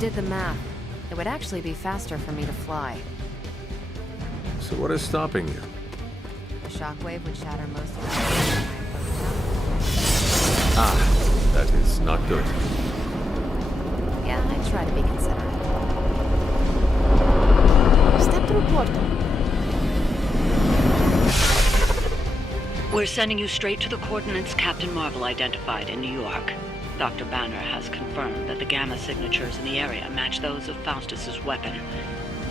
did the math. It would actually be faster for me to fly. So what is stopping you? The shockwave would shatter most of that. Ah, that is not good. Yeah, I try to be considerate. Step through portal. We're sending you straight to the coordinates Captain Marvel identified in New York. Dr. Banner has confirmed that the gamma signatures in the area match those of Faustus's weapon.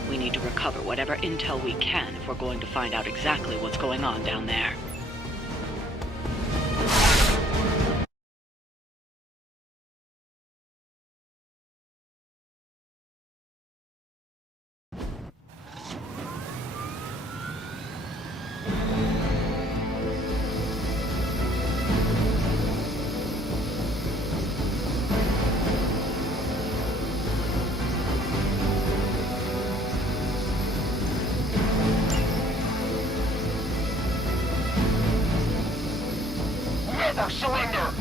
We need to recover whatever intel we can if we're going to find out exactly what's going on down there. Never surrender!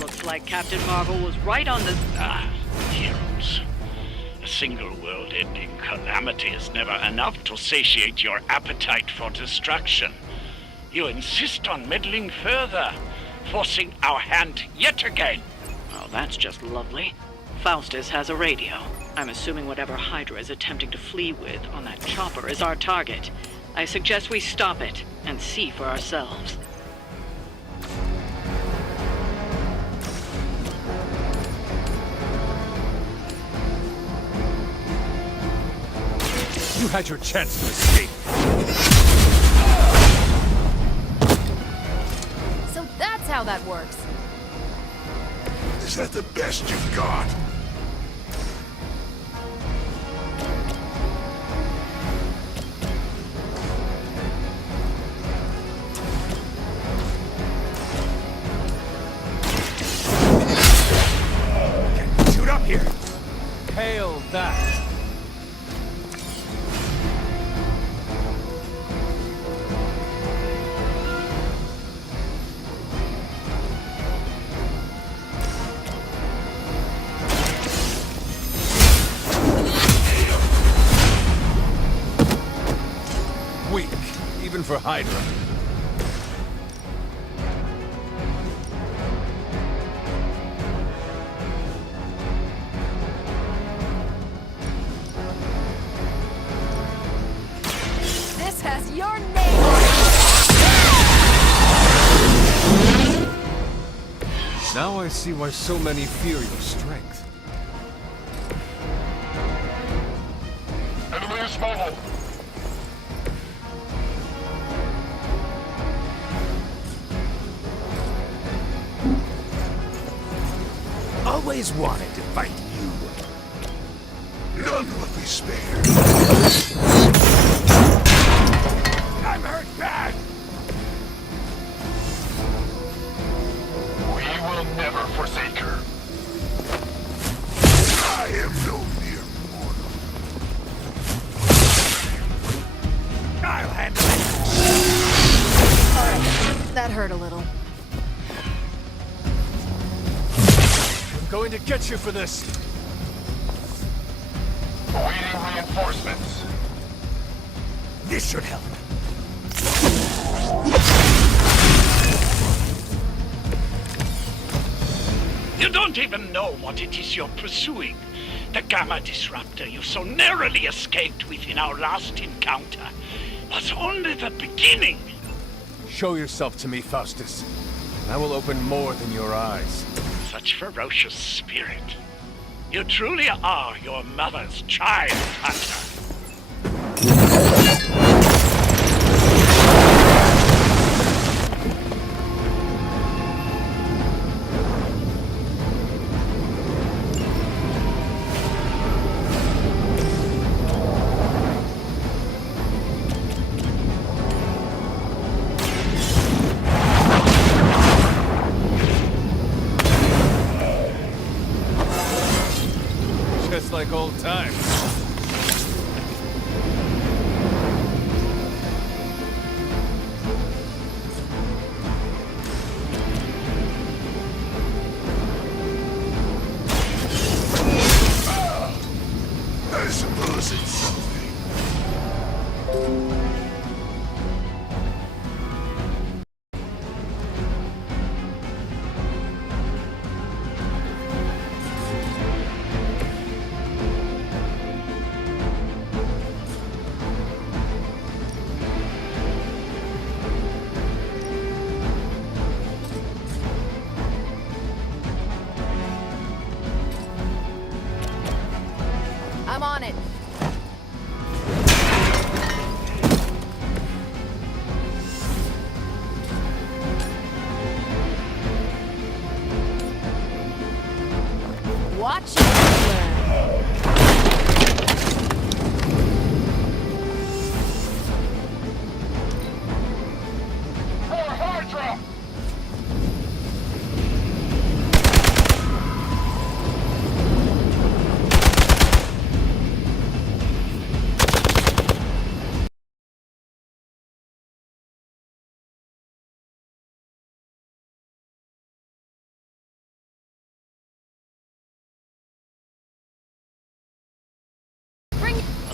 Looks like Captain Marvel was right on the... Heroes. A single world-ending calamity is never enough to satiate your appetite for destruction. You insist on meddling further, forcing our hand yet again. Oh, that's just lovely. Faustus has a radio. I'm assuming whatever Hydra is attempting to flee with on that chopper is our target. I suggest we stop it and see for ourselves. You had your chance to escape. So that's how that works. Is that the best you've got? Shoot up here! Hail that! Weak, even for Hydra. This has your name on it! Now I see why so many fear your strength. Enemy is mobile! Always wanted to fight you. None will be spared. I'm hurt bad! We will never forsake her. I am no mere mortal. I'll handle it! Alright, that hurt a little. I'm going to get you for this! Awaiting reinforcements. This should help. You don't even know what it is you're pursuing. The Gamma Disruptor you so narrowly escaped with in our last encounter was only the beginning. Show yourself to me, Faustus. And I will open more than your eyes. Such ferocious spirit. You truly are your mother's child, Hunter. Just like old times.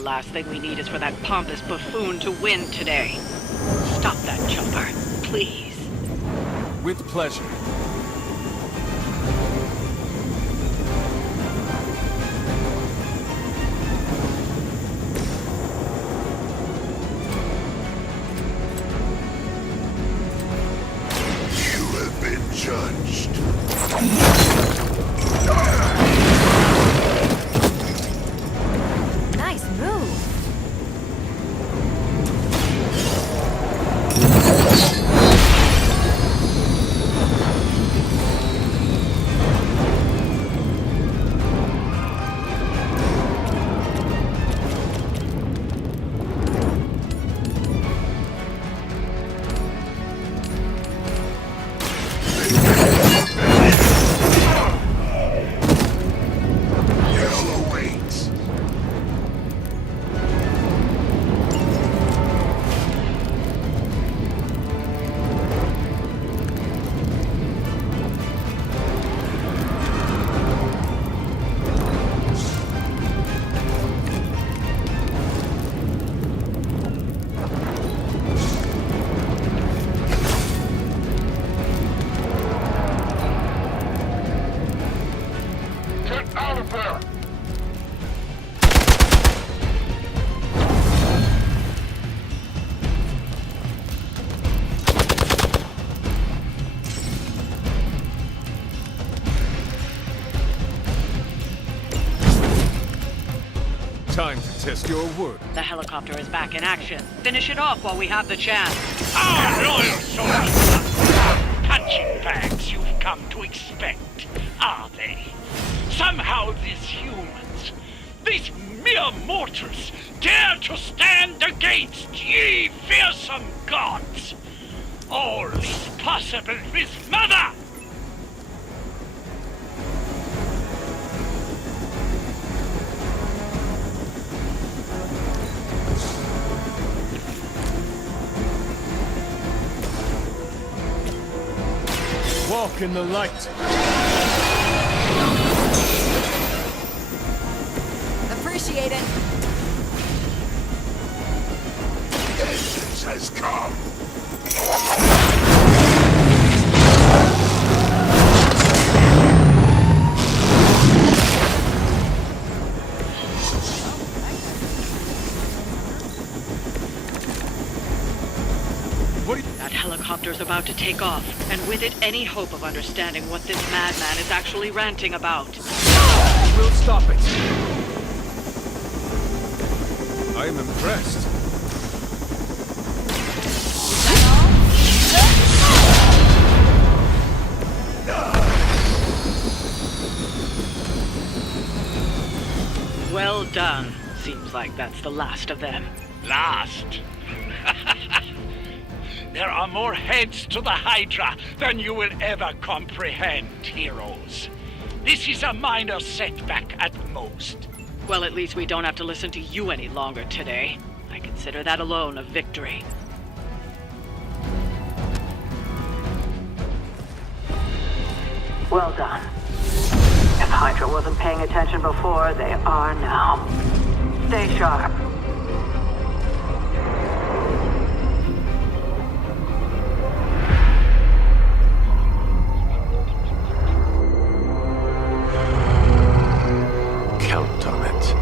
last thing we need is for that pompous buffoon to win today. Stop that chopper, please. With pleasure. You have been judged. Nice move. Hell awaits. Get out of there! Time to test your word. The helicopter is back in action. Finish it off while we have the chance. Our loyal soldiers! Punching bags you've come to expect, are they? Somehow these humans, these mere mortals, dare to stand against ye fearsome gods! All is possible with Mother! Walk in the light. Appreciate it. Vengeance has come. What do you... That helicopter's about to take off, and with it any hope of understanding what this madman is actually ranting about. We'll stop it. I am impressed. Well done. Seems like that's the last of them. Last. There are more heads to the Hydra than you will ever comprehend, heroes. This is a minor setback at most. Well, at least we don't have to listen to you any longer today. I consider that alone a victory. Well done. If Hydra wasn't paying attention before, they are now. Stay sharp. Count on it.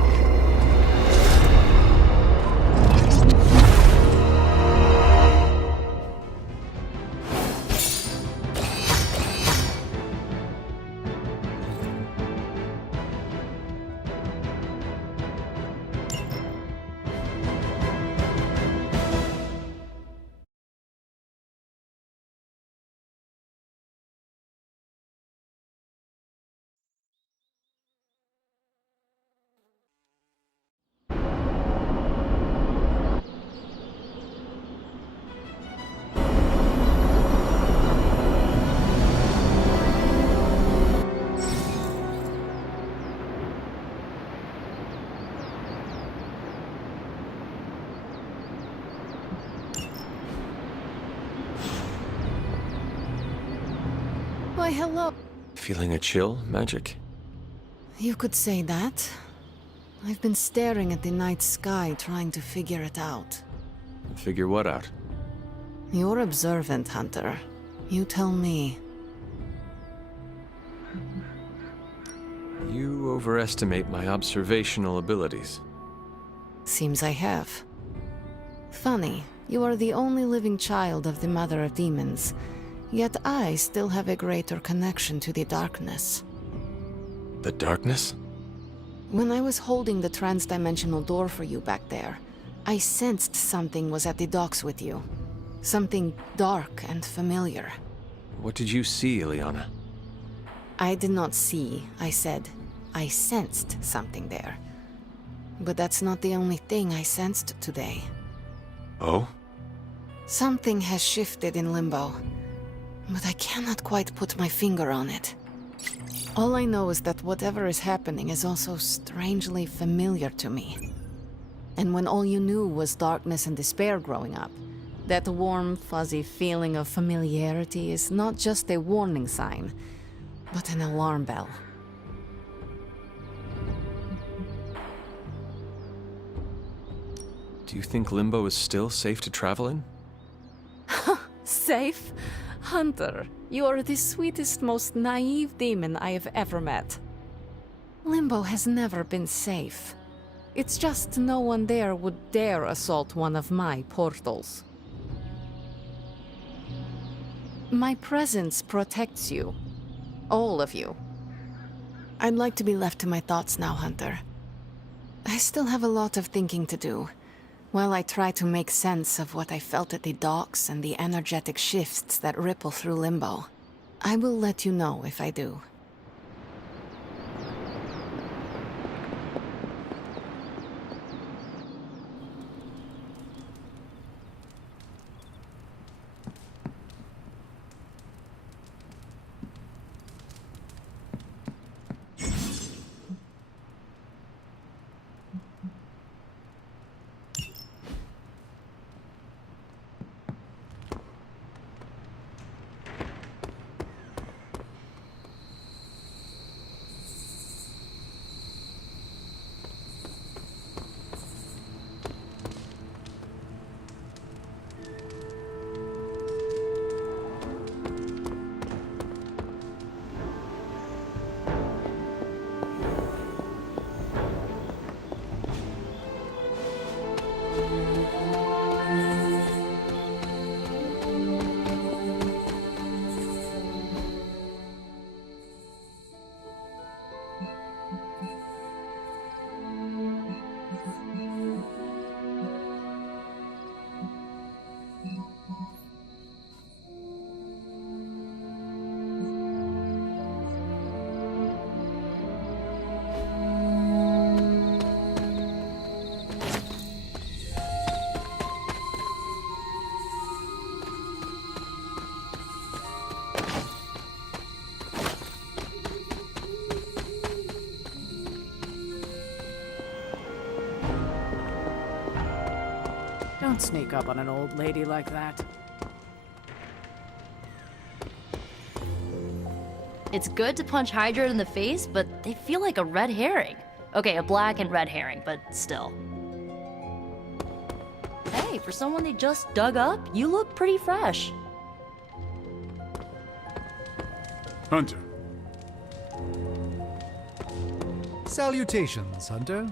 Why, hello. Feeling a chill, Magic? You could say that. I've been staring at the night sky trying to figure it out. Figure what out? You're observant, Hunter. You tell me. You overestimate my observational abilities. Seems I have. Funny, you are the only living child of the Mother of Demons, yet I still have a greater connection to the darkness. The darkness? When I was holding the trans-dimensional door for you back there, I sensed something was at the docks with you. Something dark and familiar. What did you see, Ileana? I did not see, I said. I sensed something there. But that's not the only thing I sensed today. Oh? Something has shifted in Limbo, but I cannot quite put my finger on it. All I know is that whatever is happening is also strangely familiar to me. And when all you knew was darkness and despair growing up, that warm, fuzzy feeling of familiarity is not just a warning sign, but an alarm bell. Do you think Limbo is still safe to travel in? Safe? Hunter, you are the sweetest, most naive demon I have ever met. Limbo has never been safe. It's just no one there would dare assault one of my portals. My presence protects you. All of you. I'd like to be left to my thoughts now, Hunter. I still have a lot of thinking to do, while I try to make sense of what I felt at the docks and the energetic shifts that ripple through Limbo. I will let you know if I do. Don't sneak up on an old lady like that. It's good to punch Hydra in the face, but they feel like a red herring. Okay, a black and red herring, but still. Hey, for someone they just dug up, you look pretty fresh. Hunter. Salutations, Hunter.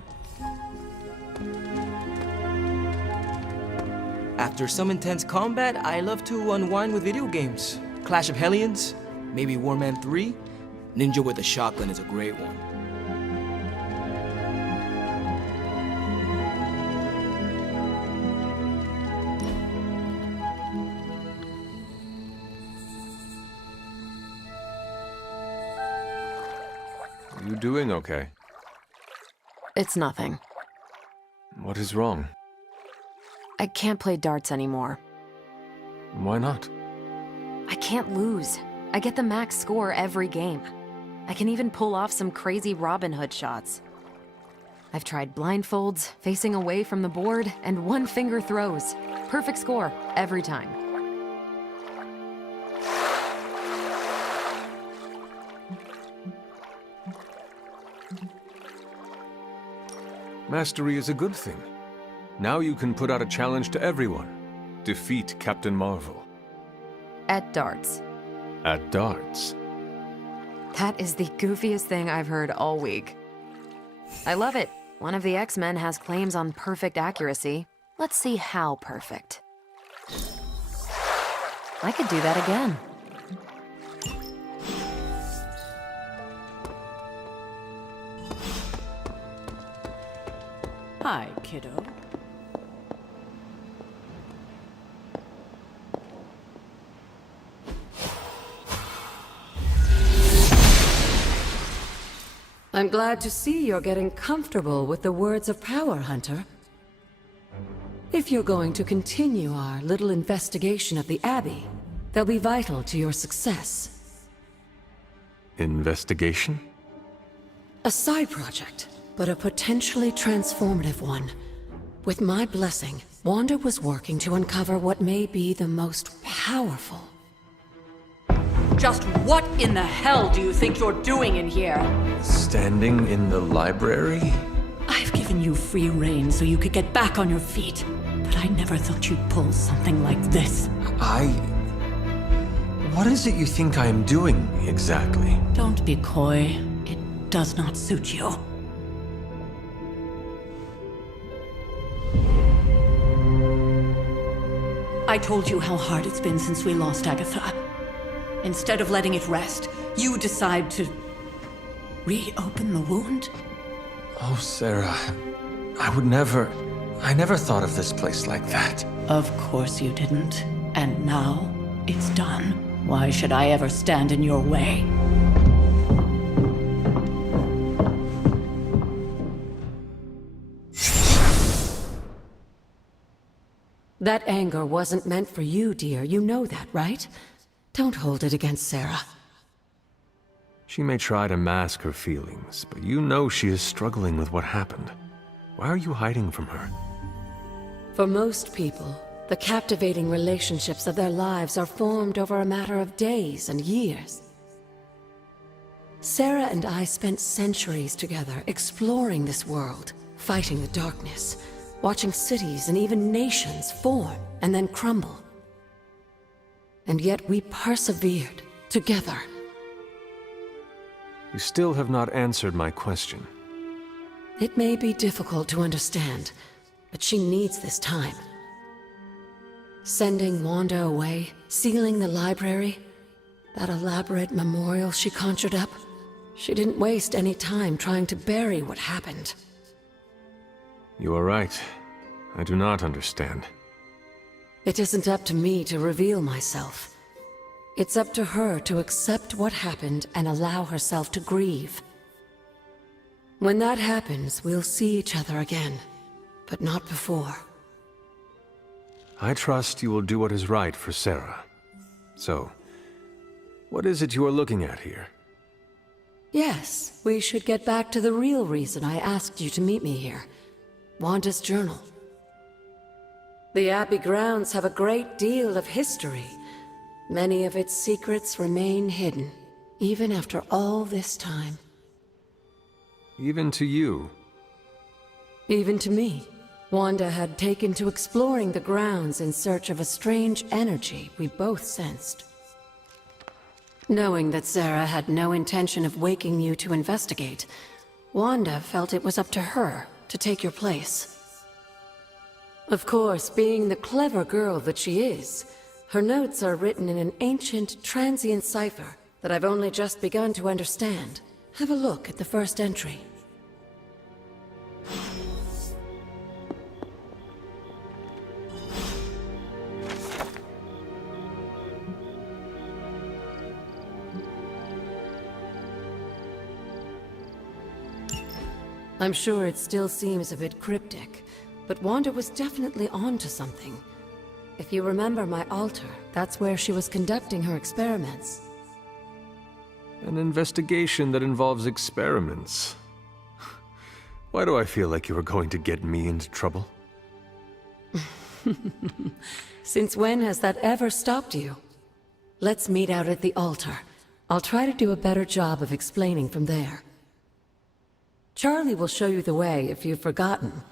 After some intense combat, I love to unwind with video games. Clash of Hellions, maybe Warman 3. Ninja with a shotgun is a great one. Are you doing okay? It's nothing. What is wrong? I can't play darts anymore. Why not? I can't lose. I get the max score every game. I can even pull off some crazy Robin Hood shots. I've tried blindfolds, facing away from the board, and one-finger throws. Perfect score, every time. Mastery is a good thing. Now you can put out a challenge to everyone. Defeat Captain Marvel. At darts. At darts. That is the goofiest thing I've heard all week. I love it. One of the X-Men has claims on perfect accuracy. Let's see how perfect. I could do that again. Hi, kiddo. I'm glad to see you're getting comfortable with the words of power, Hunter. If you're going to continue our little investigation of the Abbey, they'll be vital to your success. Investigation? A side project, but a potentially transformative one. With my blessing, Wanda was working to uncover what may be the most powerful. Just what in the hell do you think you're doing in here? Standing in the library? I've given you free rein so you could get back on your feet, but I never thought you'd pull something like this. What is it you think I am doing, exactly? Don't be coy. It does not suit you. I told you how hard it's been since we lost Agatha. Instead of letting it rest, you decide to reopen the wound? Oh, Sarah. I never thought of this place like that. Of course you didn't. And now, it's done. Why should I ever stand in your way? That anger wasn't meant for you, dear. You know that, right? Don't hold it against Sarah. She may try to mask her feelings, but you know she is struggling with what happened. Why are you hiding from her? For most people, the captivating relationships of their lives are formed over a matter of days and years. Sarah and I spent centuries together exploring this world, fighting the darkness, watching cities and even nations form and then crumble. And yet we persevered, together. You still have not answered my question. It may be difficult to understand, but she needs this time. Sending Wanda away, sealing the library, that elaborate memorial she conjured up, she didn't waste any time trying to bury what happened. You are right. I do not understand. It isn't up to me to reveal myself. It's up to her to accept what happened and allow herself to grieve. When that happens, we'll see each other again, but not before. I trust you will do what is right for Sarah. So, what is it you are looking at here? Yes, we should get back to the real reason I asked you to meet me here. Wanda's journal. The Abbey grounds have a great deal of history. Many of its secrets remain hidden, even after all this time. Even to you? Even to me. Wanda had taken to exploring the grounds in search of a strange energy we both sensed. Knowing that Sarah had no intention of waking you to investigate, Wanda felt it was up to her to take your place. Of course, being the clever girl that she is, her notes are written in an ancient, transient cipher that I've only just begun to understand. Have a look at the first entry. I'm sure it still seems a bit cryptic, but Wanda was definitely onto something. If you remember my altar, that's where she was conducting her experiments. An investigation that involves experiments. Why do I feel like you are going to get me into trouble? Since when has that ever stopped you? Let's meet out at the altar. I'll try to do a better job of explaining from there. Charlie will show you the way if you've forgotten.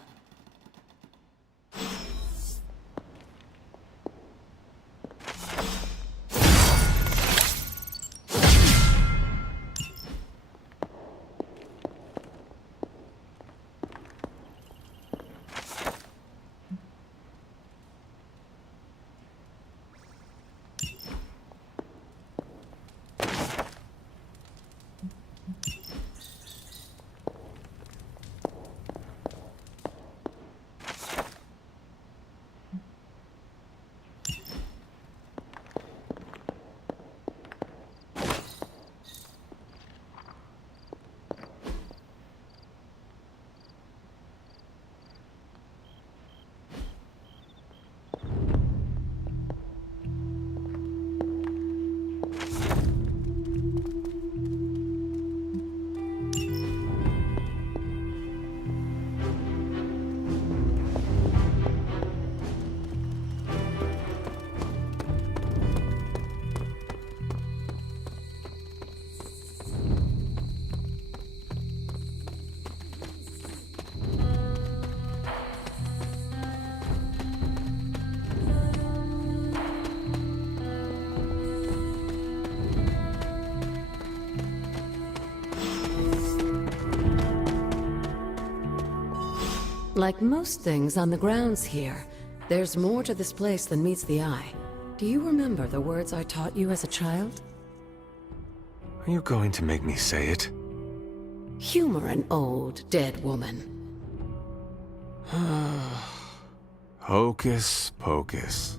Like most things on the grounds here, there's more to this place than meets the eye. Do you remember the words I taught you as a child? Are you going to make me say it? Humor an old, dead woman. Hocus pocus.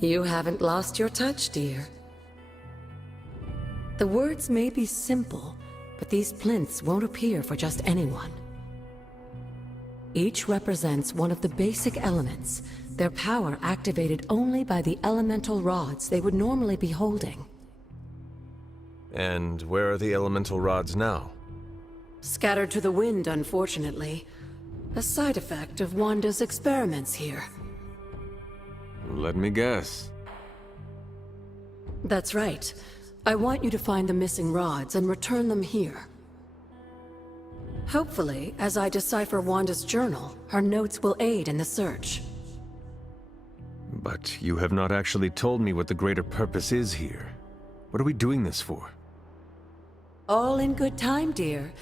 You haven't lost your touch, dear. The words may be simple, but these plinths won't appear for just anyone. Each represents one of the basic elements, their power activated only by the elemental rods they would normally be holding. And where are the elemental rods now? Scattered to the wind, unfortunately. A side effect of Wanda's experiments here. Let me guess. That's right. I want you to find the missing rods and return them here. Hopefully, as I decipher Wanda's journal, her notes will aid in the search. But you have not actually told me what the greater purpose is here. What are we doing this for? All in good time, dear.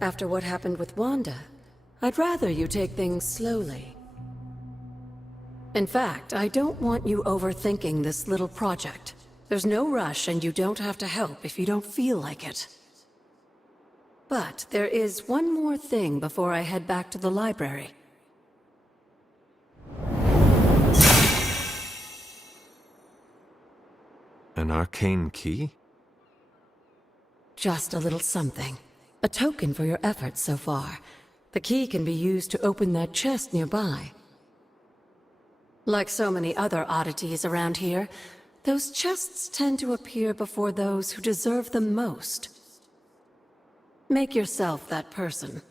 After what happened with Wanda, I'd rather you take things slowly. In fact, I don't want you overthinking this little project. There's no rush and you don't have to help if you don't feel like it. But there is one more thing before I head back to the library. An arcane key? Just a little something. A token for your efforts so far. The key can be used to open that chest nearby. Like so many other oddities around here, those chests tend to appear before those who deserve them most. Make yourself that person.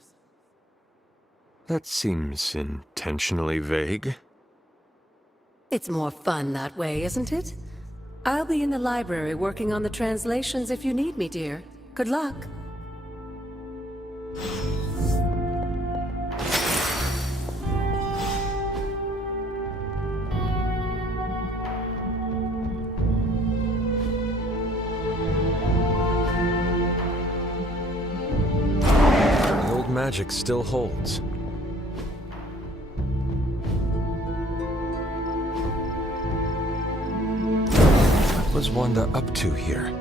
That seems intentionally vague. It's more fun that way, isn't it? I'll be in the library working on the translations if you need me, dear. Good luck. Magic still holds. What was Wanda up to here?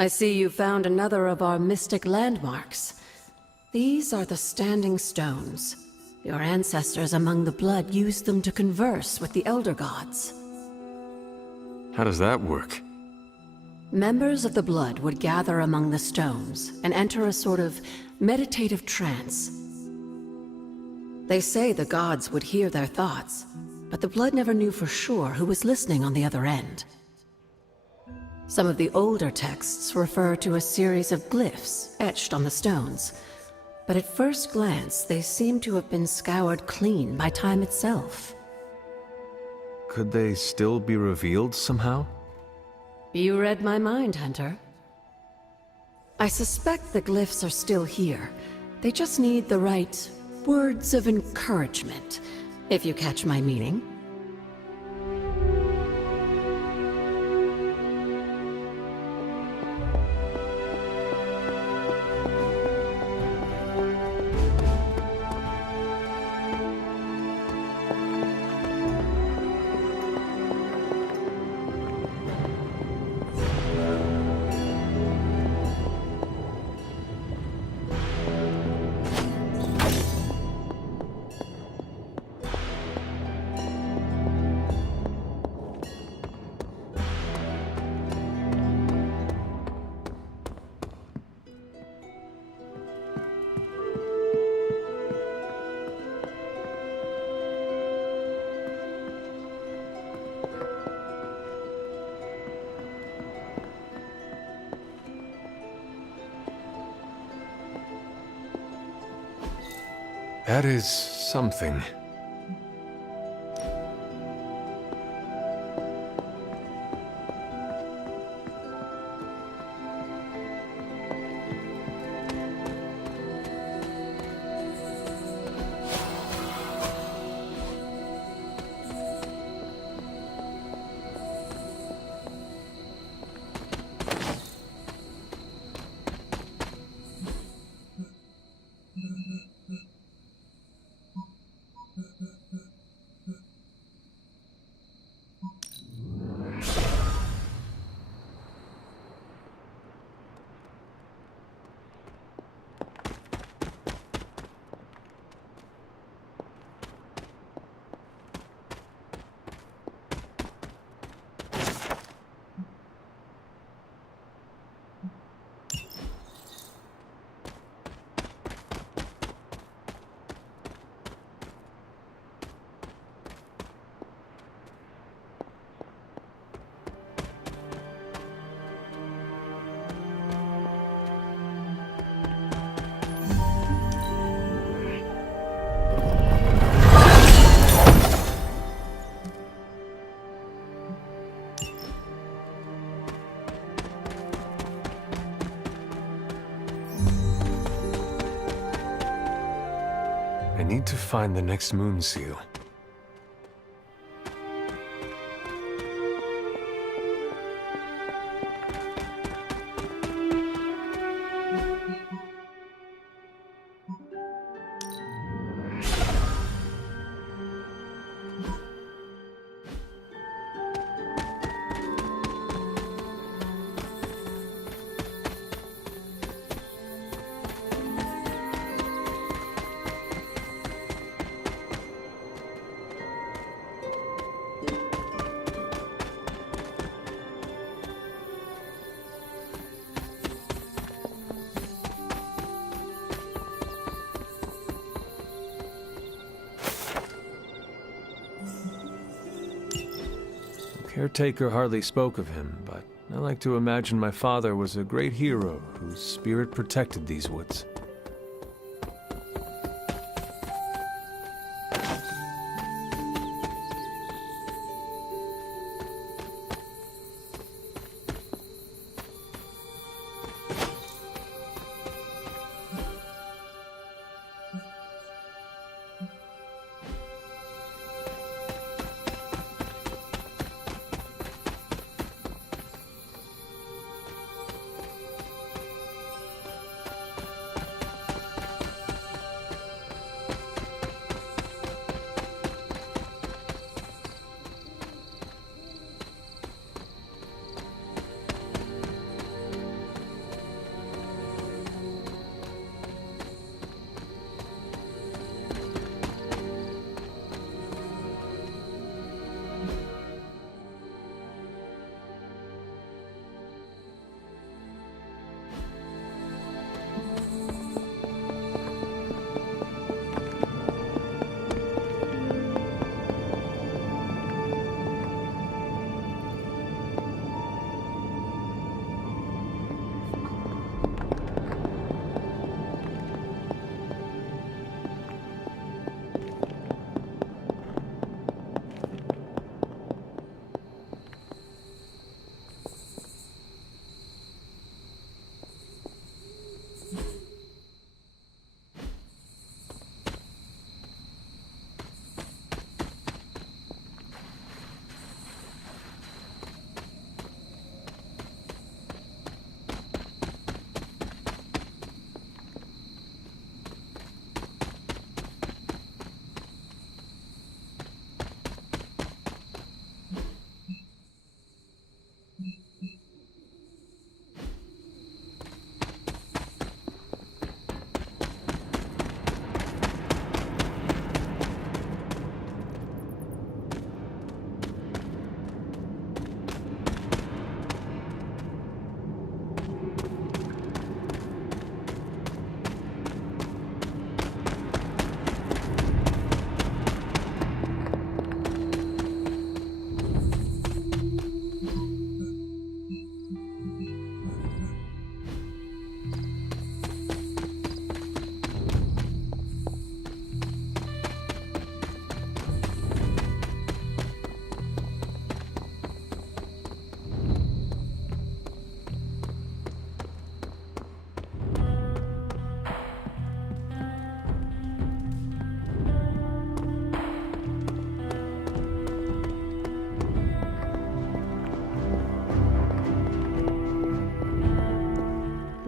I see you found another of our mystic landmarks. These are the Standing Stones. Your ancestors among the Blood used them to converse with the Elder Gods. How does that work? Members of the Blood would gather among the stones and enter a sort of meditative trance. They say the gods would hear their thoughts, but the Blood never knew for sure who was listening on the other end. Some of the older texts refer to a series of glyphs etched on the stones, but at first glance they seem to have been scoured clean by time itself. Could they still be revealed somehow? You read my mind, Hunter. I suspect the glyphs are still here. They just need the right words of encouragement, if you catch my meaning. That is something. I need to find the next moon seal. Caretaker hardly spoke of him, but I like to imagine my father was a great hero whose spirit protected these woods.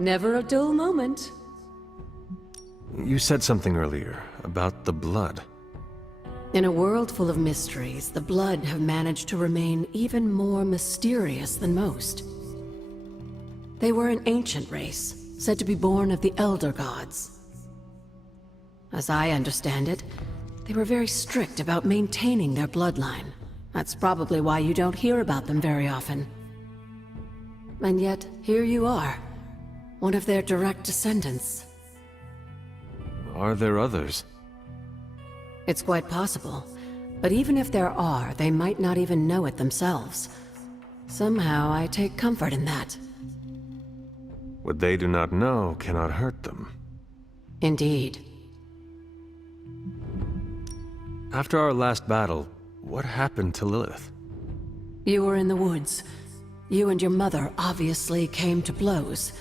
Never a dull moment. You said something earlier about the blood. In a world full of mysteries, the Blood have managed to remain even more mysterious than most. They were an ancient race, said to be born of the Elder Gods. As I understand it, they were very strict about maintaining their bloodline. That's probably why you don't hear about them very often. And yet, here you are, one of their direct descendants. Are there others? It's quite possible, but even if there are, they might not even know it themselves. Somehow, I take comfort in that. What they do not know cannot hurt them. Indeed. After our last battle, what happened to Lilith? You were in the woods. You and your mother obviously came to blows,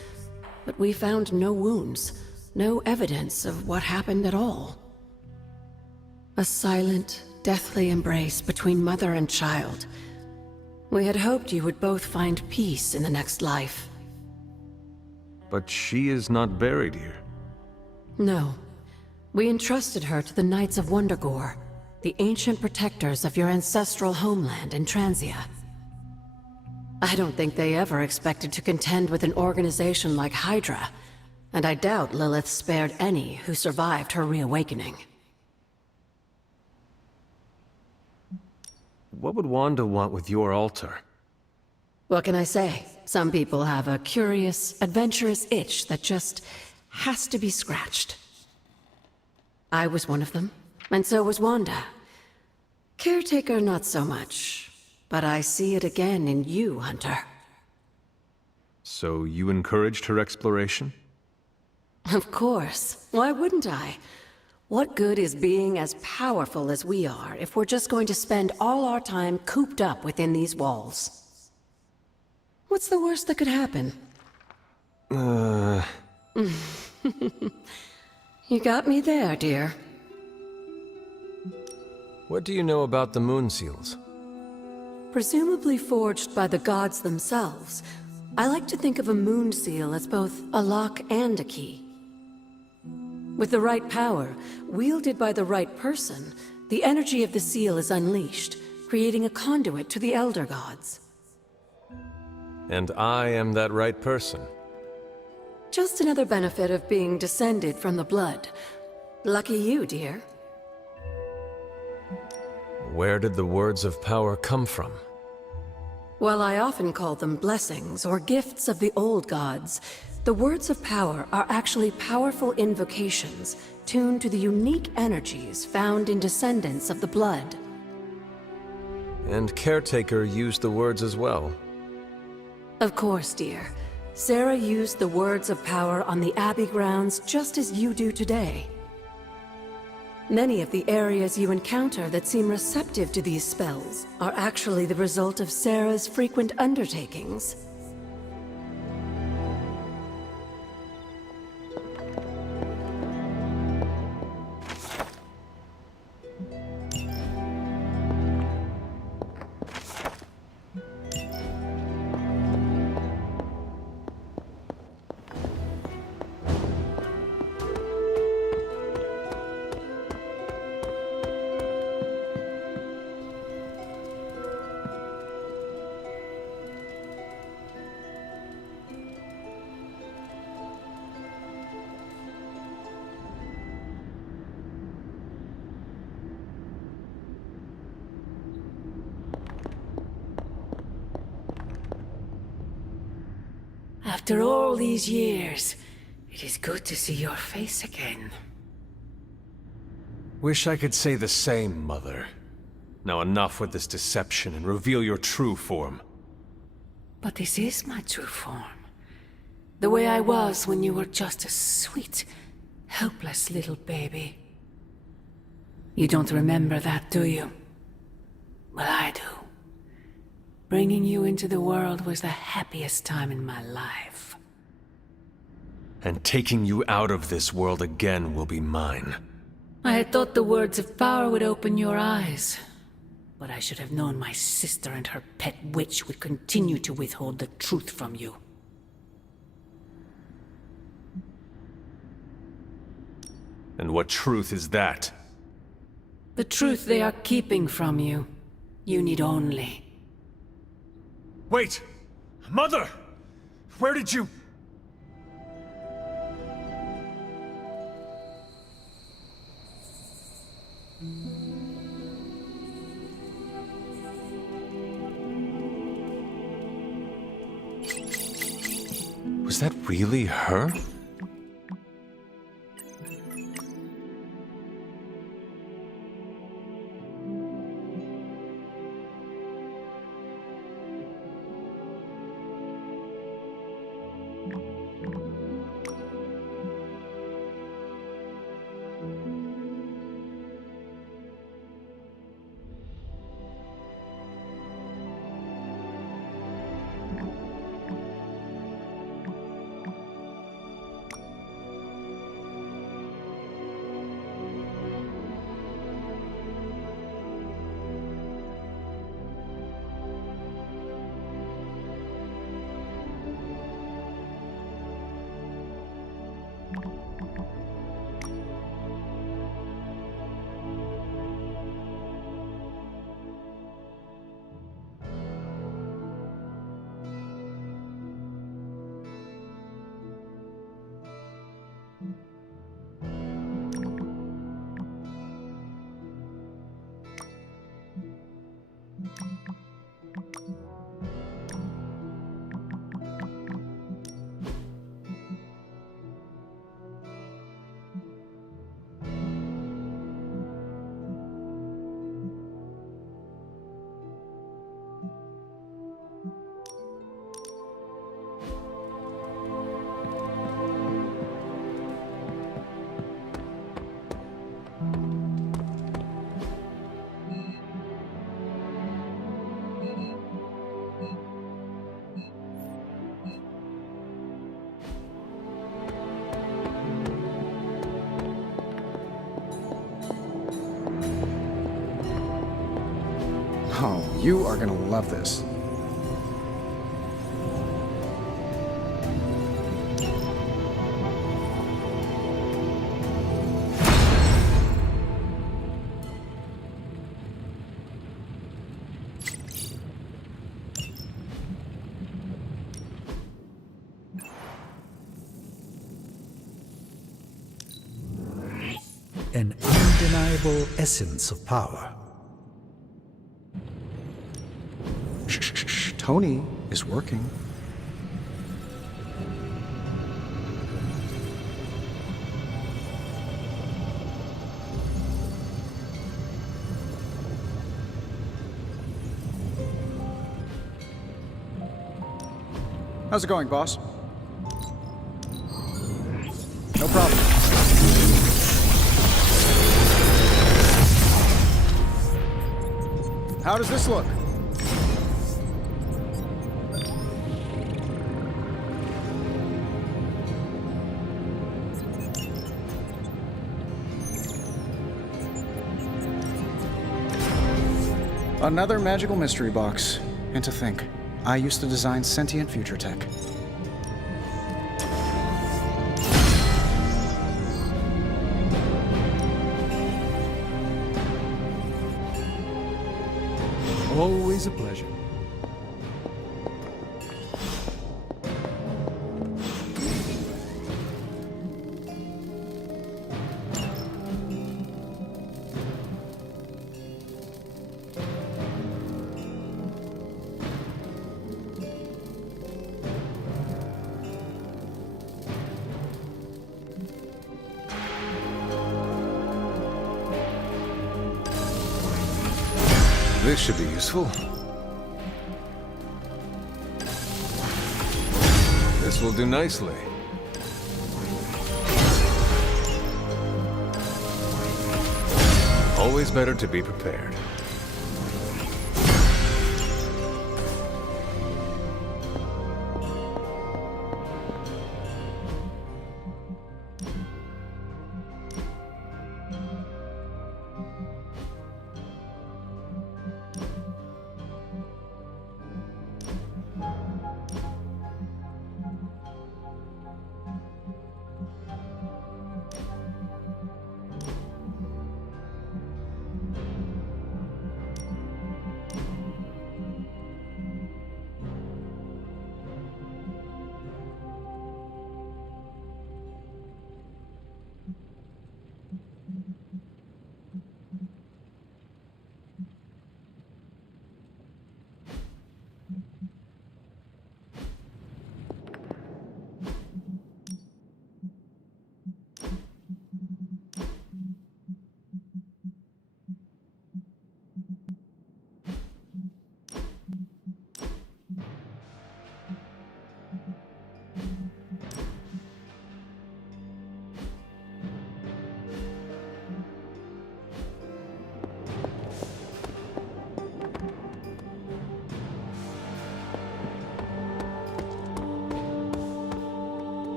but we found no wounds, no evidence of what happened at all. A silent, deathly embrace between mother and child. We had hoped you would both find peace in the next life. But she is not buried here. No. We entrusted her to the Knights of Wondergore, the ancient protectors of your ancestral homeland in Transia. I don't think they ever expected to contend with an organization like Hydra, and I doubt Lilith spared any who survived her reawakening. What would Wanda want with your altar? What can I say? Some people have a curious, adventurous itch that just has to be scratched. I was one of them, and so was Wanda. Caretaker, not so much. But I see it again in you, Hunter. So you encouraged her exploration? Of course. Why wouldn't I? What good is being as powerful as we are if we're just going to spend all our time cooped up within these walls? What's the worst that could happen? You got me there, dear. What do you know about the Moon Seals? Presumably forged by the gods themselves, I like to think of a moon seal as both a lock and a key. With the right power, wielded by the right person, the energy of the seal is unleashed, creating a conduit to the Elder Gods. And I am that right person. Just another benefit of being descended from the Blood. Lucky you, dear. Where did the words of power come from? While I often call them blessings or gifts of the old gods, the words of power are actually powerful invocations tuned to the unique energies found in descendants of the Blood. And Caretaker used the words as well. Of course, dear. Sarah used the words of power on the Abbey grounds just as you do today. Many of the areas you encounter that seem receptive to these spells are actually the result of Sarah's frequent undertakings. After all these years, it is good to see your face again. Wish I could say the same, Mother. Now enough with this deception and reveal your true form. But this is my true form. The way I was when you were just a sweet, helpless little baby. You don't remember that, do you? Well, I do. Bringing you into the world was the happiest time in my life. And taking you out of this world again will be mine. I had thought the words of power would open your eyes. But I should have known my sister and her pet witch would continue to withhold the truth from you. And what truth is that? The truth they are keeping from you, you need only. Wait! Mother! Where did you... Was that really her? Oh, you are gonna love this. An undeniable essence of power. Shh, Tony is working. How's it going, boss? No problem. How does this look? Another magical mystery box. And to think, I used to design sentient future tech. Always a pleasure. This should be useful. This will do nicely. Always better to be prepared.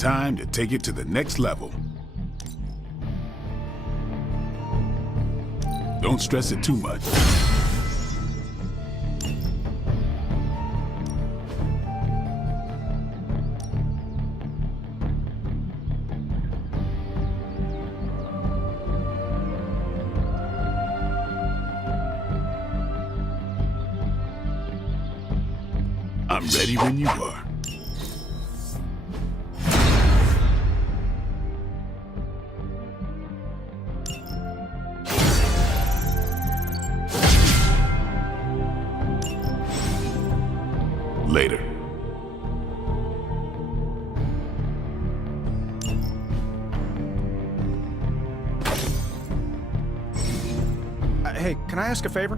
Time to take it to the next level. Don't stress it too much. I'm ready when you are. Later. Hey, can I ask a favor?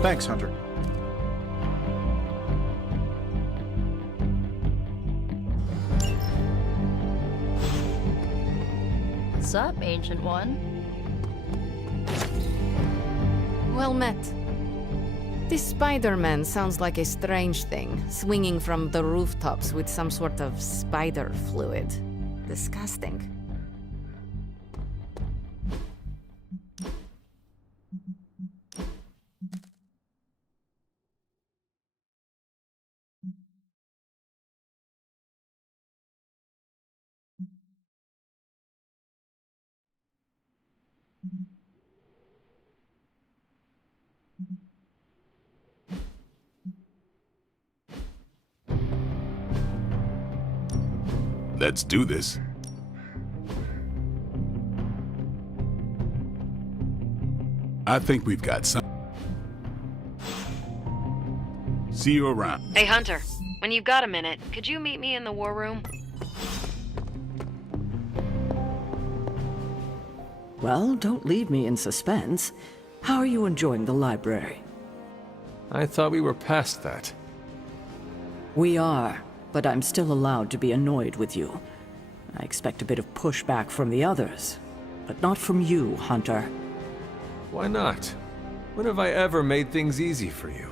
Thanks, Hunter. What's up, Ancient One? Well met. This Spider-Man sounds like a strange thing, swinging from the rooftops with some sort of spider fluid. Disgusting. Let's do this. I think we've got some. See you around. Hey, Hunter. When you've got a minute, could you meet me in the war room? Well, don't leave me in suspense. How are you enjoying the library? I thought we were past that. We are, but I'm still allowed to be annoyed with you. I expect a bit of pushback from the others, but not from you, Hunter. Why not? When have I ever made things easy for you?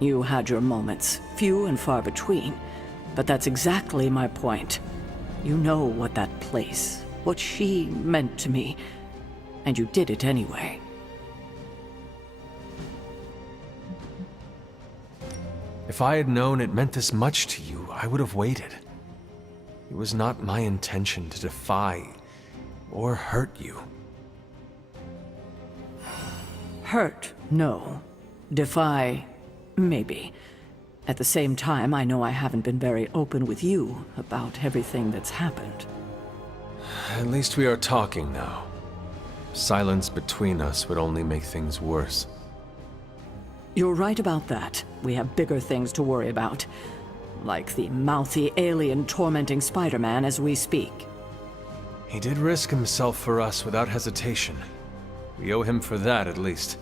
You had your moments, few and far between, but that's exactly my point. You know what that place, what she meant to me, and you did it anyway. If I had known it meant this much to you, I would have waited. It was not my intention to defy or hurt you. Hurt, no. Defy, maybe. At the same time, I know I haven't been very open with you about everything that's happened. At least we are talking now. Silence between us would only make things worse. You're right about that. We have bigger things to worry about. Like the mouthy alien tormenting Spider-Man as we speak. He did risk himself for us without hesitation. We owe him for that, at least.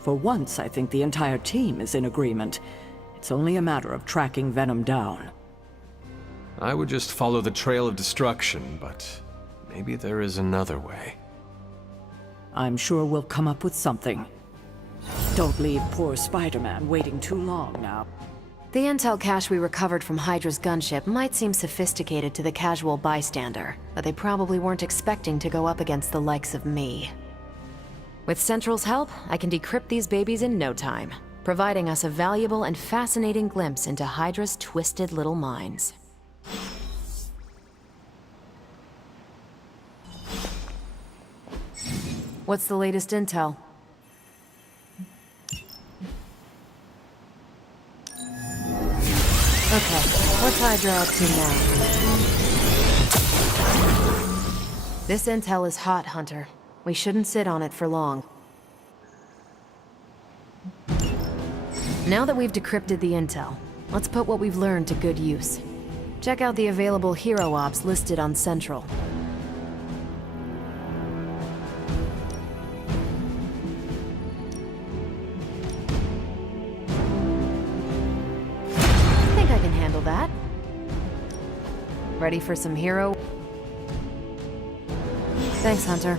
For once, I think the entire team is in agreement. It's only a matter of tracking Venom down. I would just follow the trail of destruction, but maybe there is another way. I'm sure we'll come up with something. Don't leave poor Spider-Man waiting too long now. The intel cache we recovered from Hydra's gunship might seem sophisticated to the casual bystander, but they probably weren't expecting to go up against the likes of me. With Central's help, I can decrypt these babies in no time, providing us a valuable and fascinating glimpse into Hydra's twisted little minds. What's the latest intel? Okay, what's Hydra up to now? This intel is hot, Hunter. We shouldn't sit on it for long. Now that we've decrypted the intel, let's put what we've learned to good use. check out the available hero ops listed on Central. I think I can handle that. Ready for some hero? Thanks, Hunter.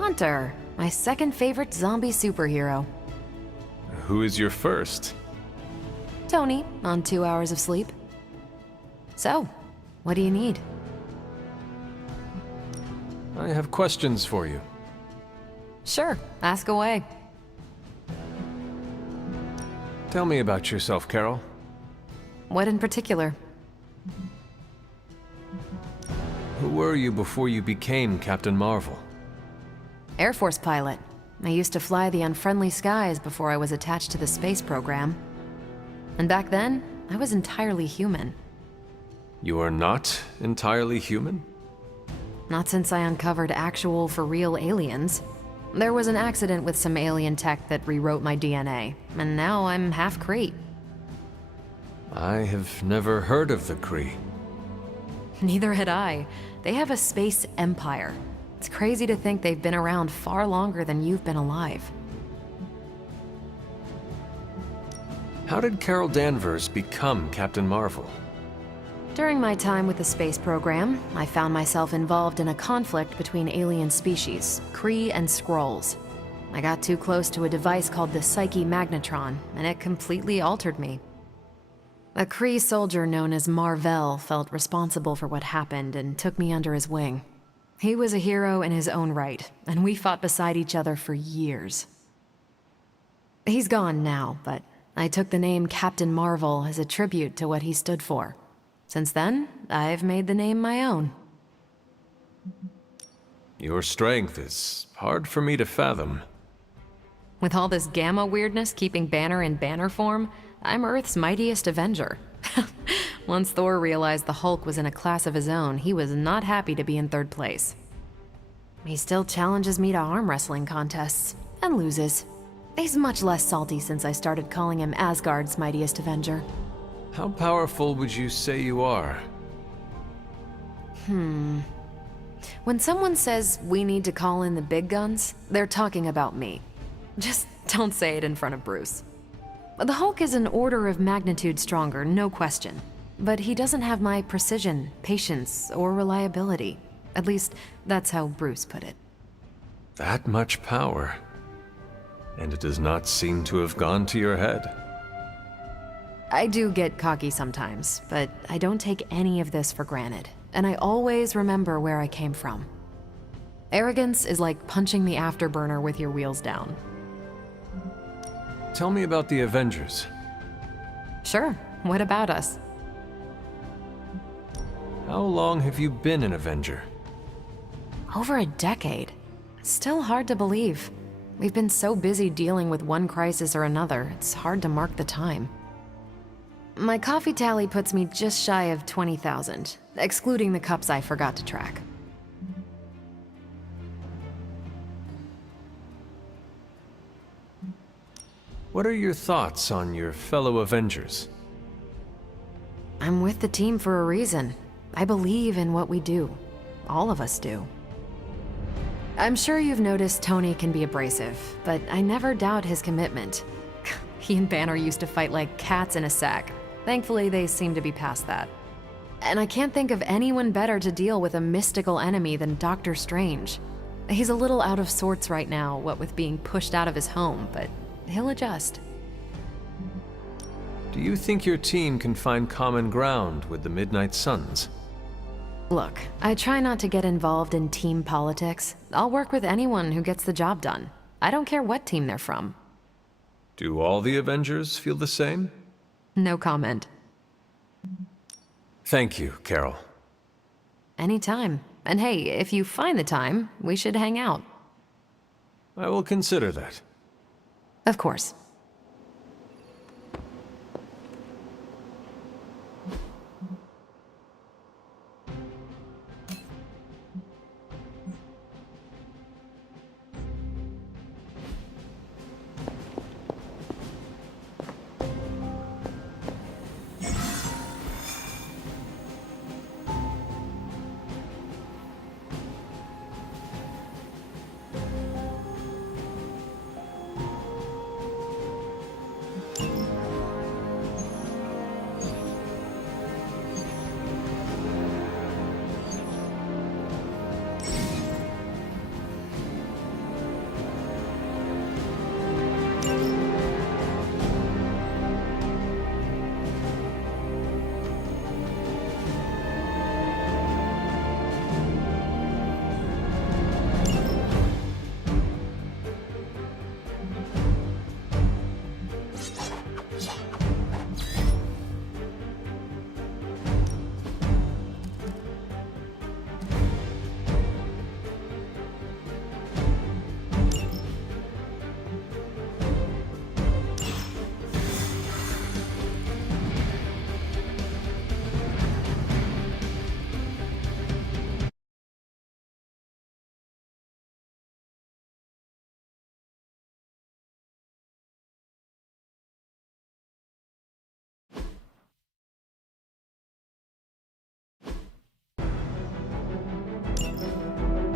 Hunter, my second favorite zombie superhero. Who is your first? Tony, on 2 hours of sleep. So, what do you need? I have questions for you. Sure, ask away. Tell me about yourself, Carol. What in particular? Who were you before you became Captain Marvel? Air Force pilot. I used to fly the unfriendly skies before I was attached to the space program. And back then, I was entirely human. You are not entirely human? Not since I uncovered actual, for real aliens. There was an accident with some alien tech that rewrote my DNA, and now I'm half Kree. I have never heard of the Kree. Neither had I. They have a space empire. It's crazy to think they've been around far longer than you've been alive. How did Carol Danvers become Captain Marvel? During my time with the space program, I found myself involved in a conflict between alien species, Kree and Skrulls. I got too close to a device called the Psyche Magnetron, and it completely altered me. A Kree soldier known as Mar-Vell felt responsible for what happened and took me under his wing. He was a hero in his own right, and we fought beside each other for years. He's gone now, but I took the name Captain Marvel as a tribute to what he stood for. Since then, I've made the name my own. Your strength is hard for me to fathom. With all this Gamma weirdness keeping Banner in banner form, I'm Earth's mightiest Avenger. Once Thor realized the Hulk was in a class of his own, he was not happy to be in third place. He still challenges me to arm wrestling contests, and loses. He's much less salty since I started calling him Asgard's mightiest Avenger. How powerful would you say you are? When someone says we need to call in the big guns, they're talking about me. Just don't say it in front of Bruce. The Hulk is an order of magnitude stronger, no question. But he doesn't have my precision, patience, or reliability. At least, that's how Bruce put it. That much power. And it does not seem to have gone to your head. I do get cocky sometimes, but I don't take any of this for granted. And I always remember where I came from. Arrogance is like punching the afterburner with your wheels down. Tell me about the Avengers. Sure, what about us? How long have you been an Avenger? Over a decade. Still hard to believe. We've been so busy dealing with one crisis or another, it's hard to mark the time. My coffee tally puts me just shy of 20,000, excluding the cups I forgot to track. What are your thoughts on your fellow Avengers? I'm with the team for a reason. I believe in what we do. All of us do. I'm sure you've noticed Tony can be abrasive, but I never doubt his commitment. He and Banner used to fight like cats in a sack. Thankfully, they seem to be past that. And I can't think of anyone better to deal with a mystical enemy than Doctor Strange. He's a little out of sorts right now, what with being pushed out of his home, but he'll adjust. Do you think your team can find common ground with the Midnight Suns? Look, I try not to get involved in team politics. I'll work with anyone who gets the job done. I don't care what team they're from. Do all the Avengers feel the same? No comment. Thank you, Carol. Anytime. And hey, if you find the time, we should hang out. I will consider that. Of course.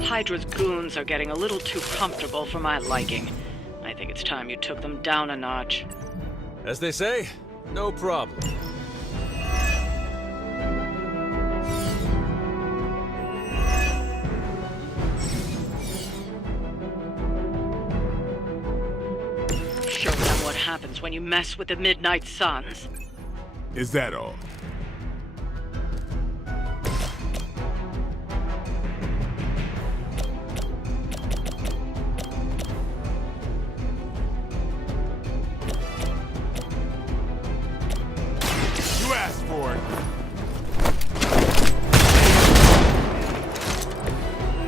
Hydra's goons are getting a little too comfortable for my liking. I think it's time you took them down a notch. As they say, no problem. Show them what happens when you mess with the Midnight Suns. Is that all? You asked for it.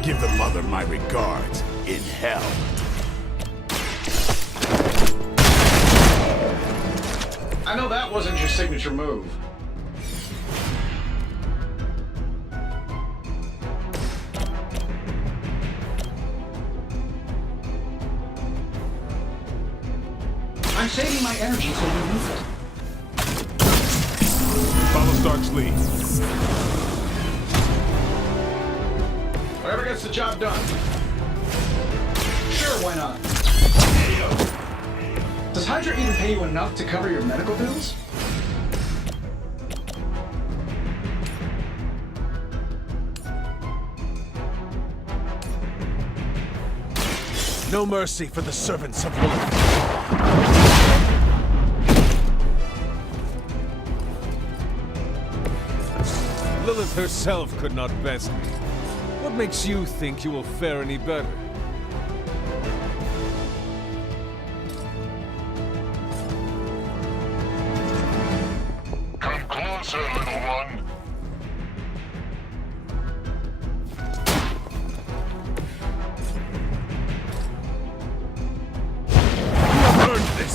Give the mother my regards in hell. I know that wasn't your signature move. I'm saving my energy so you use it. Follow Stark's lead. Whatever gets the job done. Sure, why not? Does Hydra even pay you enough to cover your medical bills? No mercy for the servants of Lilith. Lilith herself could not best me. What makes you think you will fare any better? Come closer, little one. You have earned this.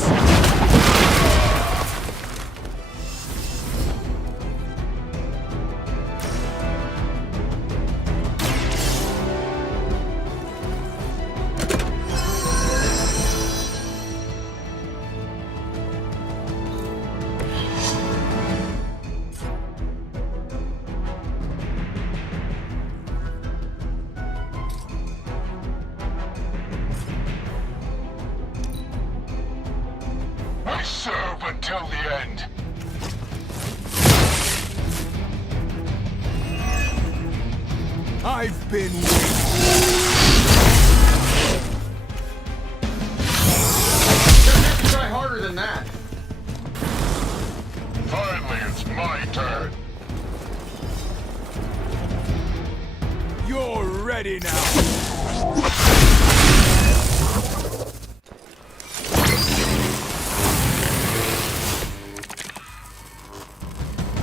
We serve until the end. I've been waiting. You'll have to try harder than that. Finally, it's my turn. You're ready now.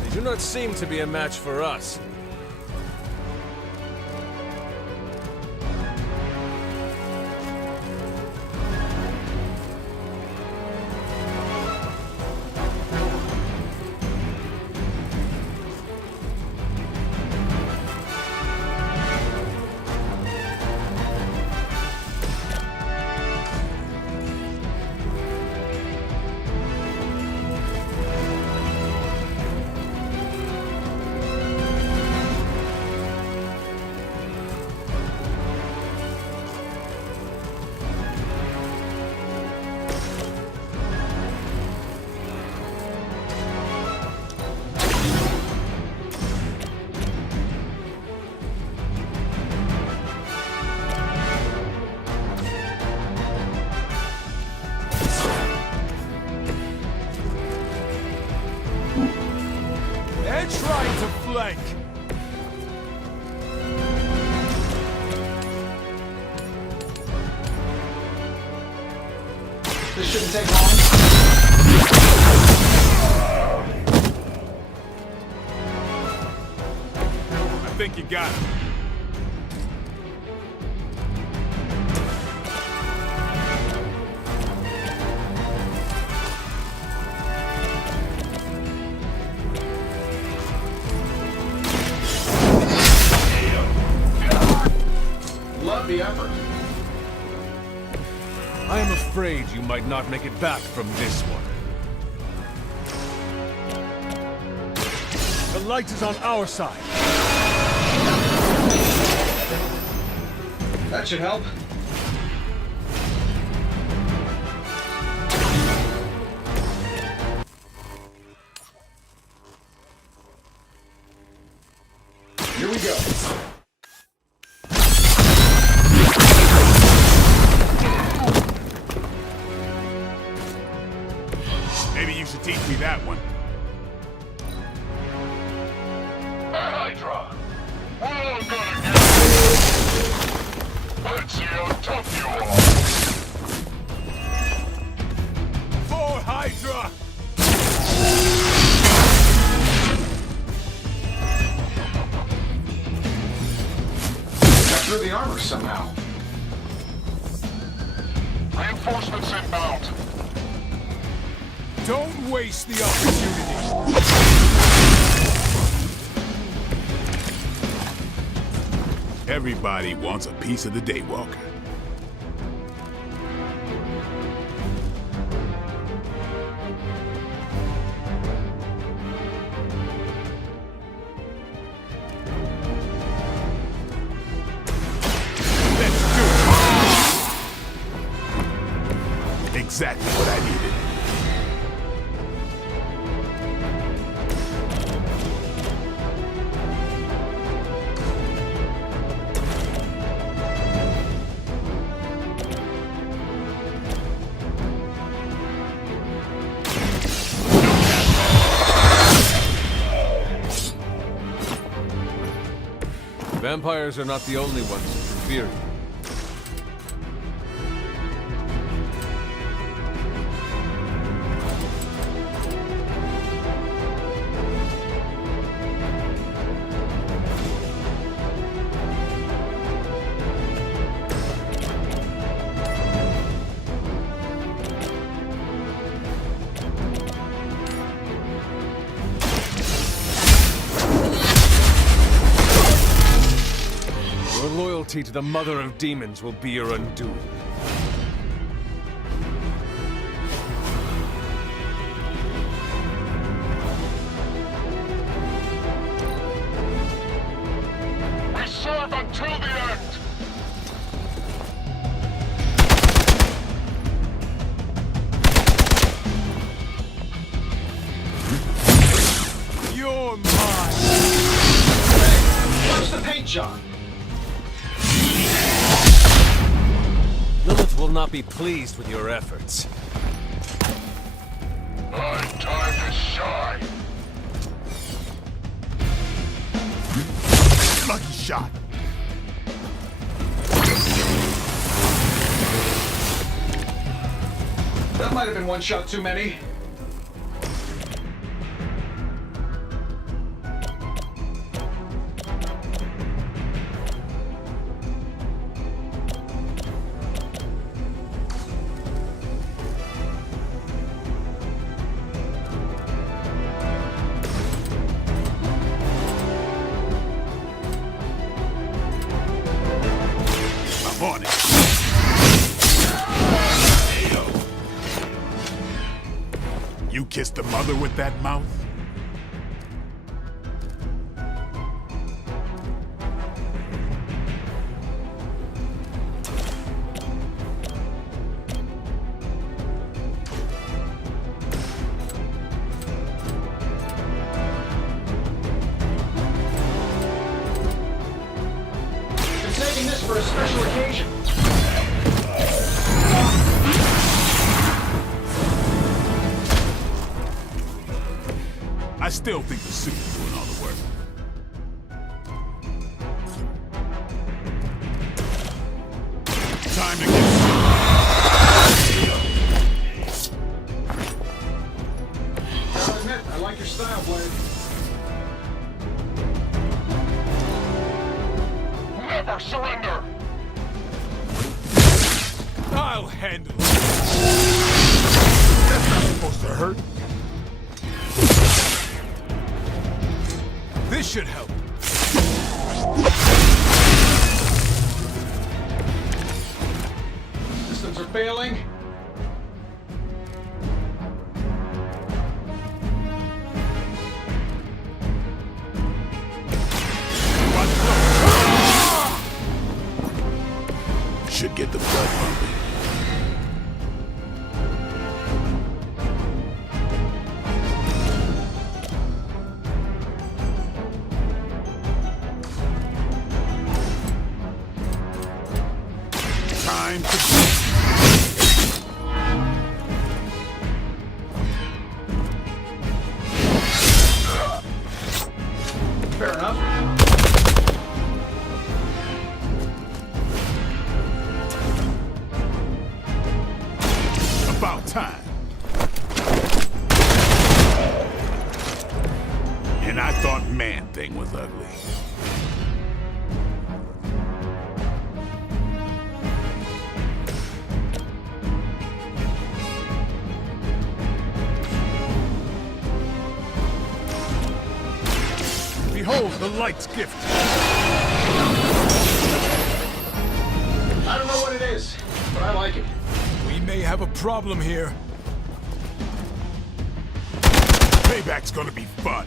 They do not seem to be a match for us. This shouldn't take long. I think you got him. Love the effort. I am afraid you might not make it back from this one. The light is on our side. That should help. Here we go. Maybe you should teach me that one. Hydra! We're all gonna get you! Let's see how tough you are! For Hydra! Got through the armor somehow. Reinforcements inbound. Don't waste the opportunity! Everybody wants a piece of the Daywalker. Let's do it! Exactly what I needed. Vampires are not the only ones who fear you. Your loyalty to the Mother of Demons will be your undoing. We serve until the end! You're mine! Watch the paint job. Lilith will not be pleased with your efforts. My time to shine! Lucky shot! That might have been one shot too many. I'm on it! You kissed the mother with that mouth? I'm saving this for a special occasion. I still think the suit's doing all the work. Time to get... or surrender! I'll handle it! That's not supposed to hurt. This should help. Systems are failing. Should get the blood pumping. Time to Fair enough. about time. And I thought Man-Thing was ugly. Behold the light's gift. I don't know what it is, but I like it. We may have a problem here. Payback's gonna be fun.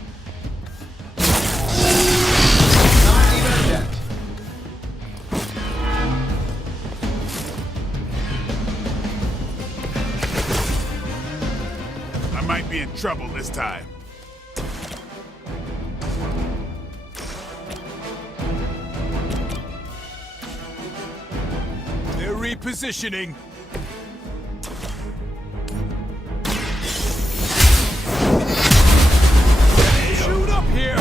Not even a dent. I might be in trouble this time. They're repositioning. Shoot up here!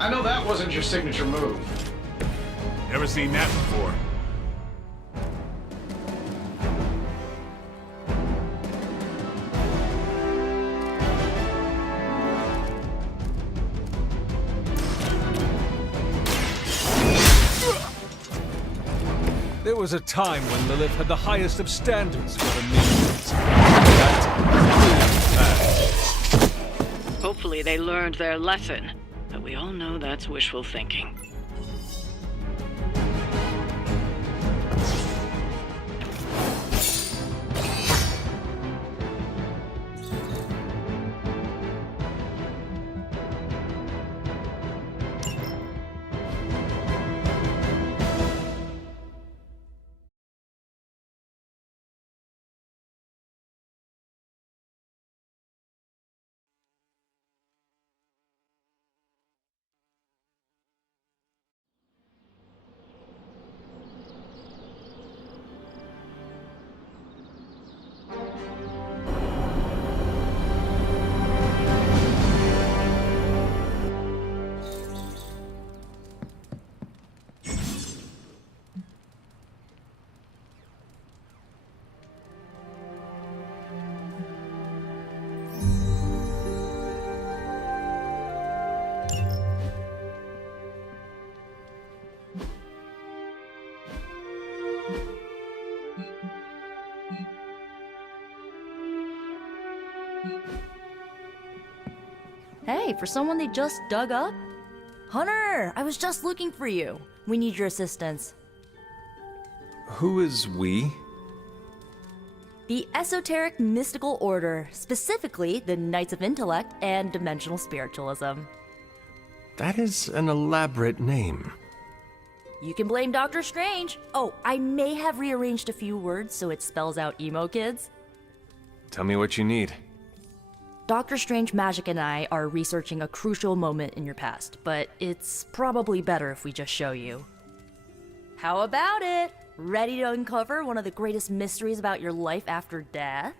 I know that wasn't your signature move. Never seen that before. There was a time when Lilith had the highest of standards for the minions. Hopefully they learned their lesson, but we all know that's wishful thinking. Hey, for someone they just dug up? Hunter, I was just looking for you. We need your assistance. Who is we? The Esoteric Mystical Order, specifically the Knights of Intellect and Dimensional Spiritualism. That is an elaborate name. You can blame Dr. Strange. Oh, I may have rearranged a few words so it spells out emo kids. Tell me what you need. Dr. Strange Magic and I are researching a crucial moment in your past, but it's probably better if we just show you. How about it? Ready to uncover one of the greatest mysteries about your life after death?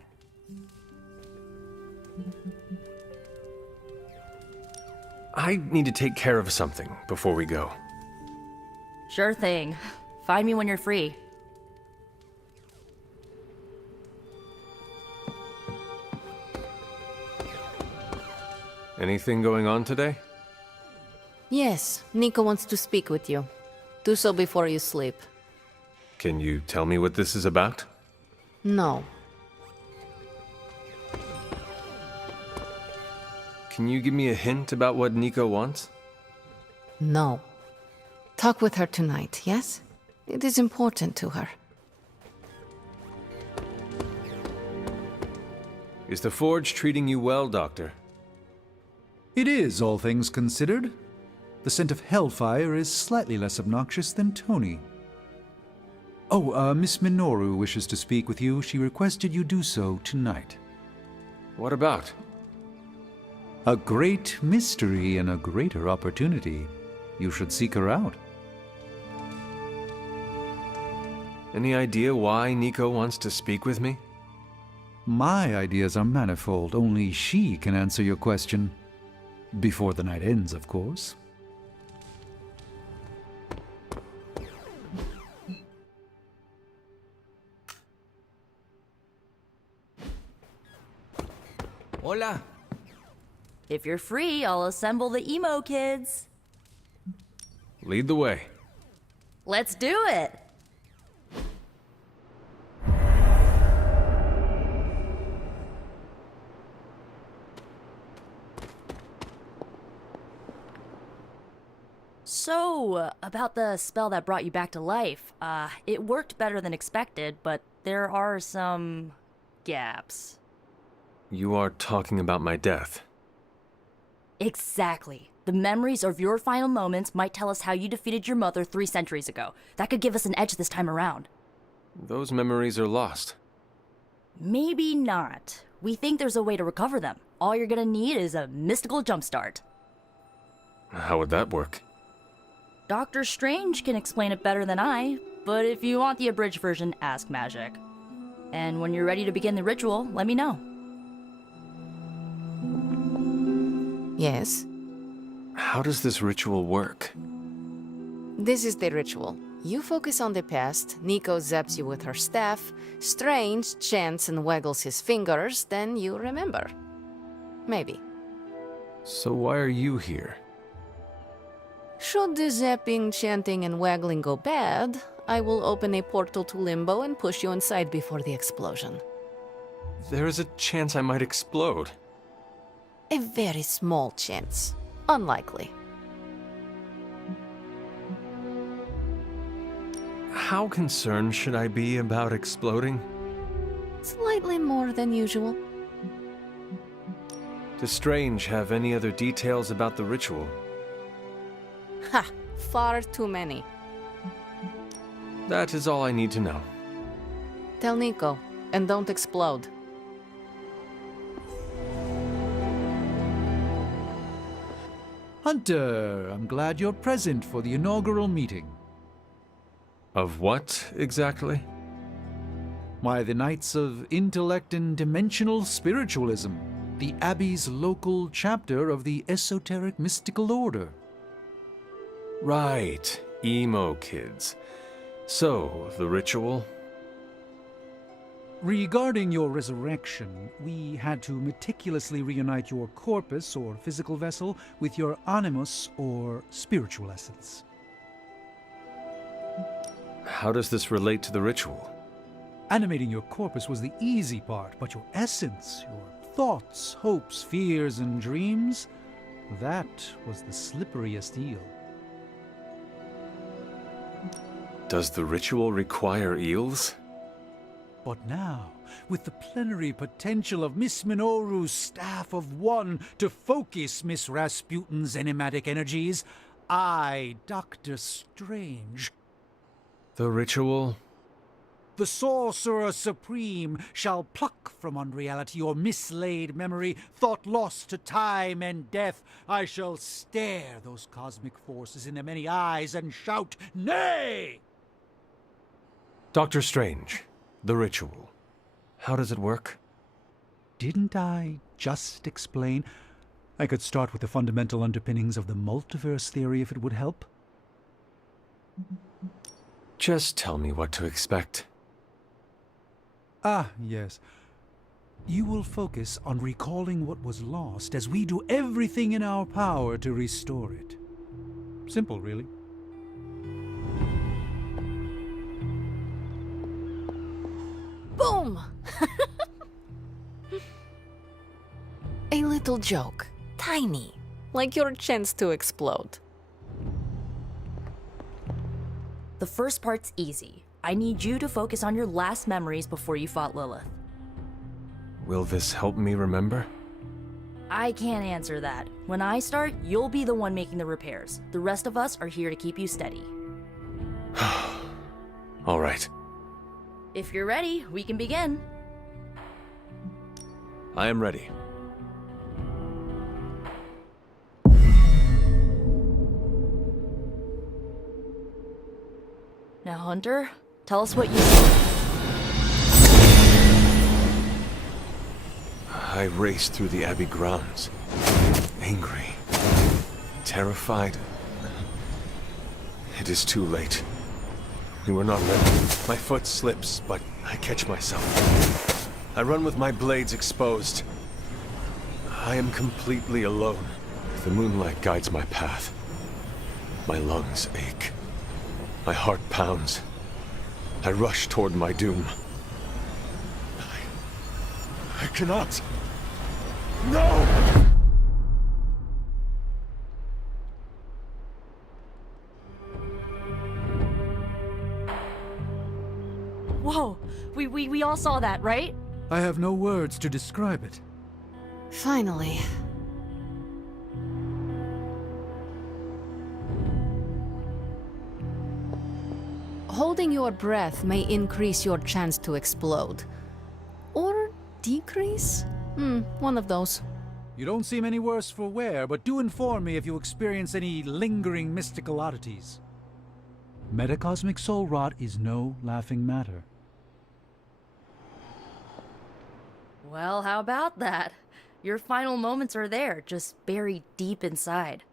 I need to take care of something before we go. Sure thing. Find me when you're free. Anything going on today? Yes, Nico wants to speak with you. Do so before you sleep. Can you tell me what this is about? No. Can you give me a hint about what Nico wants? No. Talk with her tonight, yes? It is important to her. Is the Forge treating you well, Doctor? It is, all things considered. The scent of hellfire is slightly less obnoxious than Tony. Oh, Miss Minoru wishes to speak with you. She requested you do so tonight. What about? A great mystery and a greater opportunity. You should seek her out. Any idea why Nico wants to speak with me? My ideas are manifold. Only she can answer your question. Before the night ends, of course. Hola. If you're free, I'll assemble the emo kids. Lead the way. Let's do it! So, about the spell that brought you back to life. It worked better than expected, but there are some gaps. You are talking about my death. Exactly. The memories of your final moments might tell us how you defeated your mother 3 centuries ago. That could give us an edge this time around. Those memories are lost. Maybe not. We think there's a way to recover them. All you're gonna need is a mystical jumpstart. How would that work? Doctor Strange can explain it better than I, but if you want the abridged version, ask Magic. And when you're ready to begin the ritual, let me know. Yes? How does this ritual work? This is the ritual. You focus on the past, Nico zaps you with her staff, Strange chants and waggles his fingers, then you remember. Maybe. So why are you here? Should the zapping, chanting, and waggling go bad, I will open a portal to Limbo and push you inside before the explosion. There is a chance I might explode. A very small chance. Unlikely. How concerned should I be about exploding? Slightly more than usual. Does Strange have any other details about the ritual? Ha! Far too many. That is all I need to know. Tell Nico, and don't explode. Hunter, I'm glad you're present for the inaugural meeting. Of what, exactly? Why, the Knights of Intellect and Dimensional Spiritualism, the Abbey's local chapter of the Esoteric Mystical Order. Right, emo kids. So, the ritual? Regarding your resurrection, we had to meticulously reunite your corpus, or physical vessel, with your animus, or spiritual essence. How does this relate to the ritual? Animating your corpus was the easy part, but your essence, your thoughts, hopes, fears, and dreams, that was the slipperiest eel. Does the ritual require eels? But now, with the plenary potential of Miss Minoru's Staff of One to focus Miss Rasputin's enigmatic energies, I, Doctor Strange, the ritual? the Sorcerer Supreme, shall pluck from unreality your mislaid memory, thought lost to time and death. I shall stare those cosmic forces in their many eyes and shout, "Nay!" Doctor Strange, the ritual. How does it work? Didn't I just explain? I could start with the fundamental underpinnings of the multiverse theory if it would help. Just tell me what to expect. Ah, yes. You will focus on recalling what was lost as we do everything in our power to restore it. Simple, really. Boom! A little joke. Tiny. Like your chance to explode. The first part's easy. I need you to focus on your last memories before you fought Lilith. Will this help me remember? I can't answer that. When I start, you'll be the one making the repairs. The rest of us are here to keep you steady. All right. If you're ready, we can begin. I am ready. Now, Hunter, tell us what you see. I raced through the Abbey grounds. Angry. Terrified. It is too late. We were not ready. My foot slips, but I catch myself. I run with my blades exposed. I am completely alone. The moonlight guides my path. My lungs ache. My heart pounds. I rush toward my doom. I cannot. No! Whoa! We all saw that, right? I have no words to describe it. Finally. Holding your breath may increase your chance to explode. Or decrease? One of those. You don't seem any worse for wear, but do inform me if you experience any lingering mystical oddities. Metacosmic soul rot is no laughing matter. Well, how about that? Your final moments are there, just buried deep inside.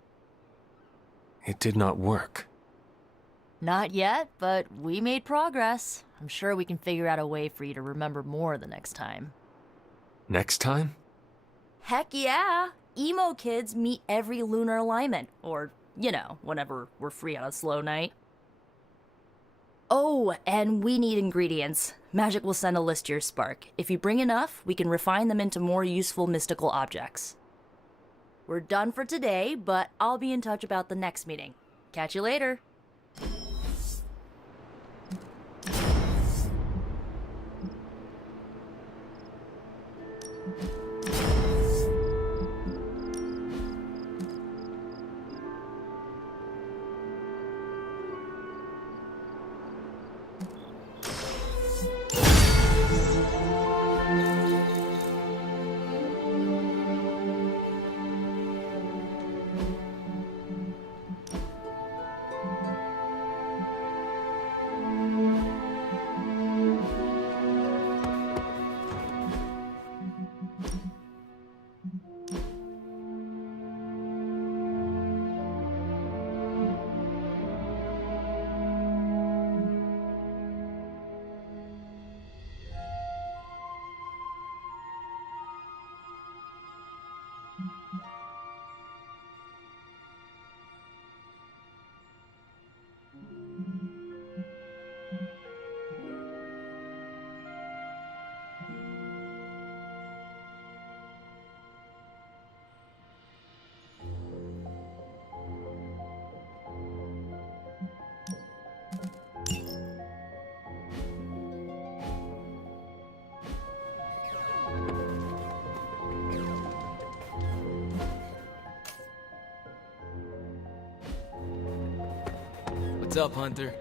It did not work. Not yet, but we made progress. I'm sure we can figure out a way for you to remember more the next time. Next time? Heck yeah! Emo kids meet every lunar alignment, or, you know, whenever we're free on a slow night. Oh, and we need ingredients. Magic will send a list to your spark. If you bring enough, we can refine them into more useful mystical objects. We're done for today, but I'll be in touch about the next meeting. Catch you later. What's up, Hunter?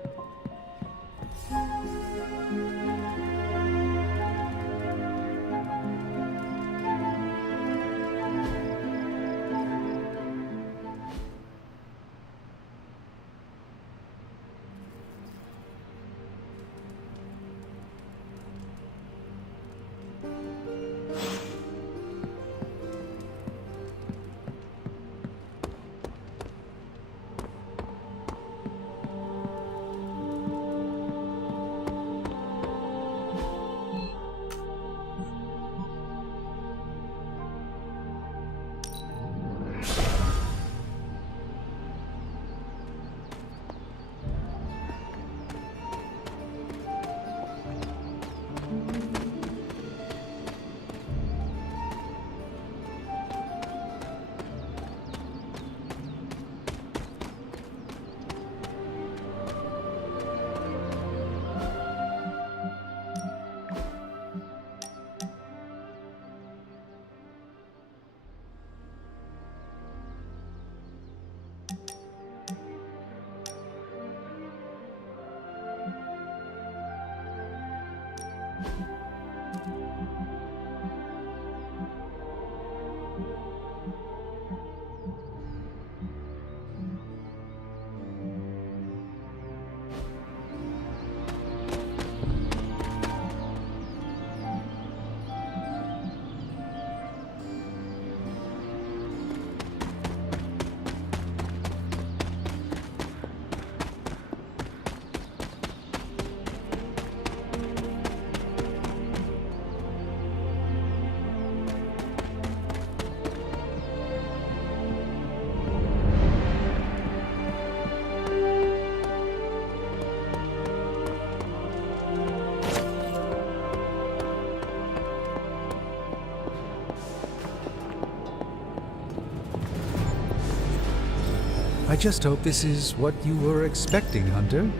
I just hope this is what you were expecting, Hunter.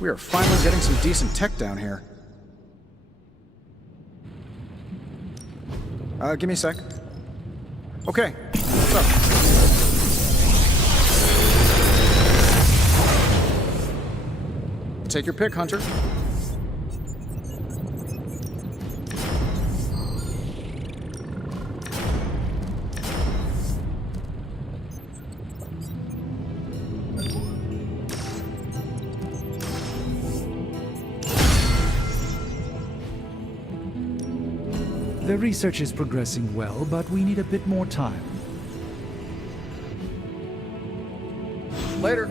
We are finally getting some decent tech down here. Give me a sec. Okay, what's up? Take your pick, Hunter. The research is progressing well, but we need a bit more time. Later.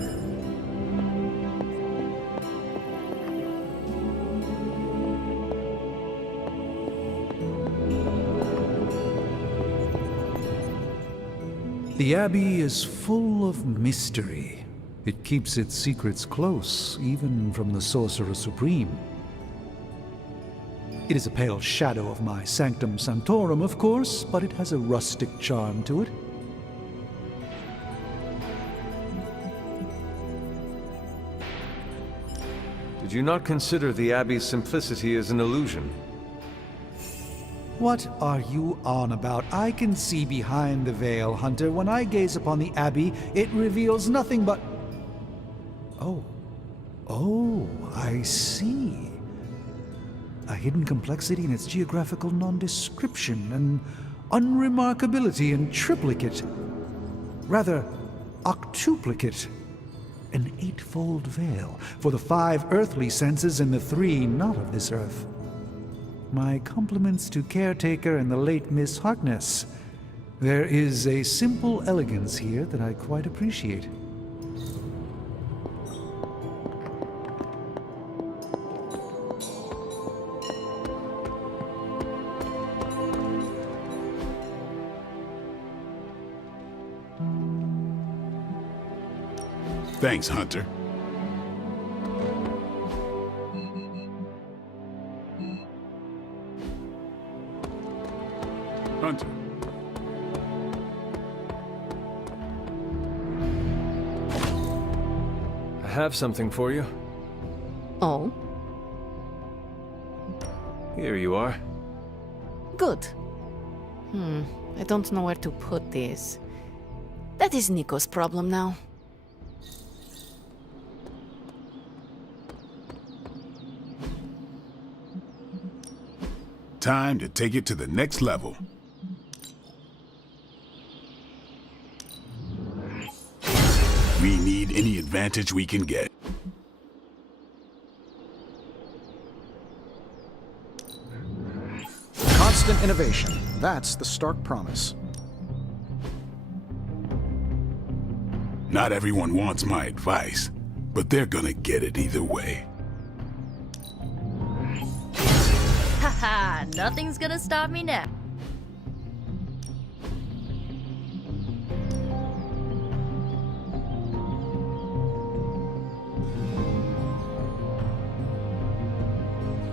The Abbey is full of mystery. It keeps its secrets close, even from the Sorcerer Supreme. It is a pale shadow of my Sanctum Sanctorum, of course, but it has a rustic charm to it. Did you not consider the Abbey's simplicity as an illusion? What are you on about? I can see behind the veil, Hunter. When I gaze upon the Abbey, it reveals nothing but... Oh, I see. A hidden complexity in its geographical nondescription, an unremarkability in triplicate. Rather, octuplicate. An eightfold veil for the 5 earthly senses and the 3 not of this earth. My compliments to Caretaker and the late Miss Harkness. There is a simple elegance here that I quite appreciate. Thanks, Hunter. Hunter. I have something for you. Oh? Here you are. Good. I don't know where to put this. That is Nico's problem now. Time to take it to the next level. We need any advantage we can get. Constant innovation. That's the stark promise. Not everyone wants my advice, but they're gonna get it either way. Haha, nothing's gonna stop me now.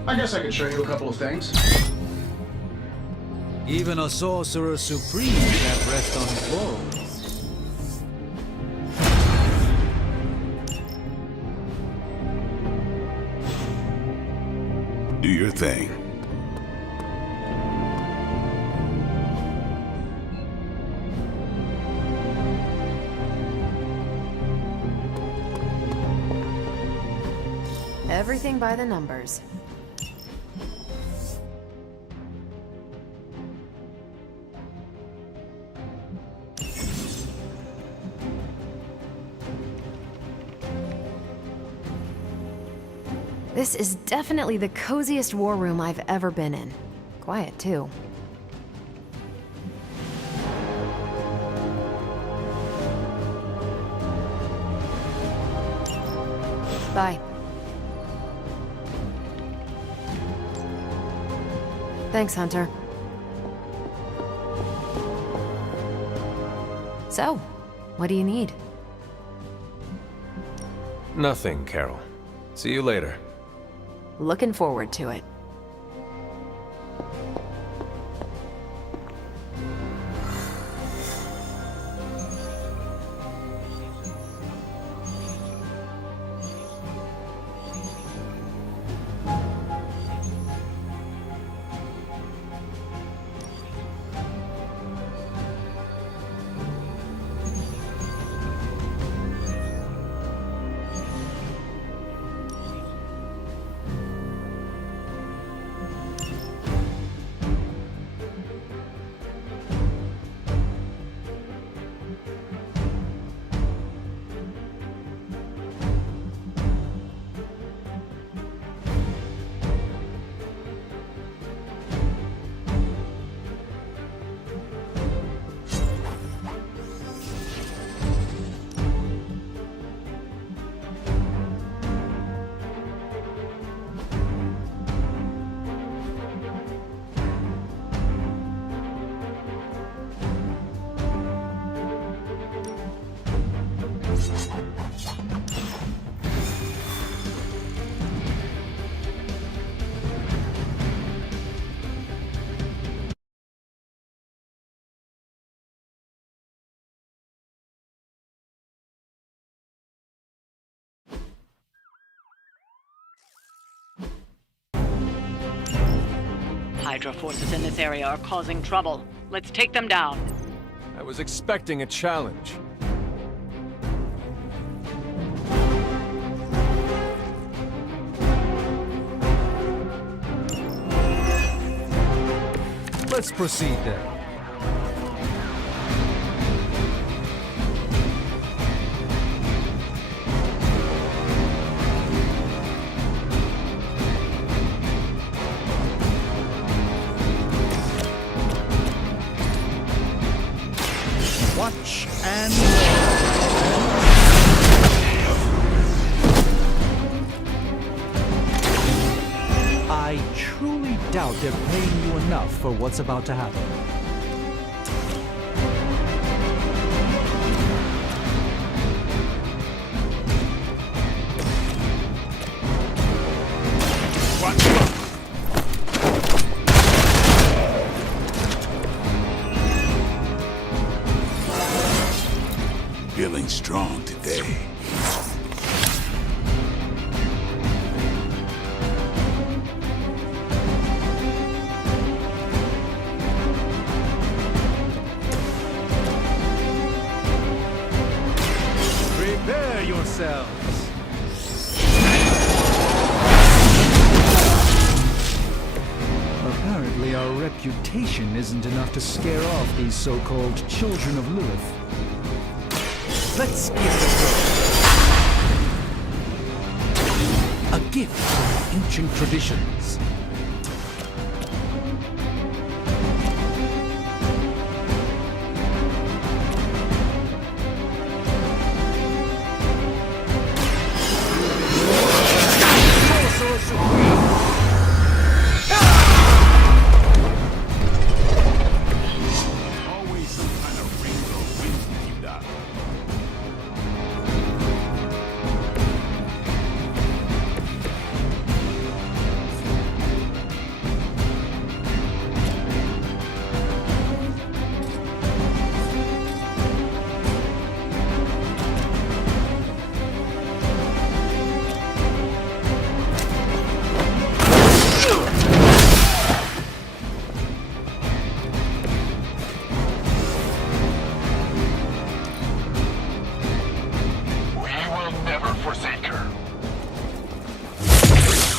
I guess I could show you a couple of things. Even a Sorcerer Supreme can't rest on his laurels. Do your thing. Everything by the numbers. This is definitely the coziest war room I've ever been in. Quiet, too. Bye. Thanks, Hunter. So, what do you need? Nothing, Carol. See you later. Looking forward to it. Hydra forces in this area are causing trouble. Let's take them down. I was expecting a challenge. Let's proceed then. Watch and I truly doubt they're paying you enough for what's about to happen. Feeling strong today. Prepare yourselves. Apparently our reputation isn't enough to scare off these so-called children of Lilith. Let's give it a go. A gift of ancient traditions. Sorcerer Supreme. Always some kind of rainbow wings to keep that.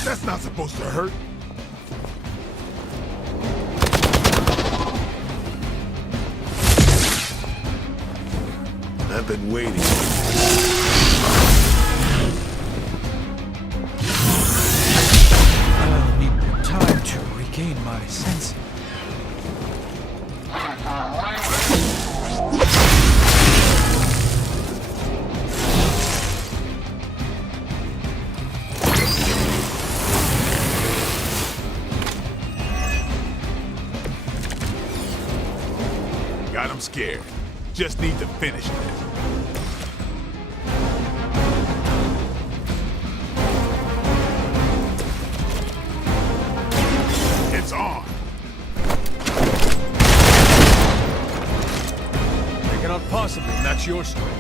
That's not supposed to hurt. I've been waiting. I'll need more time to regain my senses. Got him scared. Just need to finish this. It's on. They cannot possibly match your strength.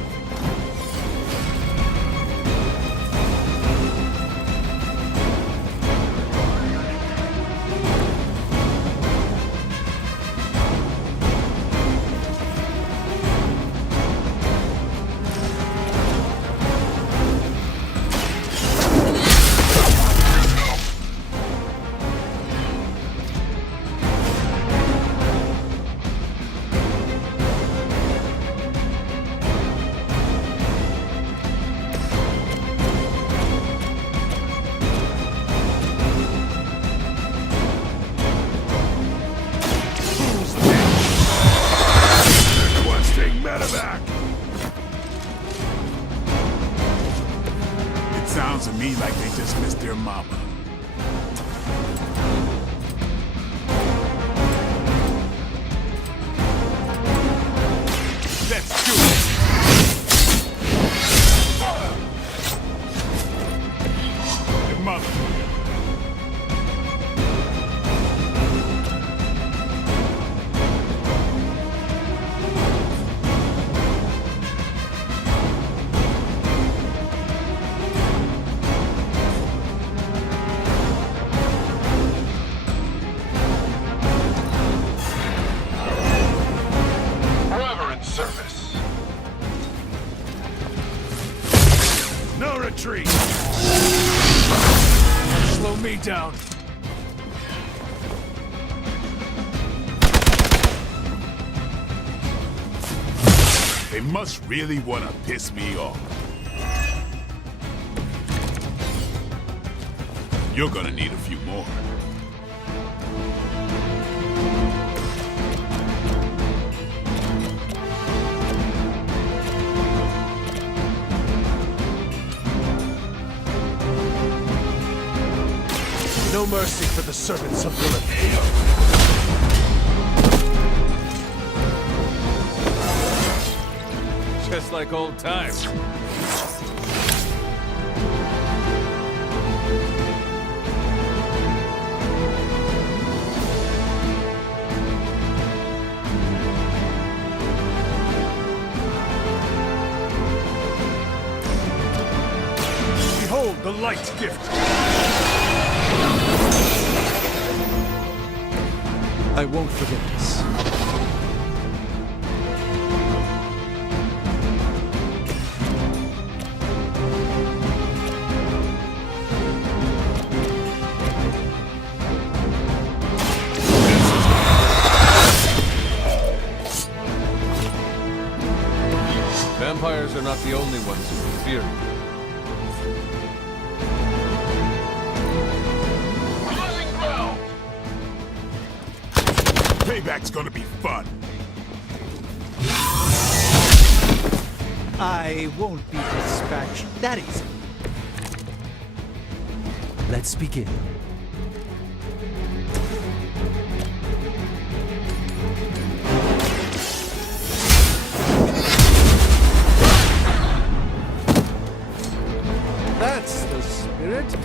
It sounds to me like they just missed their mama. Let's do it! Your mother. Service. No retreat. Slow me down. They must really want to piss me off. You're gonna need a few more. No mercy for the servants of Lilith. Just like old times. Behold the light gift. I won't forget this. Vampires are not the only ones who fear you. Payback's gonna be fun. I won't be dispatched that easy. Let's begin. That's the spirit.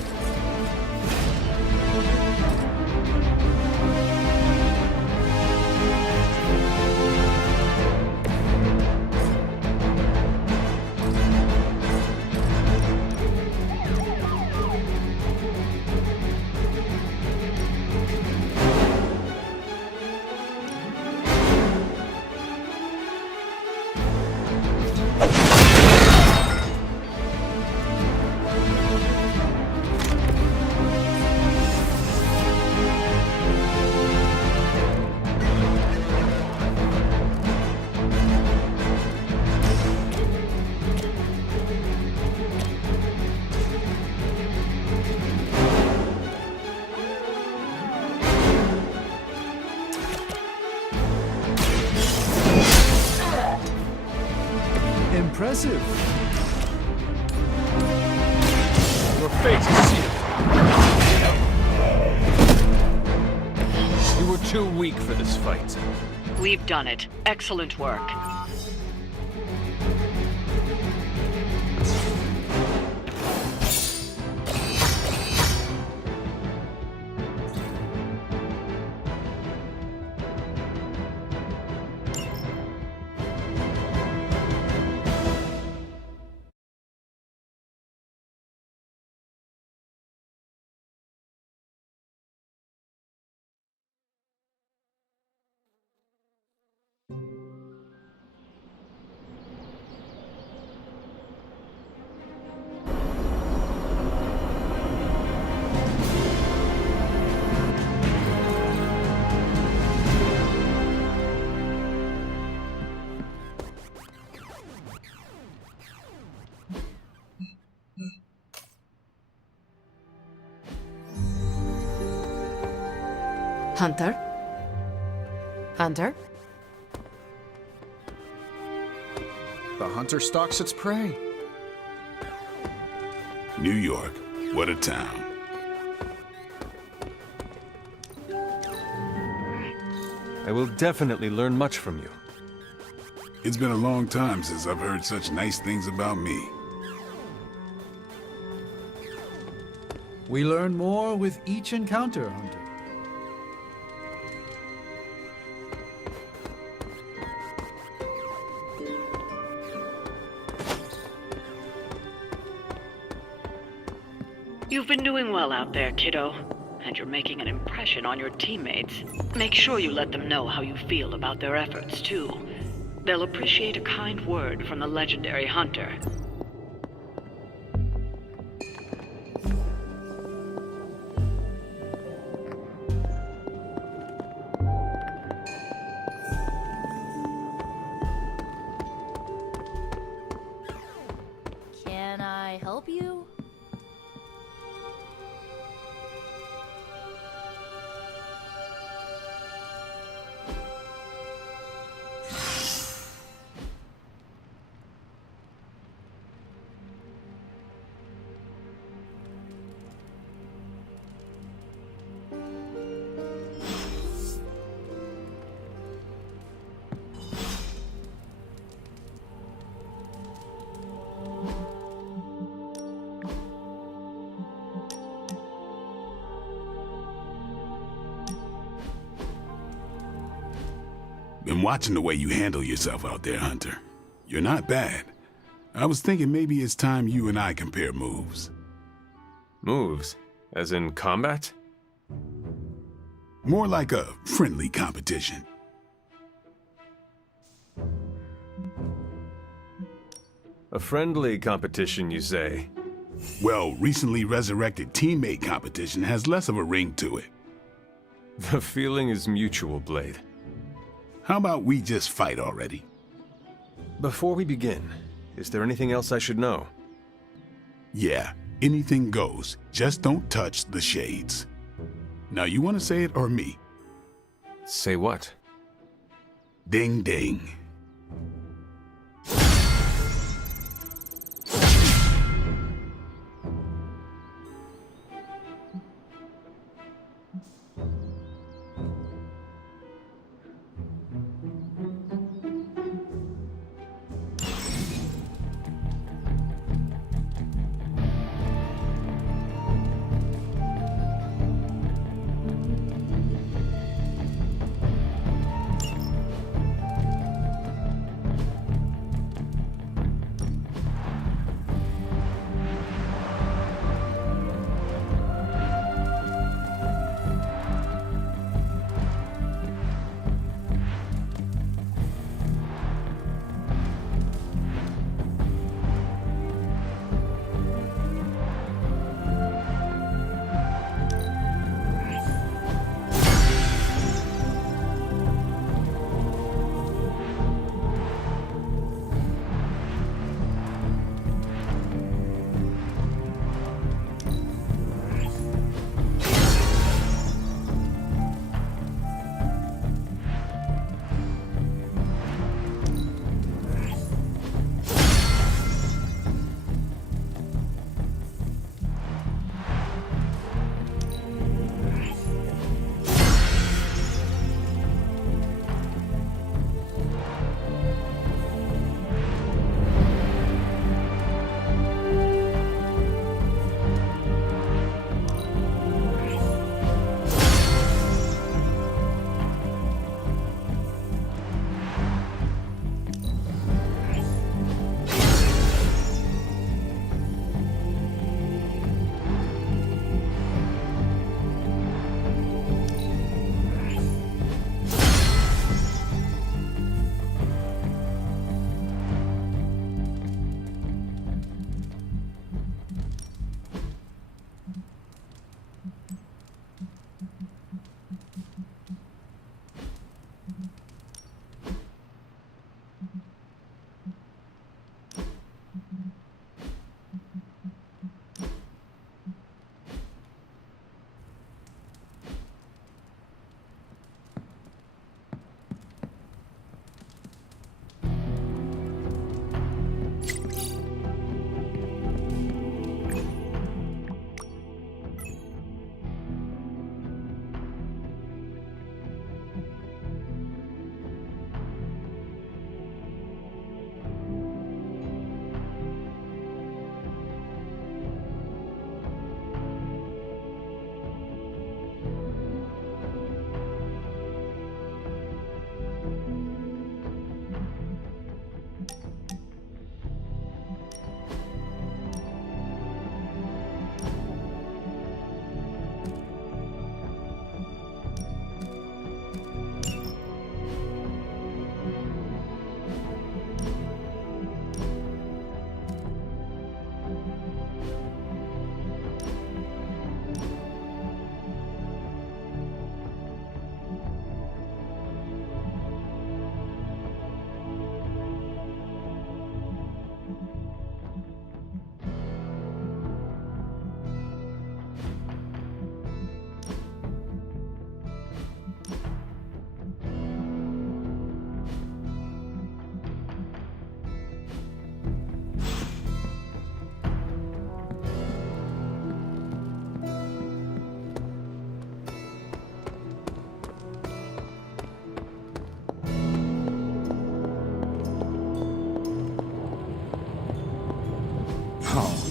impressive. Your fate is sealed. You were too weak for this fight. We've done it. Excellent work. Hunter? Hunter? The hunter stalks its prey. New York, what a town. I will definitely learn much from you. It's been a long time since I've heard such nice things about me. We learn more with each encounter, Hunter. You've been doing well out there, kiddo. And you're making an impression on your teammates. Make sure you let them know how you feel about their efforts, too. They'll appreciate a kind word from the legendary Hunter. Can I help you? Been watching the way you handle yourself out there, Hunter. You're not bad. I was thinking maybe it's time you and I compare moves. Moves? As in combat? More like a friendly competition. A friendly competition, you say? Well, recently resurrected teammate competition has less of a ring to it. The feeling is mutual, Blade. How about we just fight already? Before we begin, is there anything else I should know? Yeah, anything goes. Just don't touch the shades. Now, you want to say it or me? Say what? Ding ding.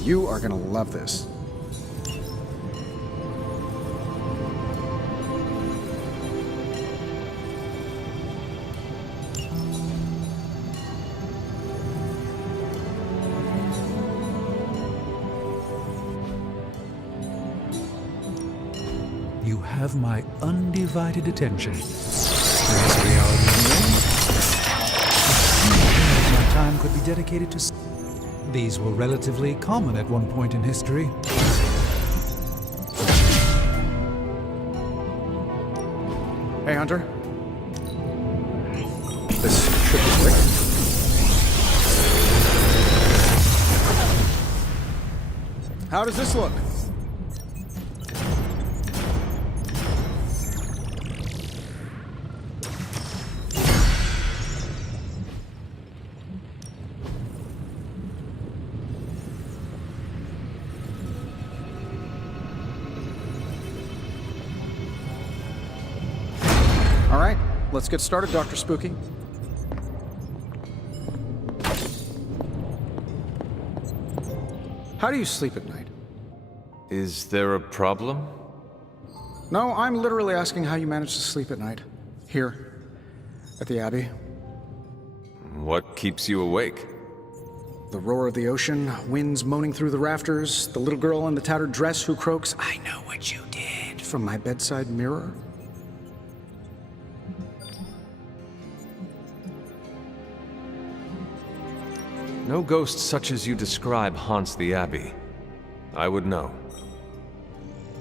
You are gonna love this. You have my undivided attention. This reality anyway. My time could be dedicated to... These were relatively common at one point in history. Hey, Hunter. This should be quick. How does this look? All right, let's get started, Dr. Spooky. How do you sleep at night? Is there a problem? No, I'm literally asking how you manage to sleep at night. Here, at the Abbey. What keeps you awake? The roar of the ocean, winds moaning through the rafters, the little girl in the tattered dress who croaks, "I know what you did," from my bedside mirror. No ghost such as you describe haunts the Abbey. I would know.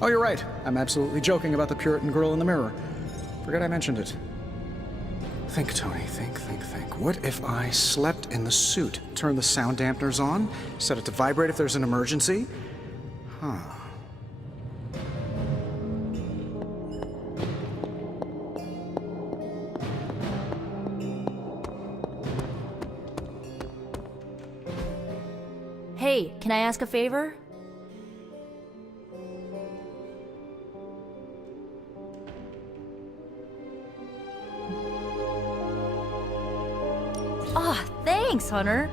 Oh, you're right. I'm absolutely joking about the Puritan girl in the mirror. Forget I mentioned it. Think, Tony, think. What if I slept in the suit? Turn the sound dampeners on? Set it to vibrate if there's an emergency? Huh. Hey, can I ask a favor? Ah, thanks, Hunter.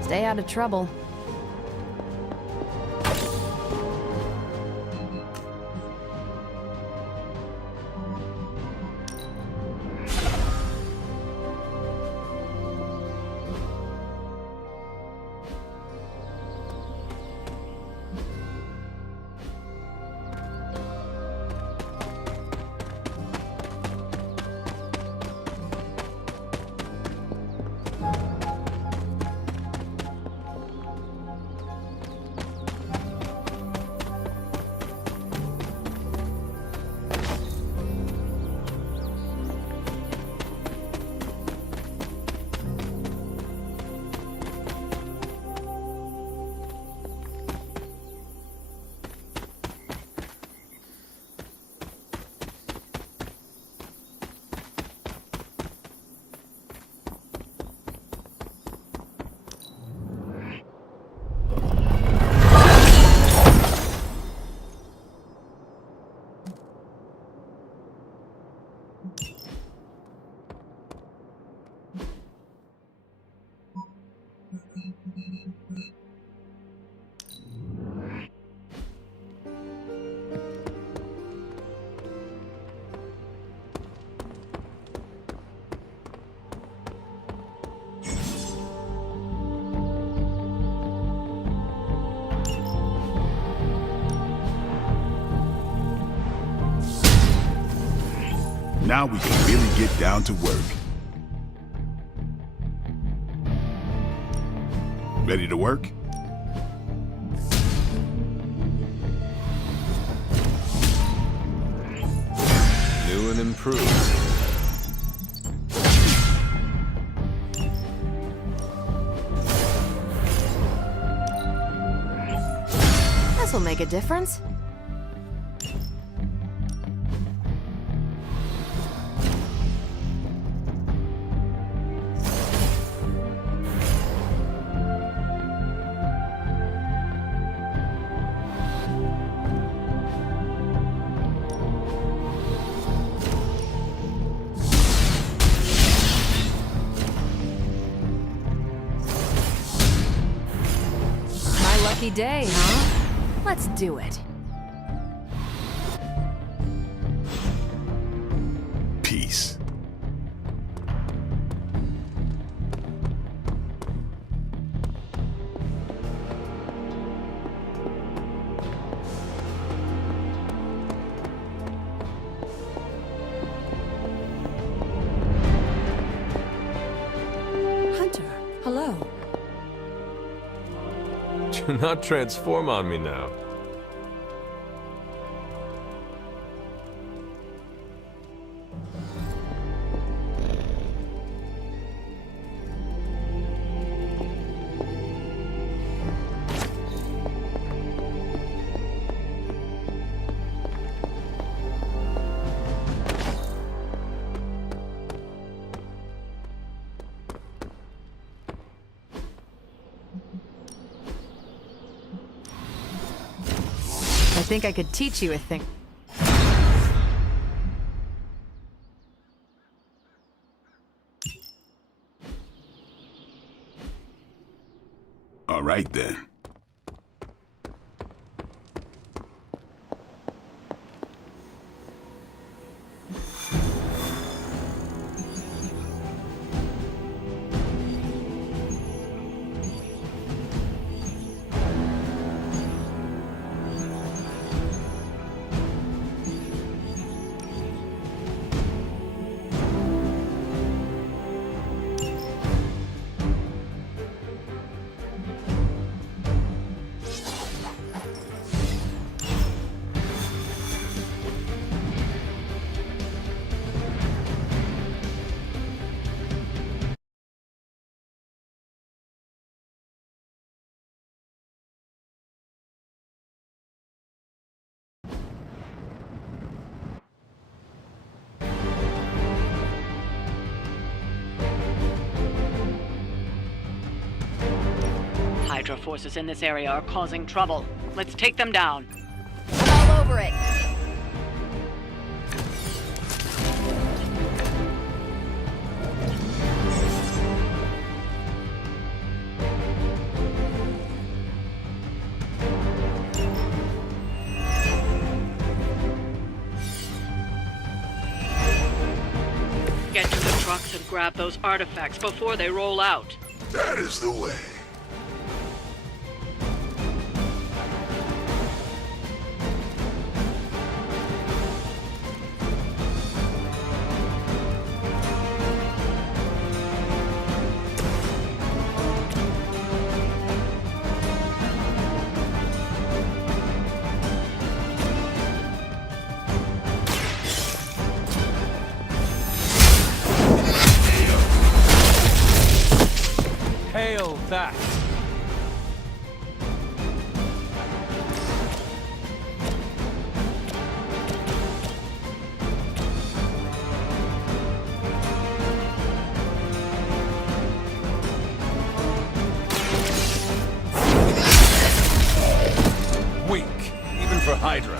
Stay out of trouble. Now we can really get down to work. Ready to work? New and improved. This'll make a difference. lucky day, huh? Let's do it. Peace. Hunter, hello. Do not transform on me now. I think I could teach you a thing. All right then. Hydra forces in this area are causing trouble. Let's take them down. All over it. Get to the trucks and grab those artifacts before they roll out. That is the way. Hail that! Weak, even for Hydra.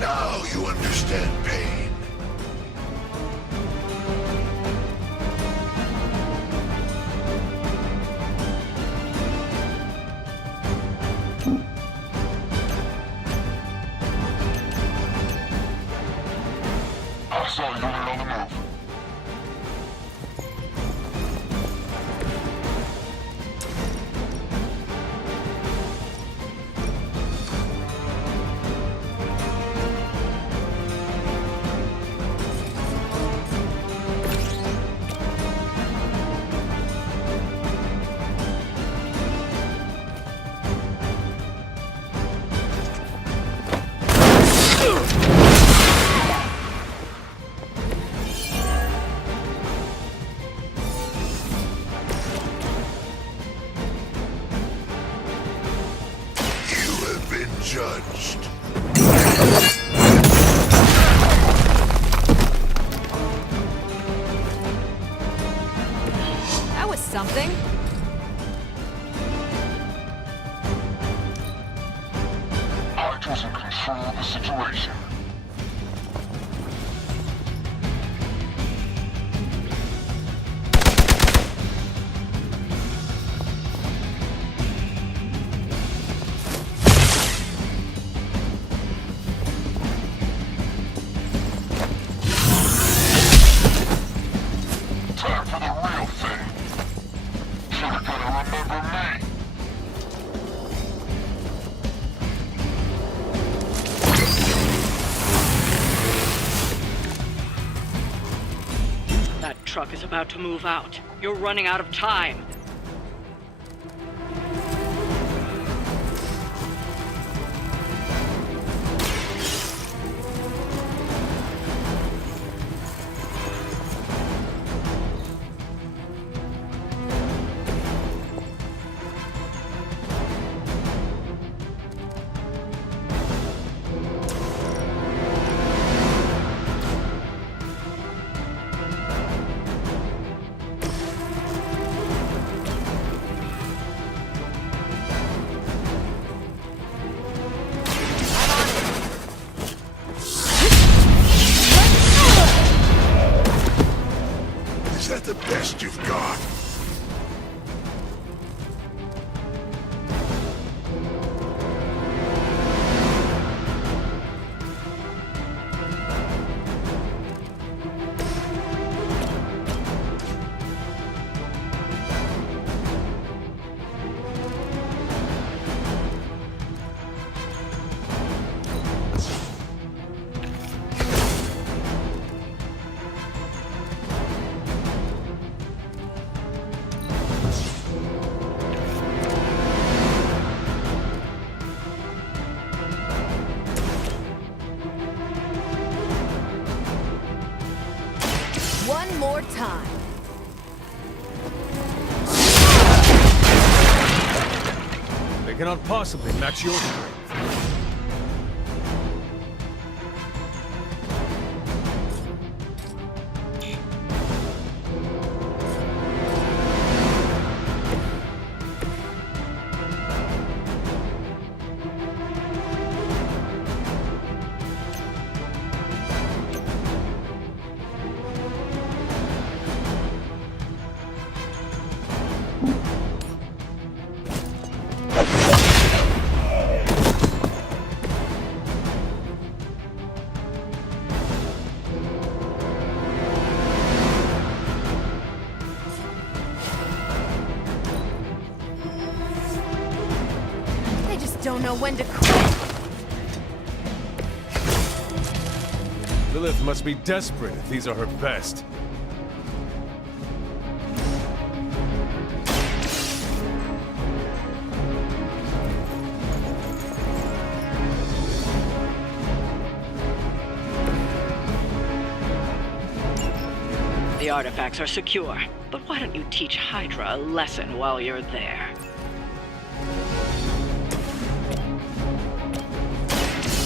Now you understand pain. Hostile unit on the move. something? Hydra's in control of the situation. Time for the real thing. You're gonna remember me. That truck is about to move out. You're running out of time. Is that the best you've got? One more time. They cannot possibly match your strength. They just don't know when to quit. Lilith must be desperate if these are her best. The artifacts are secure, but why don't you teach Hydra a lesson while you're there?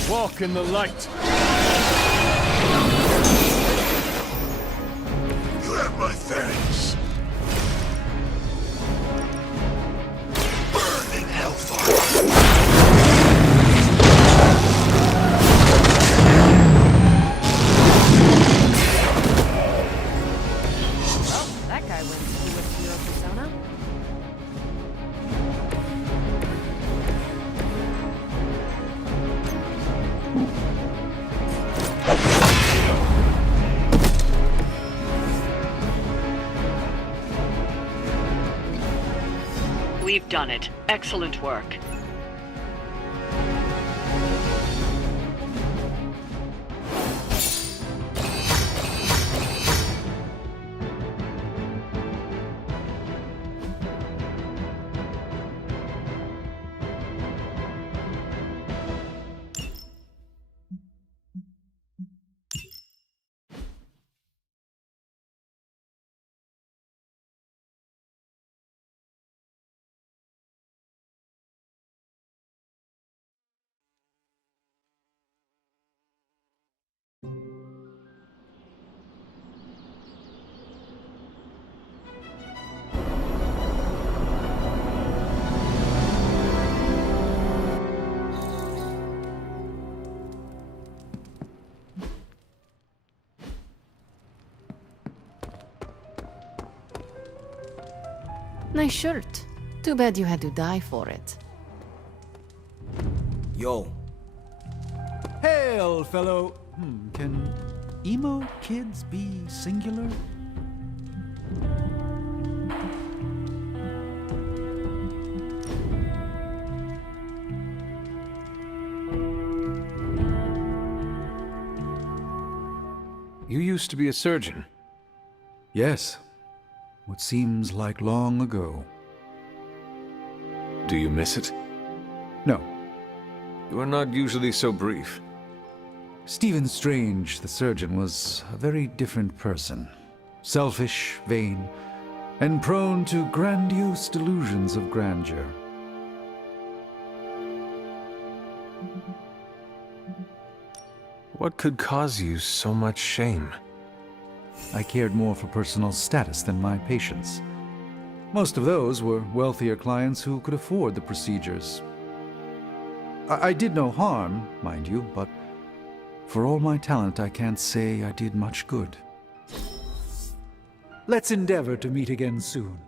Walk in the light. You have my thanks. Burning hellfire. Well, that guy went through with hero persona. We've done it. Excellent work. Nice shirt. Too bad you had to die for it. Yo. Hail, fellow. Can emo kids be singular? You used to be a surgeon. Yes. What seems like long ago. Do you miss it? No. You are not usually so brief. Stephen Strange, the surgeon, was a very different person. Selfish, vain, and prone to grandiose delusions of grandeur. What could cause you so much shame? I cared more for personal status than my patients. Most of those were wealthier clients who could afford the procedures. I did no harm, mind you, but for all my talent, I can't say I did much good. Let's endeavor to meet again soon.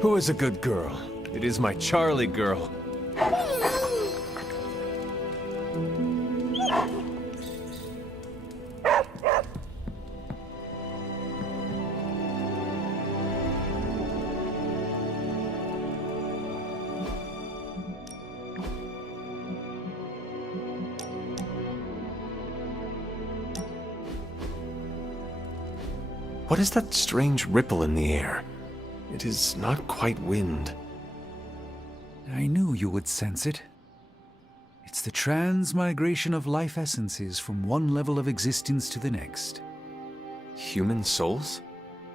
Who is a good girl? It is my Charlie girl. What is that strange ripple in the air? It is not quite wind. I knew you would sense it. It's the transmigration of life essences from one level of existence to the next. Human souls?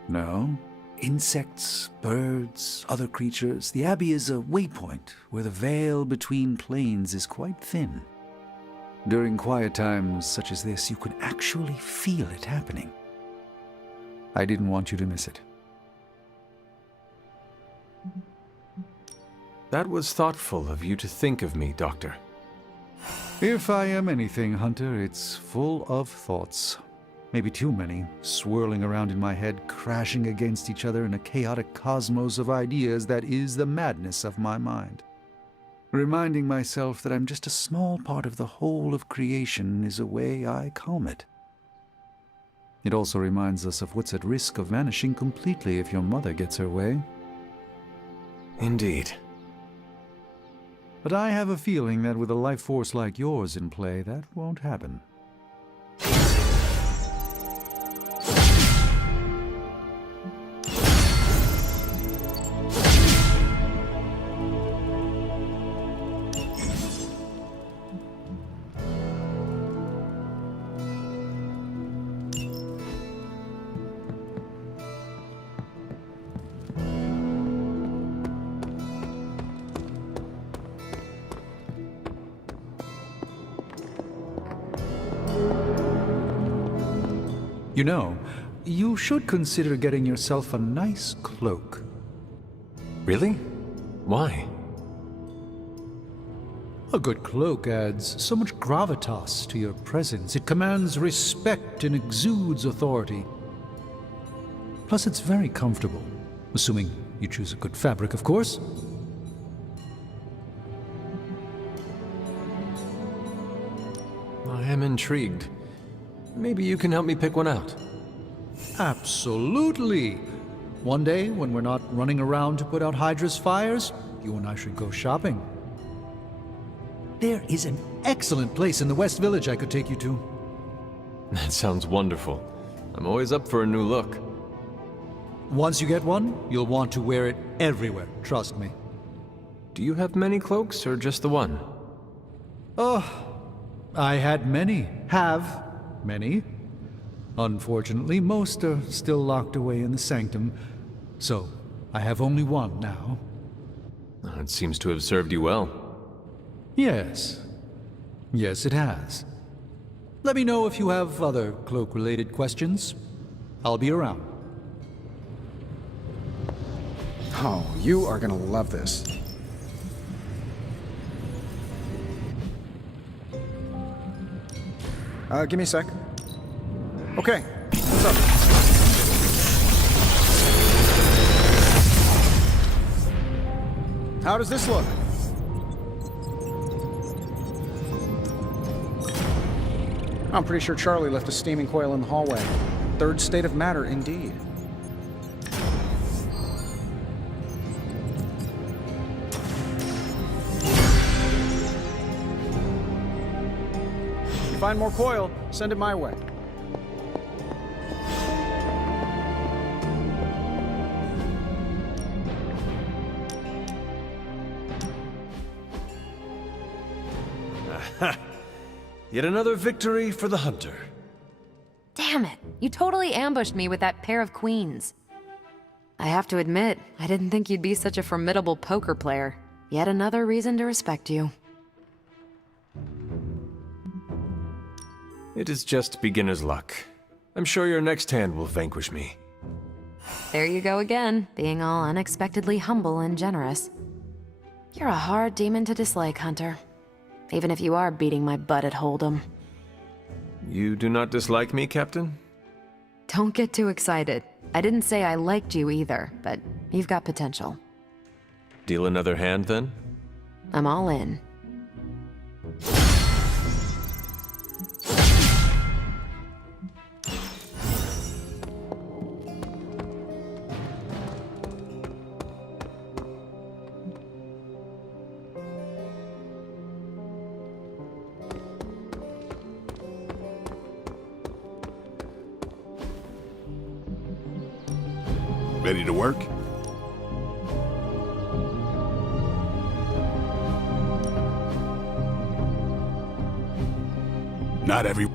No. Insects, birds, other creatures. The Abbey is a waypoint where the veil between planes is quite thin. During quiet times such as this, you could actually feel it happening. I didn't want you to miss it. That was thoughtful of you to think of me, Doctor. If I am anything, Hunter, it's full of thoughts. Maybe too many, swirling around in my head, crashing against each other in a chaotic cosmos of ideas that is the madness of my mind. Reminding myself that I'm just a small part of the whole of creation is a way I calm it. It also reminds us of what's at risk of vanishing completely if your mother gets her way. Indeed. But I have a feeling that with a life force like yours in play, that won't happen. You know, you should consider getting yourself a nice cloak. Really? Why? A good cloak adds so much gravitas to your presence. It commands respect and exudes authority. Plus, it's very comfortable. Assuming you choose a good fabric, of course. I am intrigued. Maybe you can help me pick one out. Absolutely. One day, when we're not running around to put out Hydra's fires, you and I should go shopping. There is an excellent place in the West Village I could take you to. That sounds wonderful. I'm always up for a new look. Once you get one, you'll want to wear it everywhere, trust me. Do you have many cloaks, or just the one? Oh, I had many. Have many. Unfortunately, most are still locked away in the sanctum, so I have only one now. It seems to have served you well. Yes. Yes, it has. Let me know if you have other cloak-related questions. I'll be around. Oh, you are gonna love this. Give me a sec. Okay, what's up? How does this look? I'm pretty sure Charlie left a steaming coil in the hallway. Third state of matter, indeed. If you find more coil, send it my way. Yet another victory for the hunter. Damn it! You totally ambushed me with that pair of queens. I have to admit, I didn't think you'd be such a formidable poker player. Yet another reason to respect you. It is just beginner's luck. I'm sure your next hand will vanquish me. There you go again, being all unexpectedly humble and generous. You're a hard demon to dislike, Hunter. Even if you are beating my butt at Hold'em. You do not dislike me, Captain? Don't get too excited. I didn't say I liked you either, but you've got potential. Deal another hand, then? I'm all in. Ready to work? Not every...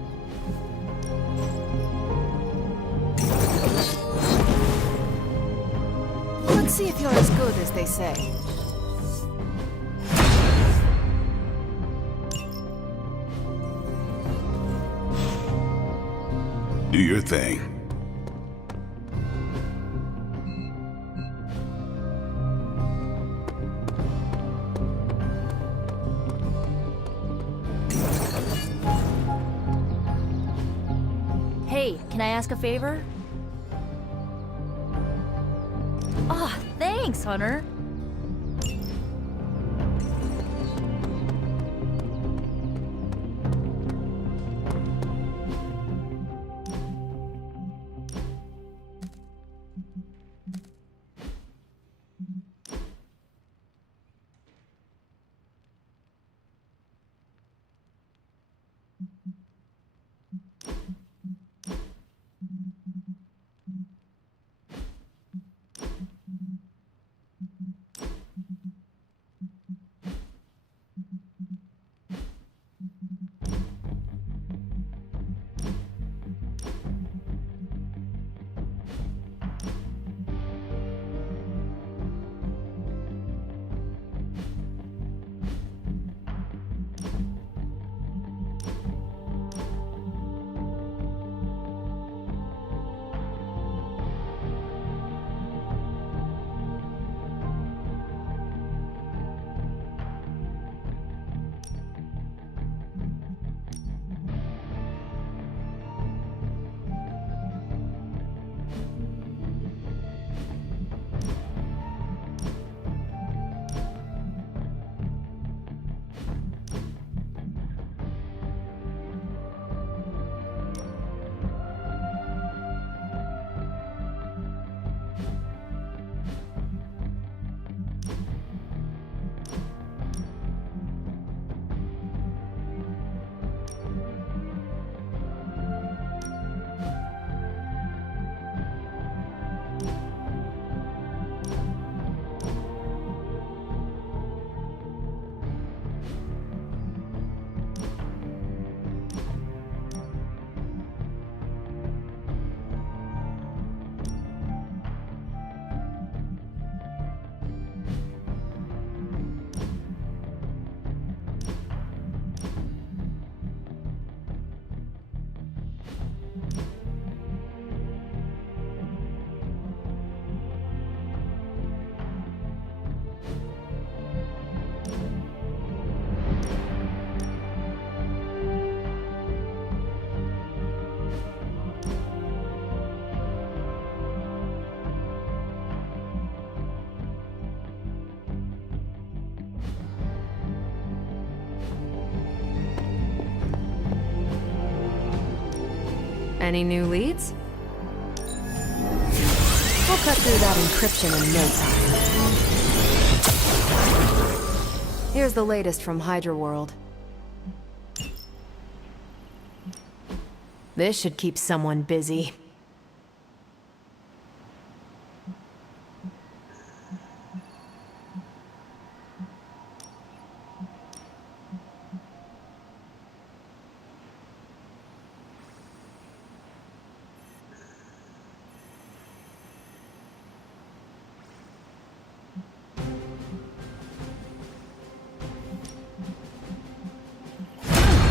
Let's see if you're as good as they say. Do your thing. Hey, can I ask a favor? Aw, thanks, Hunter. Any new leads? We'll cut through that encryption in no time. Here's the latest from Hydra World. This should keep someone busy.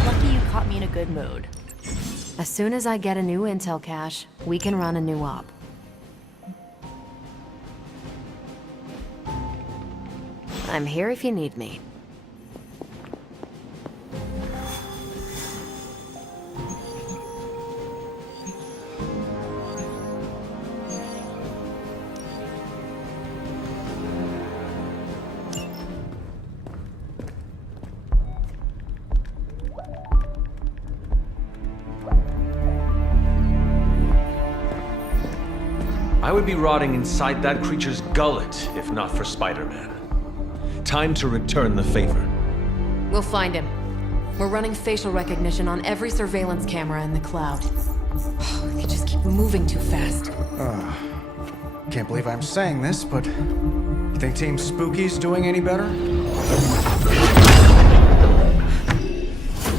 Lucky you caught me in a good mood. As soon as I get a new intel cache, we can run a new op. I'm here if you need me. I would be rotting inside that creature's gullet if not for Spider-Man. Time to return the favor. We'll find him. We're running facial recognition on every surveillance camera in the cloud. They just keep moving too fast. Can't believe I'm saying this, but you think Team Spooky's doing any better?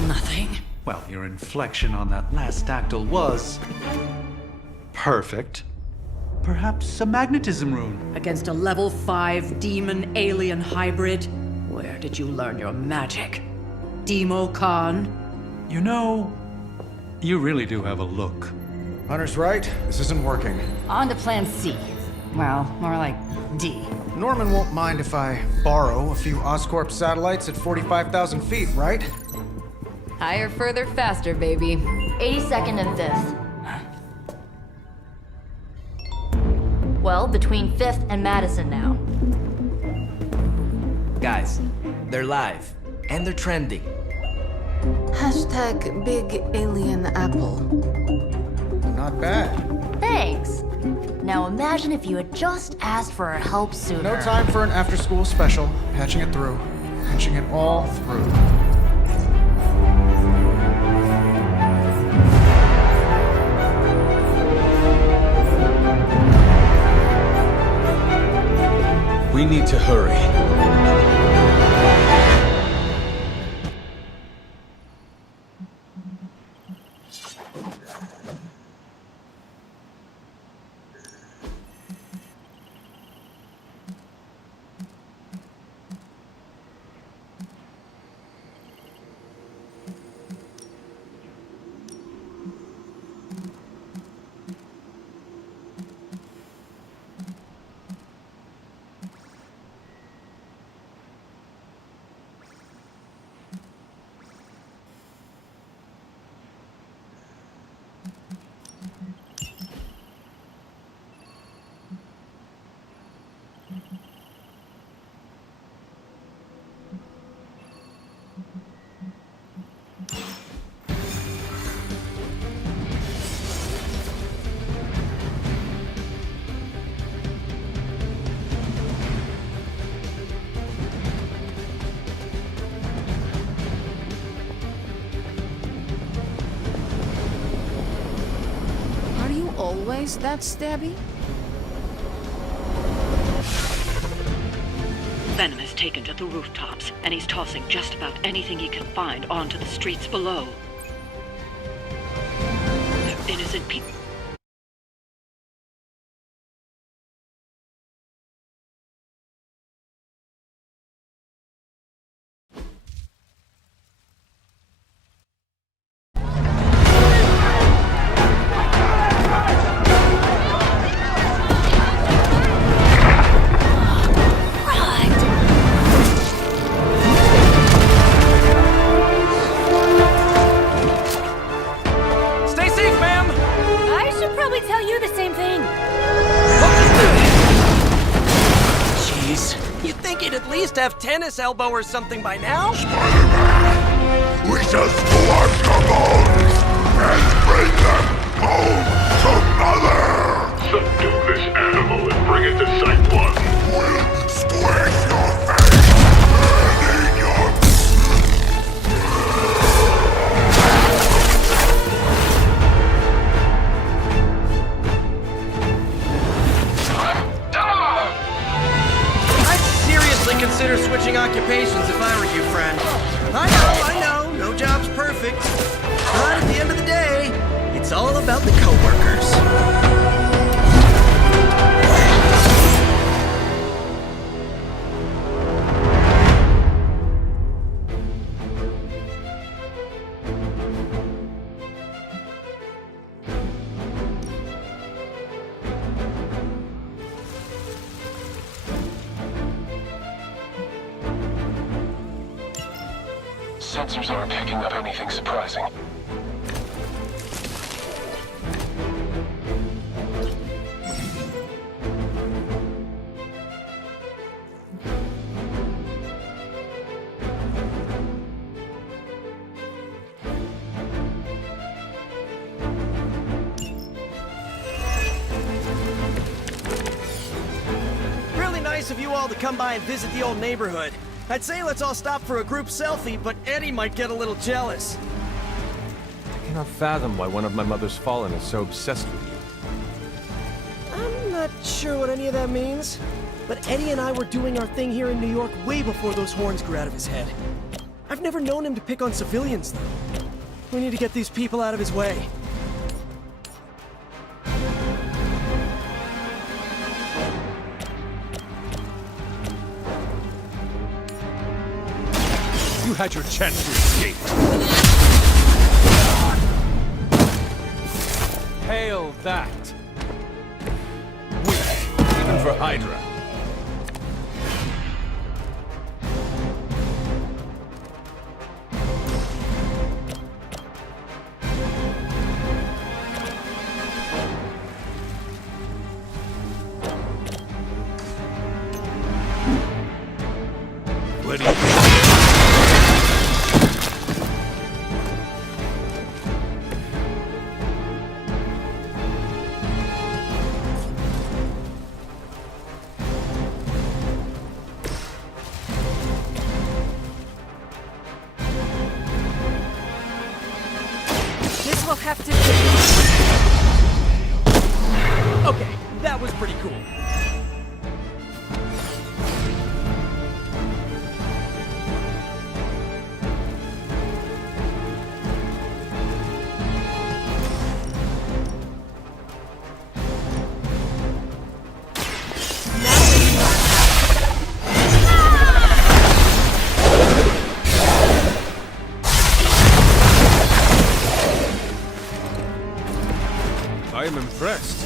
Nothing. Well, your inflection on that last dactyl was perfect. Perhaps a magnetism rune. Against a level 5 demon alien hybrid? Where did you learn your magic? Demo Khan? You know, you really do have a look. Hunter's right. This isn't working. On to plan C. Well, more like D. Norman won't mind if I borrow a few Oscorp satellites at 45,000 feet, right? Higher, further, faster, baby. 82nd and 5th. Well, between 5th and Madison now. Guys, they're live. And they're trending. Hashtag Big Alien Apple. Not bad. Thanks. Now imagine if you had just asked for our help sooner. No time for an after-school special. Patching it through. Patching it all through. We need to hurry. Always that stabby? Venom has taken to the rooftops, and he's tossing just about anything he can find onto the streets below. They're innocent people. Have tennis elbow or something by now? Spider-Man, we shall scorch your bones and bring them about the coworkers. Sensors aren't picking up anything surprising. Really nice of you all to come by and visit the old neighborhood. I'd say let's all stop for a group selfie, but Eddie might get a little jealous. I cannot fathom why one of my mother's fallen is so obsessed with you. I'm not sure what any of that means, but Eddie and I were doing our thing here in New York way before those horns grew out of his head. I've never known him to pick on civilians, though. We need to get these people out of his way. You had your chance to escape. Hail that. Weak, even for Hydra. What do you think? This will have to... Okay, that was pretty cool. I am impressed.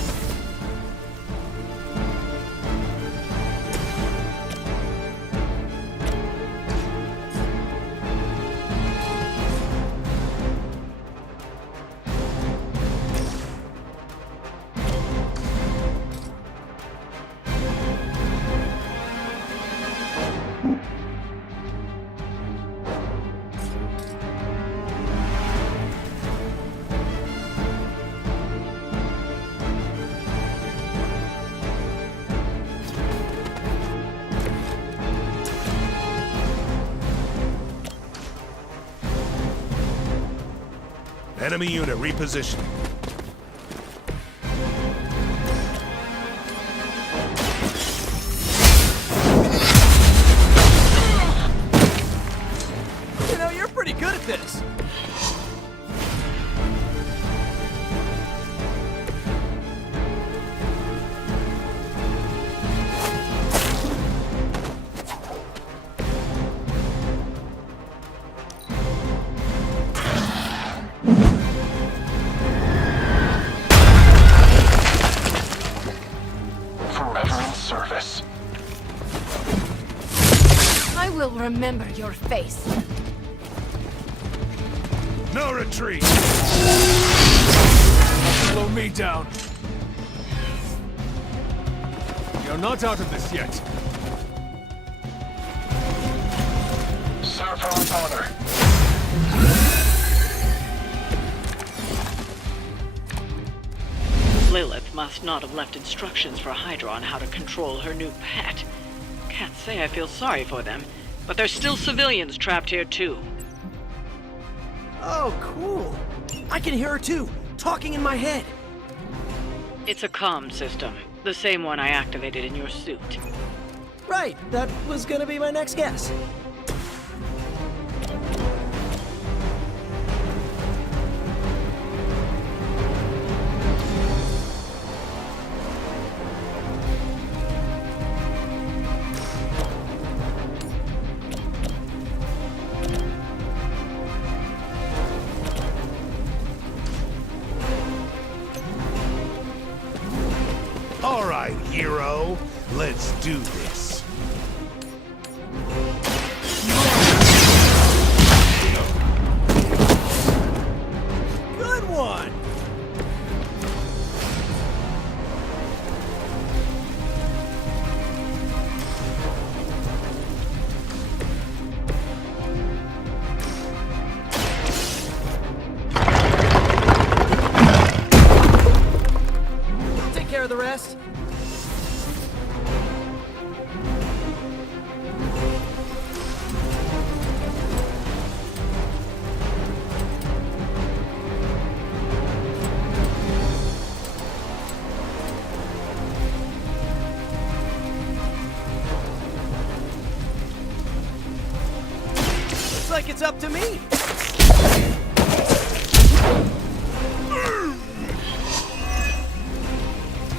Enemy unit repositioning. You know, you're pretty good at this. Forever in service. I will remember your face. No retreat! Slow me down. You're not out of this yet. Serve her with honor. Lilith must not have left instructions for Hydra on how to control her new pet. Can't say I feel sorry for them, but there's still civilians trapped here too. Oh, cool. I can hear her too, talking in my head. It's a comm system, the same one I activated in your suit. Right, that was gonna be my next guess. hero. Let's do this. Good one! Take care of the rest. Looks like it's up to me.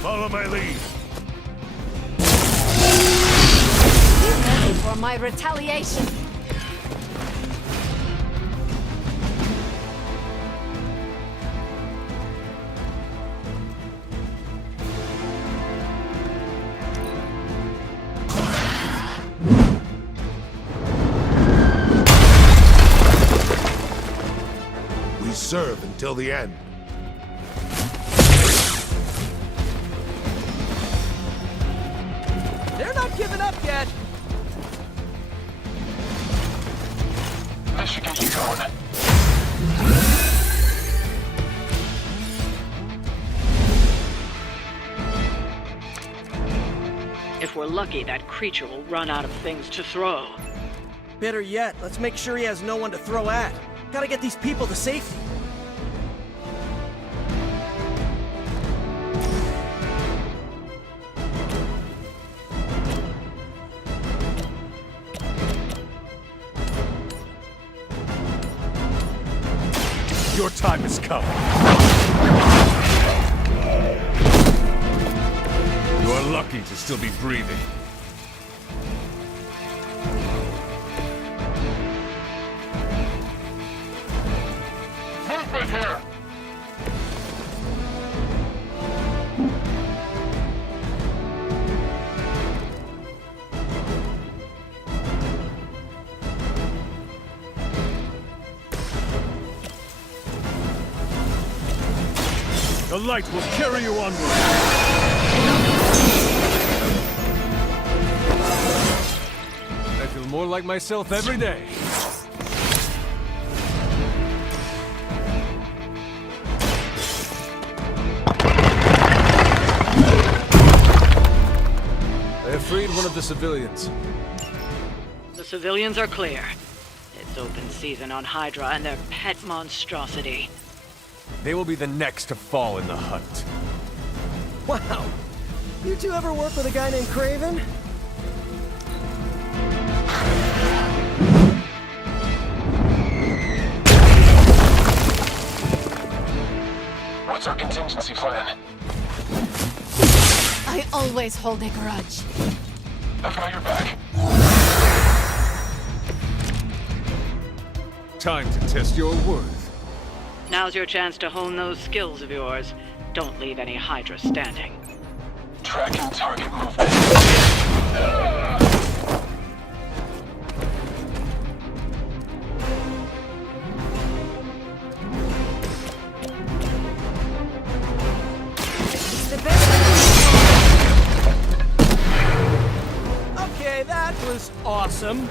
Follow my lead. Be ready for my retaliation. We serve until the end. They're not giving up yet. This should get you going. If we're lucky, that creature will run out of things to throw. Better yet, let's make sure he has no one to throw at. Gotta get these people to safety. Your time has come. You are lucky to still be breathing. Movement here. The light will carry you onward. I feel more like myself every day. I have freed one of the civilians. The civilians are clear. It's open season on Hydra and their pet monstrosity. They will be the next to fall in the hunt. Wow. You two ever work with a guy named Craven? What's our contingency plan? I always hold a grudge. I've got your back. Time to test your worth. Now's your chance to hone those skills of yours. Don't leave any Hydra standing. Tracking target movement. It's the best. Okay, that was awesome.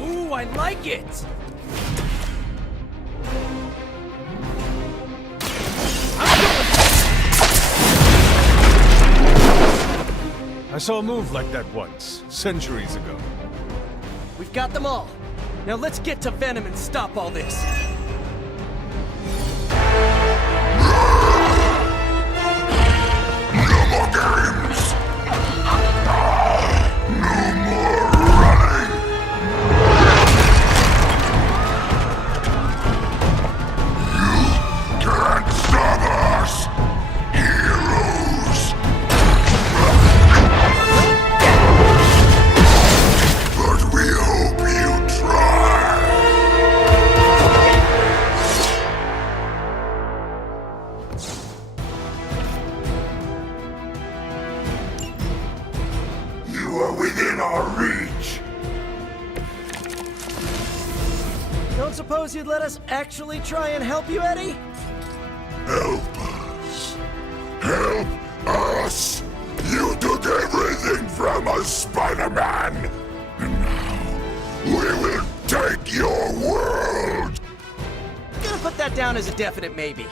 Ooh, I like it! I saw a move like that once, centuries ago. We've got them all. Now let's get to Venom and stop all this. You are within our reach. Don't suppose you'd let us actually try and help you, Eddie? Help us. Help us. You took everything from us, Spider-Man. And now, we will take your world. Gonna put that down as a definite maybe.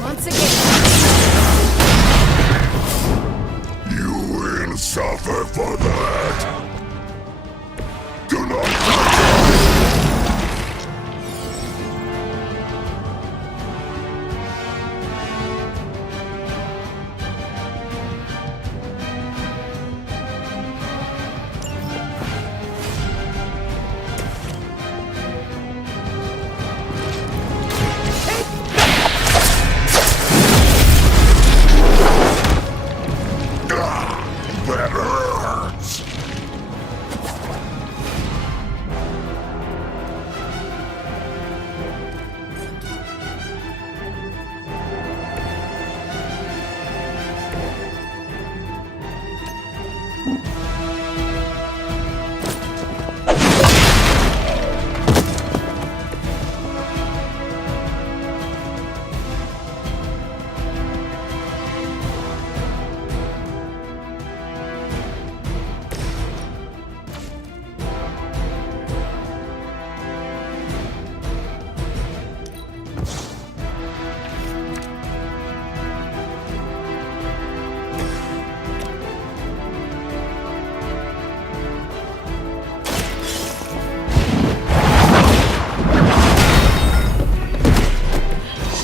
Once again. You will suffer for that. Do not that hurts.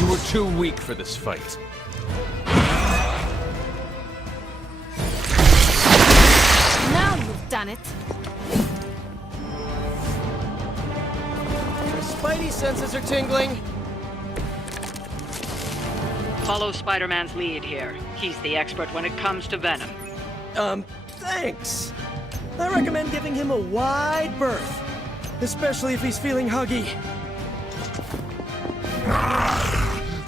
You were too weak for this fight. Now you've done it. Your spidey senses are tingling. Follow Spider-Man's lead here. He's the expert when it comes to venom. Thanks. I recommend giving him a wide berth. Especially if he's feeling huggy.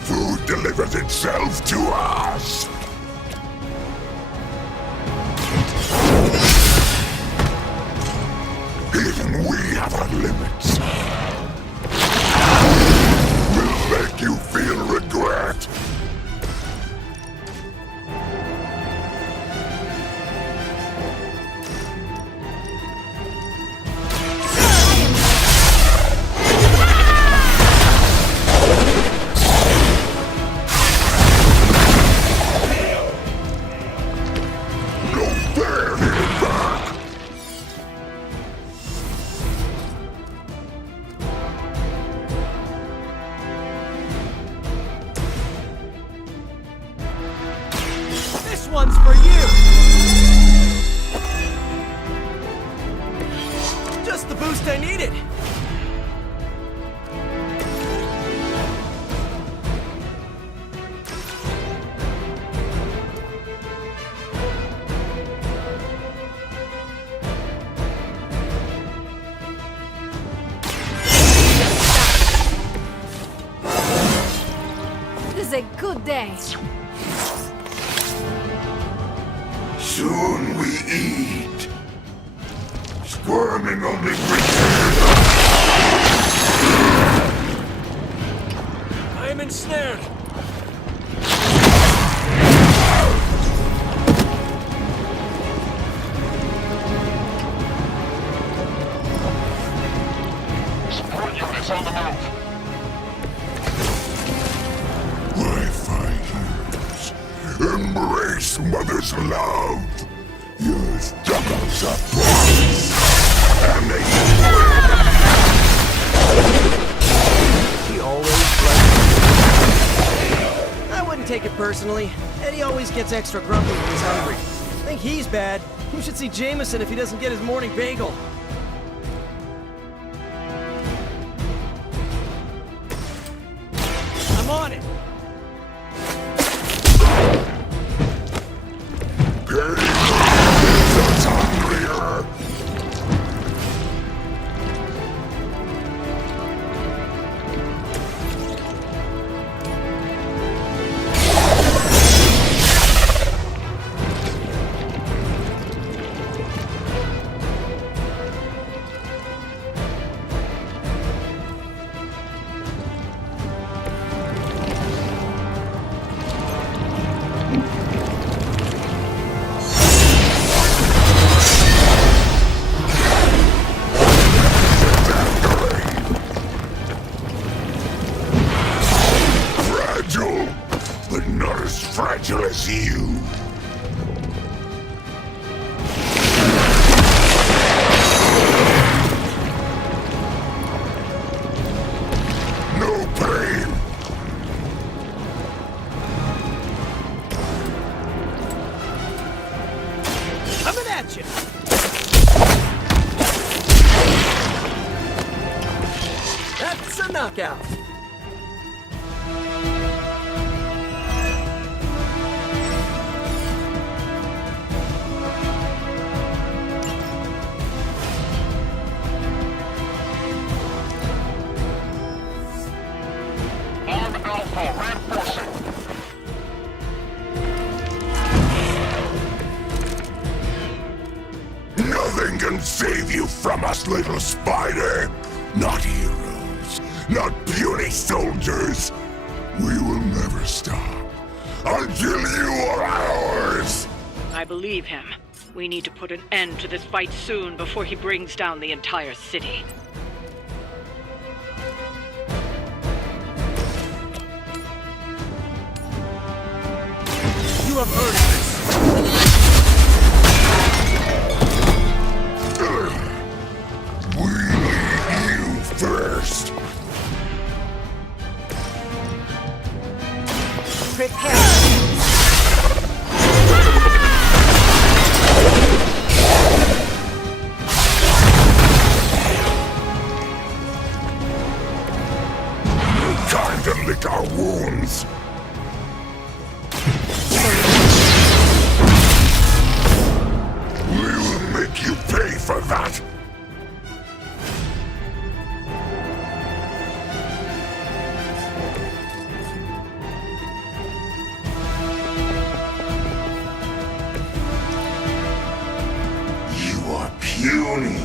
Food delivers itself to us. Even we have our limits. We'll make you feel regret. This one's for you! Just the boost I needed! This is a good day. Soon we eat. Squirming only I am ensnared! Support units on the move. My fighters, embrace Mother's love. Your struggles are promised, and they He always I wouldn't take it personally. Eddie always gets extra grumpy when he's hungry. Think he's bad. You should see Jameson if he doesn't get his morning bagel. I'm on it! That's hungrier. Fragile, but not as fragile as you. No pain. Coming at you! That's a knockout. Arm Alpha reinforcing. Nothing can save you from us, little spider. Not heroes, not puny soldiers. We will never stop until you are ours. I believe him. We need to put an end to this fight soon before he brings down the entire city. You have earned this. We need you first. Prepare. Time to lick our wounds. We will make you pay for that. You are puny.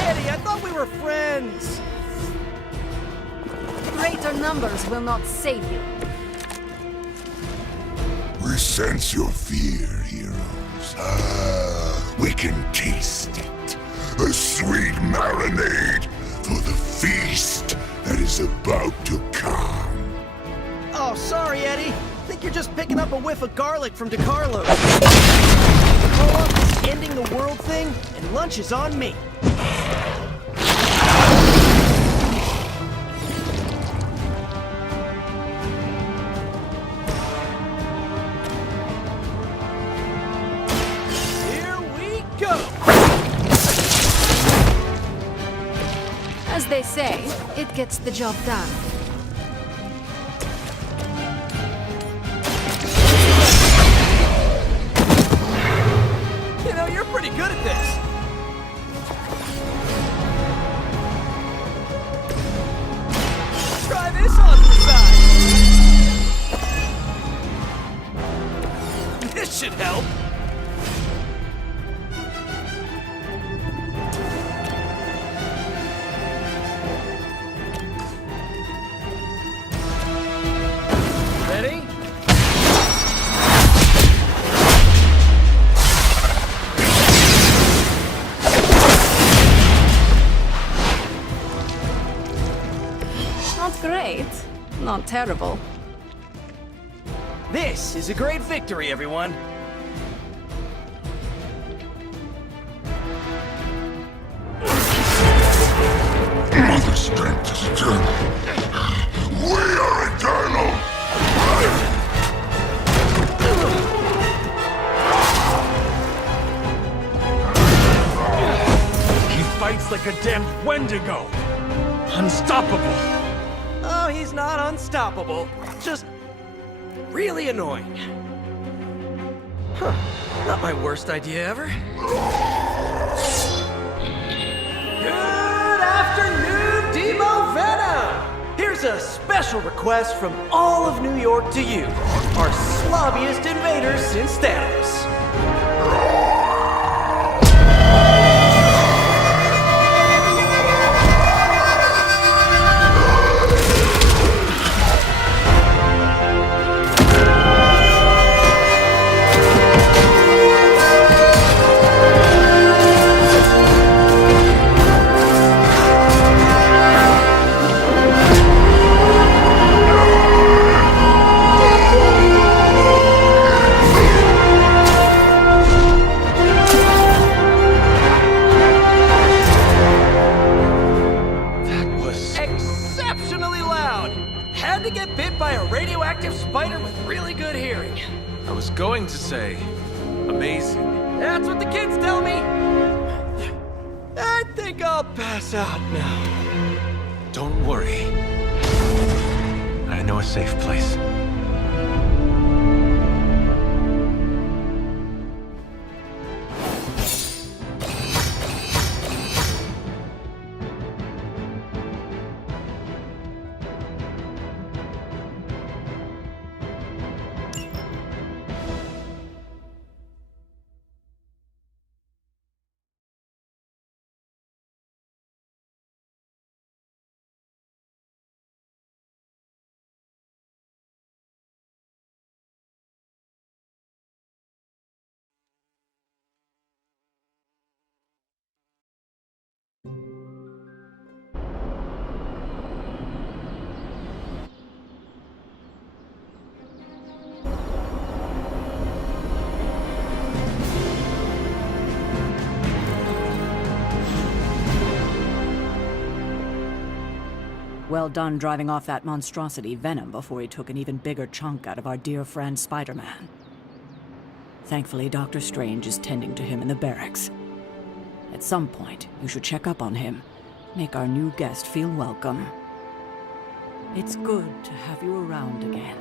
Eddie, I thought we were friends. Greater numbers will not save you. We sense your fear, heroes. We can taste it. A sweet marinade for the feast that is about to come. Oh, sorry, Eddie. Think you're just picking up a whiff of garlic from DeCarlo's. Call off this ending the world thing, and lunch is on me. Here we go! As they say, it gets the job done. You know, you're pretty good at this. Try this on the side. This should help. Ready? Not great, not terrible. This is a great victory, everyone. Mother strength is eternal. We are eternal. He fights like a damned Wendigo! Unstoppable! Oh, he's not unstoppable. Just really annoying. Huh. Not my worst idea ever. Good afternoon, Demo Venom! Here's a special request from all of New York to you, our slobbiest invaders since Thanos. to get bit by a radioactive spider with really good hearing. I was going to say, amazing. That's what the kids tell me. I think I'll pass out now. Don't worry. I know a safe place. Well done driving off that monstrosity Venom before he took an even bigger chunk out of our dear friend Spider-Man. Thankfully, Dr. Strange is tending to him in the barracks. At some point, you should check up on him, make our new guest feel welcome. It's good to have you around again.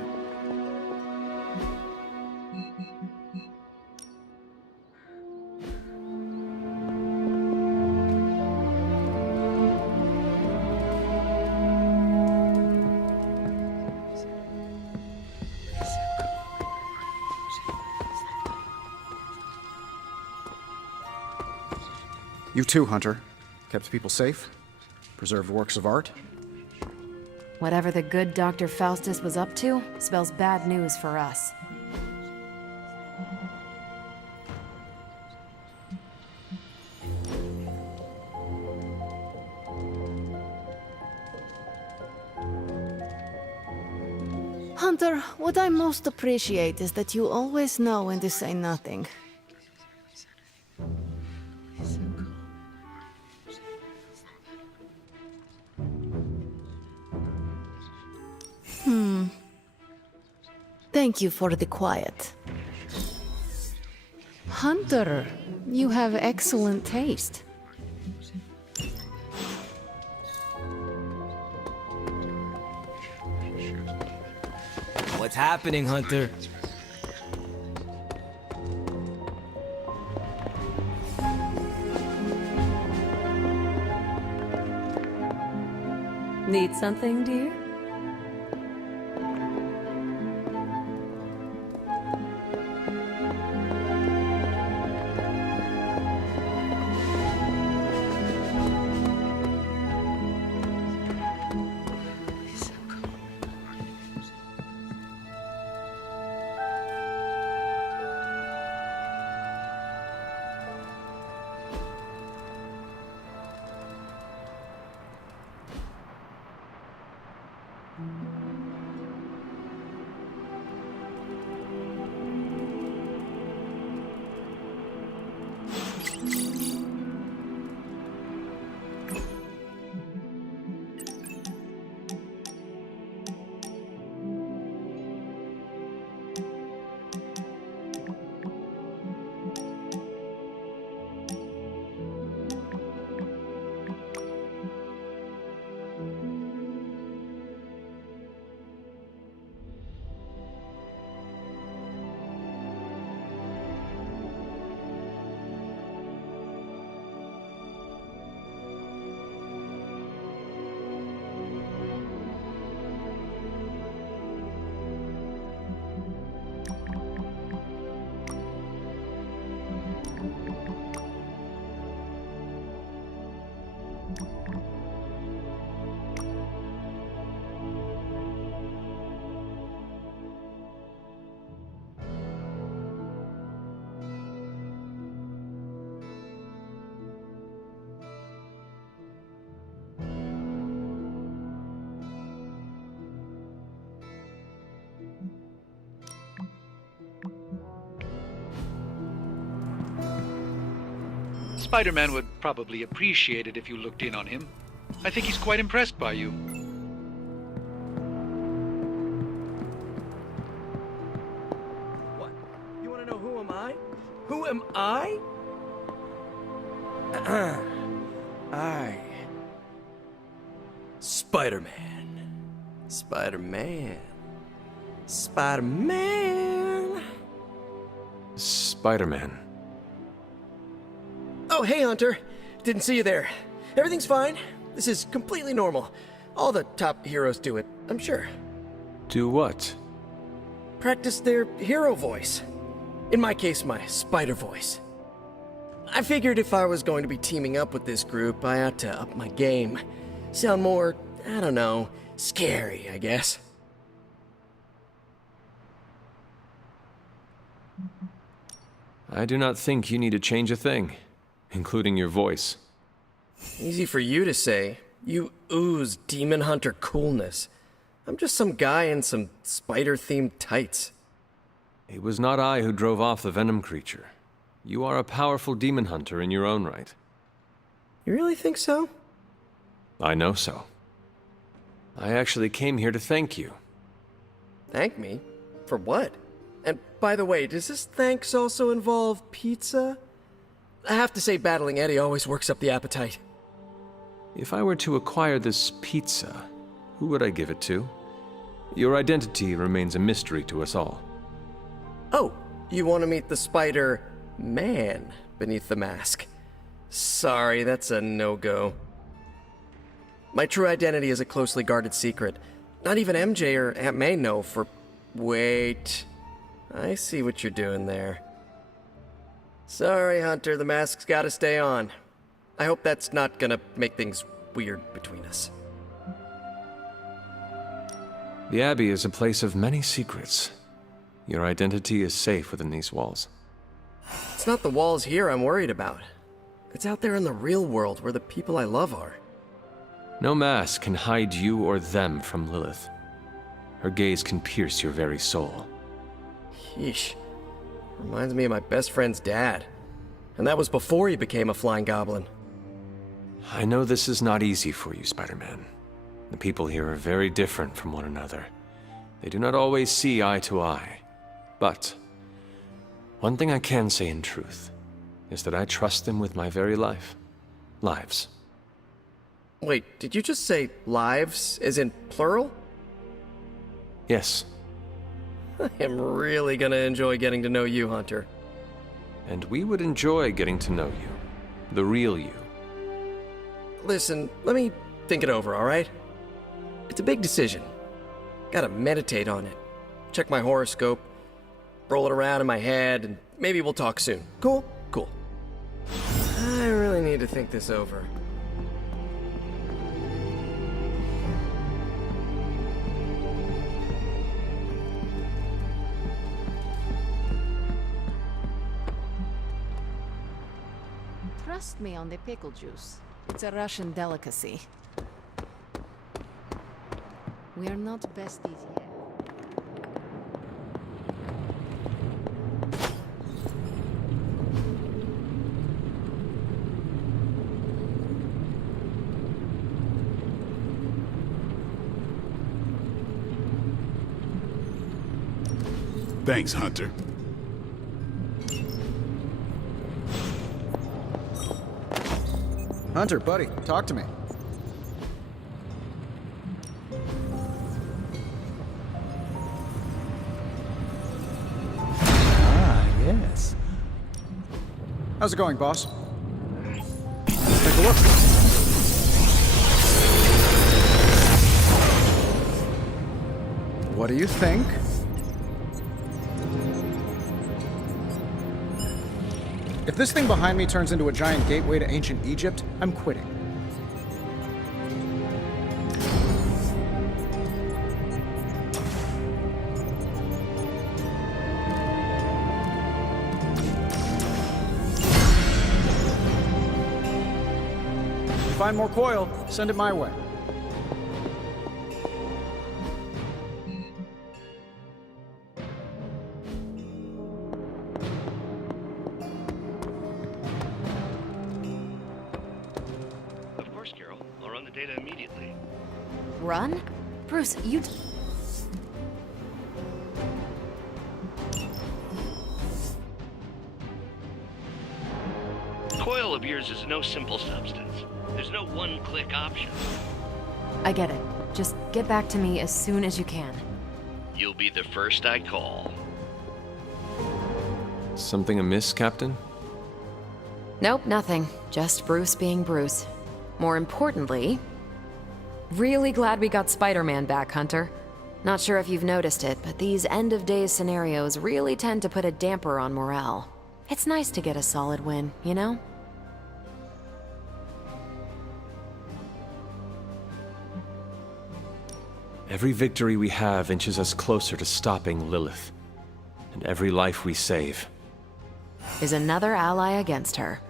You too, Hunter. Kept people safe, preserved works of art. Whatever the good Dr. Faustus was up to spells bad news for us. Hunter, what I most appreciate is that you always know when to say nothing. Thank you for the quiet. Hunter, you have excellent taste. What's happening, Hunter? Need something, dear? Spider-Man would probably appreciate it if you looked in on him. I think he's quite impressed by you. Spider-Man. Spider-Man. Spider-Man. Spider-Man. Oh, hey, Hunter. Didn't see you there. Everything's fine. This is completely normal. All the top heroes do it, I'm sure. Do what? Practice their hero voice. In my case, my spider voice. I figured if I was going to be teaming up with this group, I ought to up my game. Sound more, I don't know, scary, I guess. I do not think you need to change a thing, including your voice. Easy for you to say. You ooze demon hunter coolness. I'm just some guy in some spider-themed tights. It was not I who drove off the venom creature. You are a powerful demon hunter in your own right. You really think so? I know so. I actually came here to thank you. Thank me? For what? And by the way, does this thanks also involve pizza? I have to say battling Eddie always works up the appetite. If I were to acquire this pizza, who would I give it to? Your identity remains a mystery to us all. Oh, you want to meet the Spider-Man beneath the mask. Sorry, that's a no-go. My true identity is a closely guarded secret. Not even MJ or Aunt May know for... Wait. I see what you're doing there. Sorry, Hunter, the mask's gotta stay on. I hope that's not gonna make things weird between us. The Abbey is a place of many secrets. Your identity is safe within these walls. It's not the walls here I'm worried about. It's out there in the real world where the people I love are. No mask can hide you or them from Lilith. Her gaze can pierce your very soul. Yeesh. Reminds me of my best friend's dad. And that was before he became a flying goblin. I know this is not easy for you, Spider-Man. The people here are very different from one another. They do not always see eye to eye. But one thing I can say in truth is that I trust them with my very life. Lives. Wait, did you just say lives, as in plural? Yes. I am really gonna enjoy getting to know you, Hunter. And we would enjoy getting to know you. The real you. Listen, let me think it over, alright? It's a big decision. Gotta meditate on it. Check my horoscope, roll it around in my head, and maybe we'll talk soon. Cool? Cool. I really need to think this over. Trust me on the pickle juice. It's a Russian delicacy. We are not besties yet. Thanks, Hunter. Hunter, buddy, talk to me. Ah, yes. How's it going, boss? Take a look. What do you think? If this thing behind me turns into a giant gateway to ancient Egypt, I'm quitting. If you find more coil, send it my way. Run? Bruce, you... of yours is no simple substance. There's no one-click option. I get it. Just get back to me as soon as you can. You'll be the first I call. Something amiss, Captain? Nope, nothing. Just Bruce being Bruce. More importantly, really glad we got Spider-Man back, Hunter. Not sure if you've noticed it, but these end-of-days scenarios really tend to put a damper on morale. It's nice to get a solid win, you know? Every victory we have inches us closer to stopping Lilith. And every life we save is another ally against her.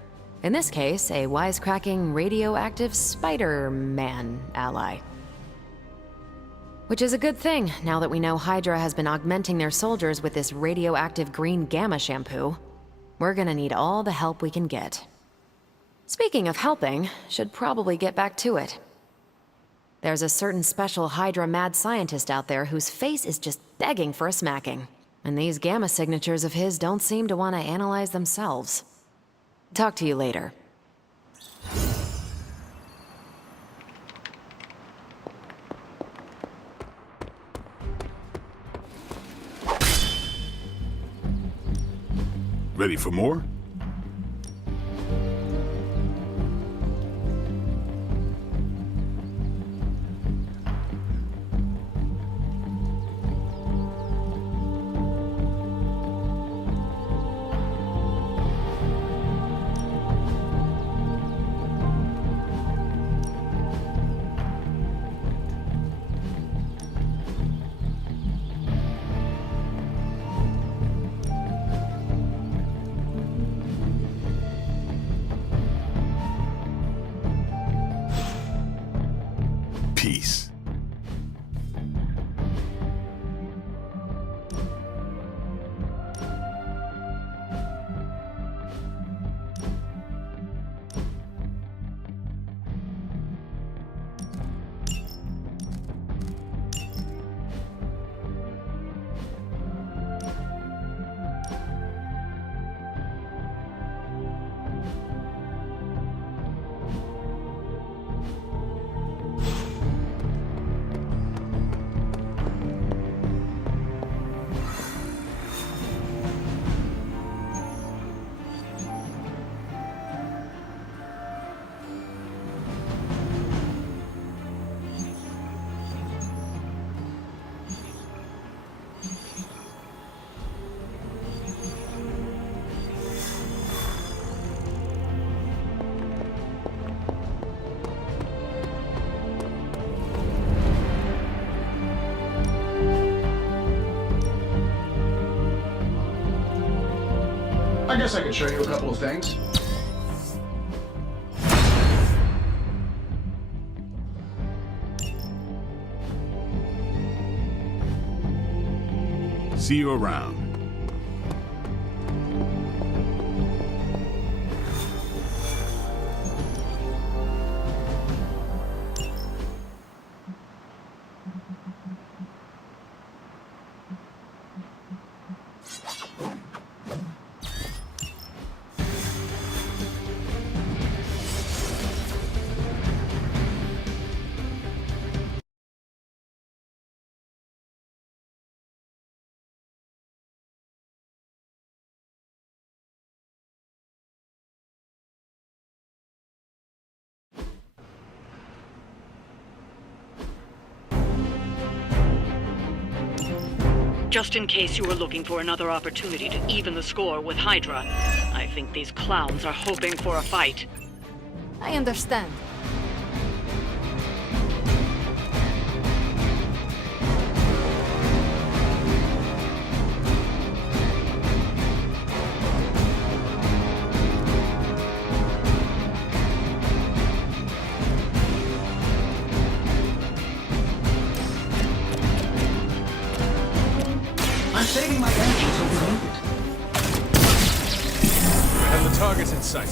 In this case, a wisecracking, radioactive Spider-Man ally. Which is a good thing, now that we know Hydra has been augmenting their soldiers with this radioactive green gamma shampoo. We're gonna need all the help we can get. Speaking of helping, should probably get back to it. There's a certain special Hydra mad scientist out there whose face is just begging for a smacking. And these gamma signatures of his don't seem to want to analyze themselves. Talk to you later. Ready for more? Peace. I guess I could show you a couple of things. See you around. Just in case you were looking for another opportunity to even the score with Hydra, I think these clowns are hoping for a fight. I understand. I'm saving my energy so we need it. We have the target in sight.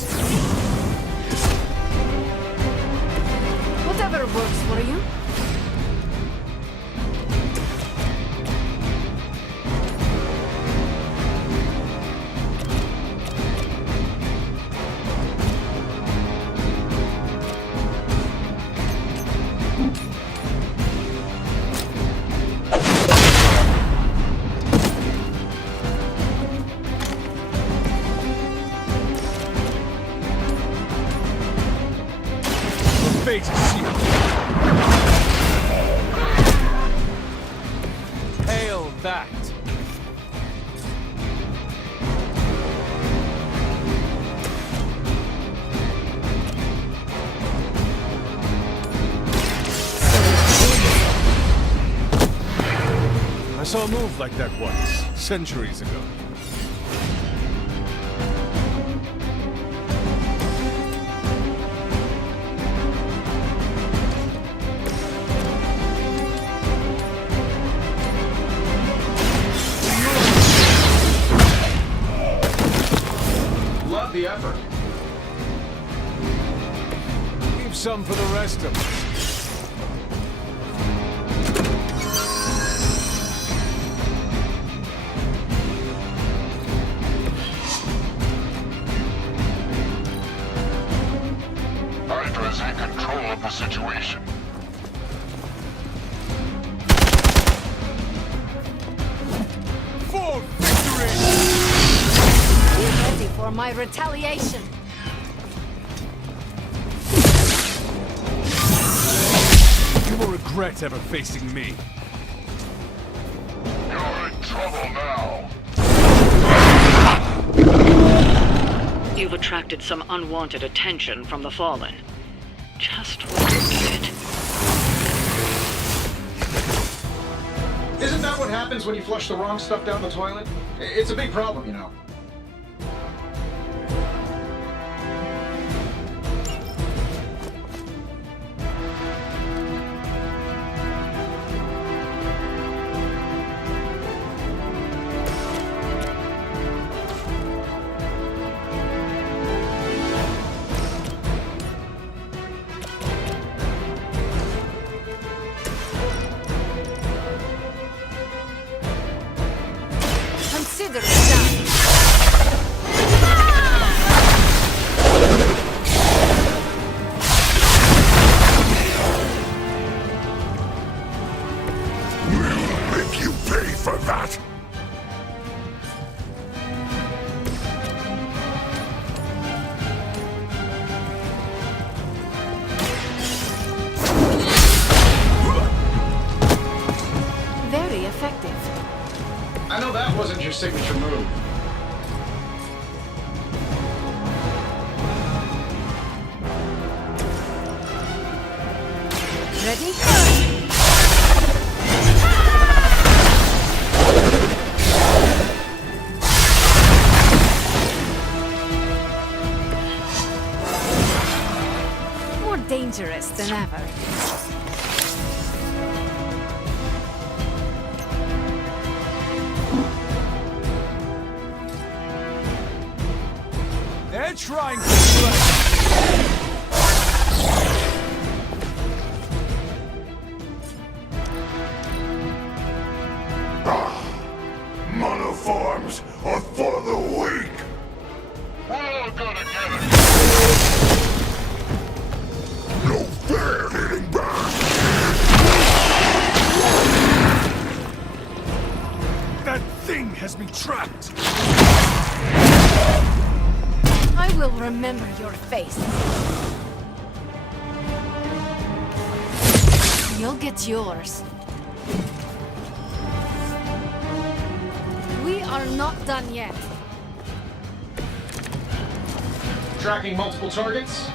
Whatever works for you. saw a move like that once, centuries ago. Love the effort. Leave some for the rest of us. Hydra is in control of the situation. For victory! Be ready for my retaliation. You will regret ever facing me. You're in trouble now. You've attracted some unwanted attention from the Fallen. Just wait a minute. Isn't that what happens when you flush the wrong stuff down the toilet? It's a big problem, you know. Consider it done. We'll make you pay for that! Very effective. I know that wasn't your signature move. Ready? More dangerous than ever. They're trying to play. Monoforms are for the weak! We're all gonna get it. No fair hitting back! That thing has me trapped. I will remember your face. You'll get yours. We are not done yet. Tracking multiple targets.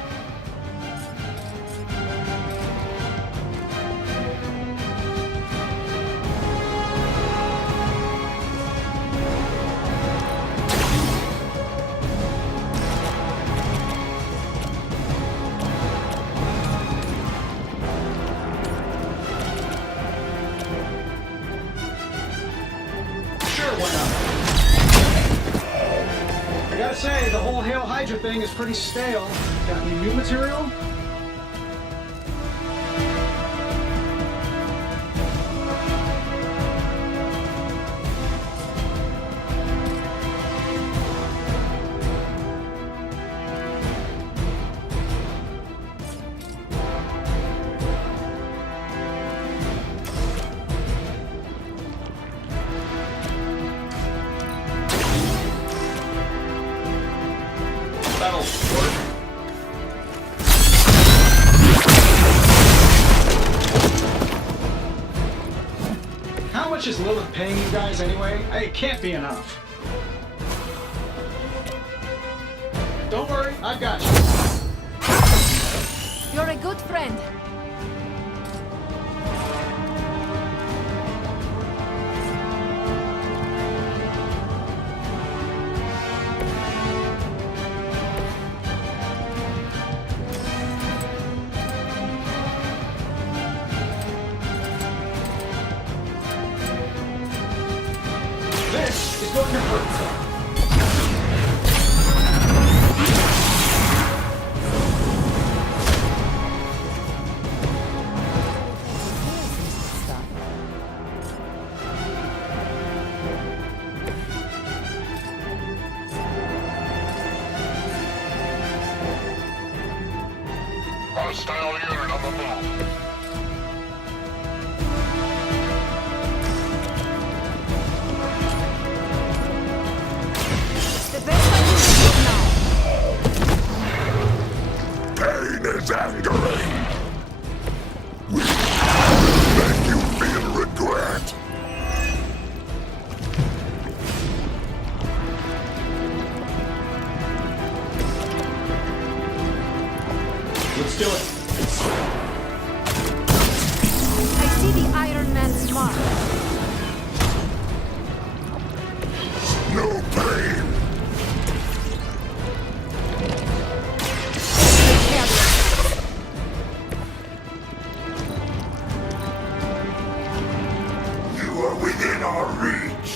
Sure, why not? I gotta say, the whole Hail Hydra thing is pretty stale. Got any new material? That'll work. How much is Lilith paying you guys anyway? It can't be enough. Don't worry, I've got you. You're a good friend. is going to hurt. Hostile unit on the move. The best I can do now. Pain is angering. We make you feel regret. Let's do it. I see the Iron Man's mark. No pain. You are within our reach.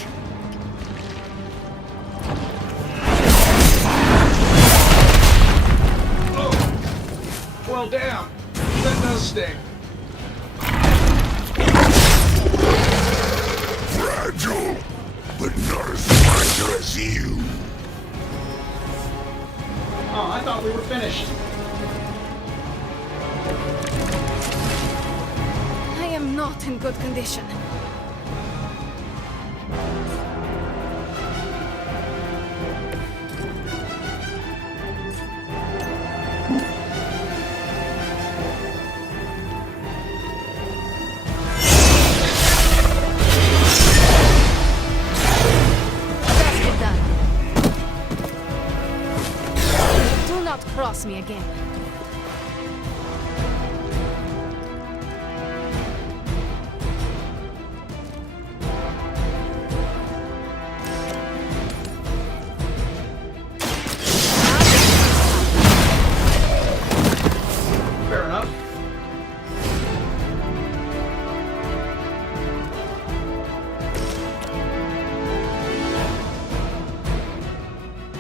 Well, damn. That does sting. Fragile, but not as fragile as you. Oh, I thought we were finished. I am not in good condition. Best done. Do not cross me again. Fair enough.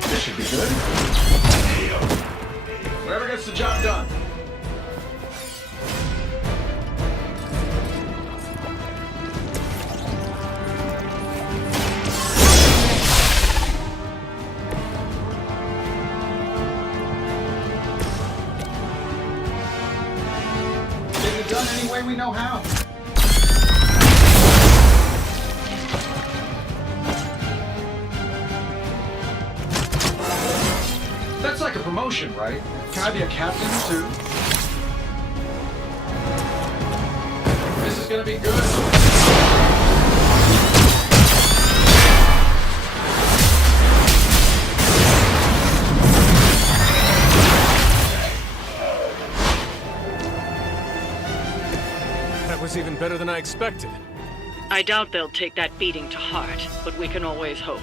This should be good. Whoever gets the job done. Get it done any way we know how. That's like a promotion, right? Can I be a captain too? This is gonna be good. That was even better than I expected. I doubt they'll take that beating to heart, but we can always hope.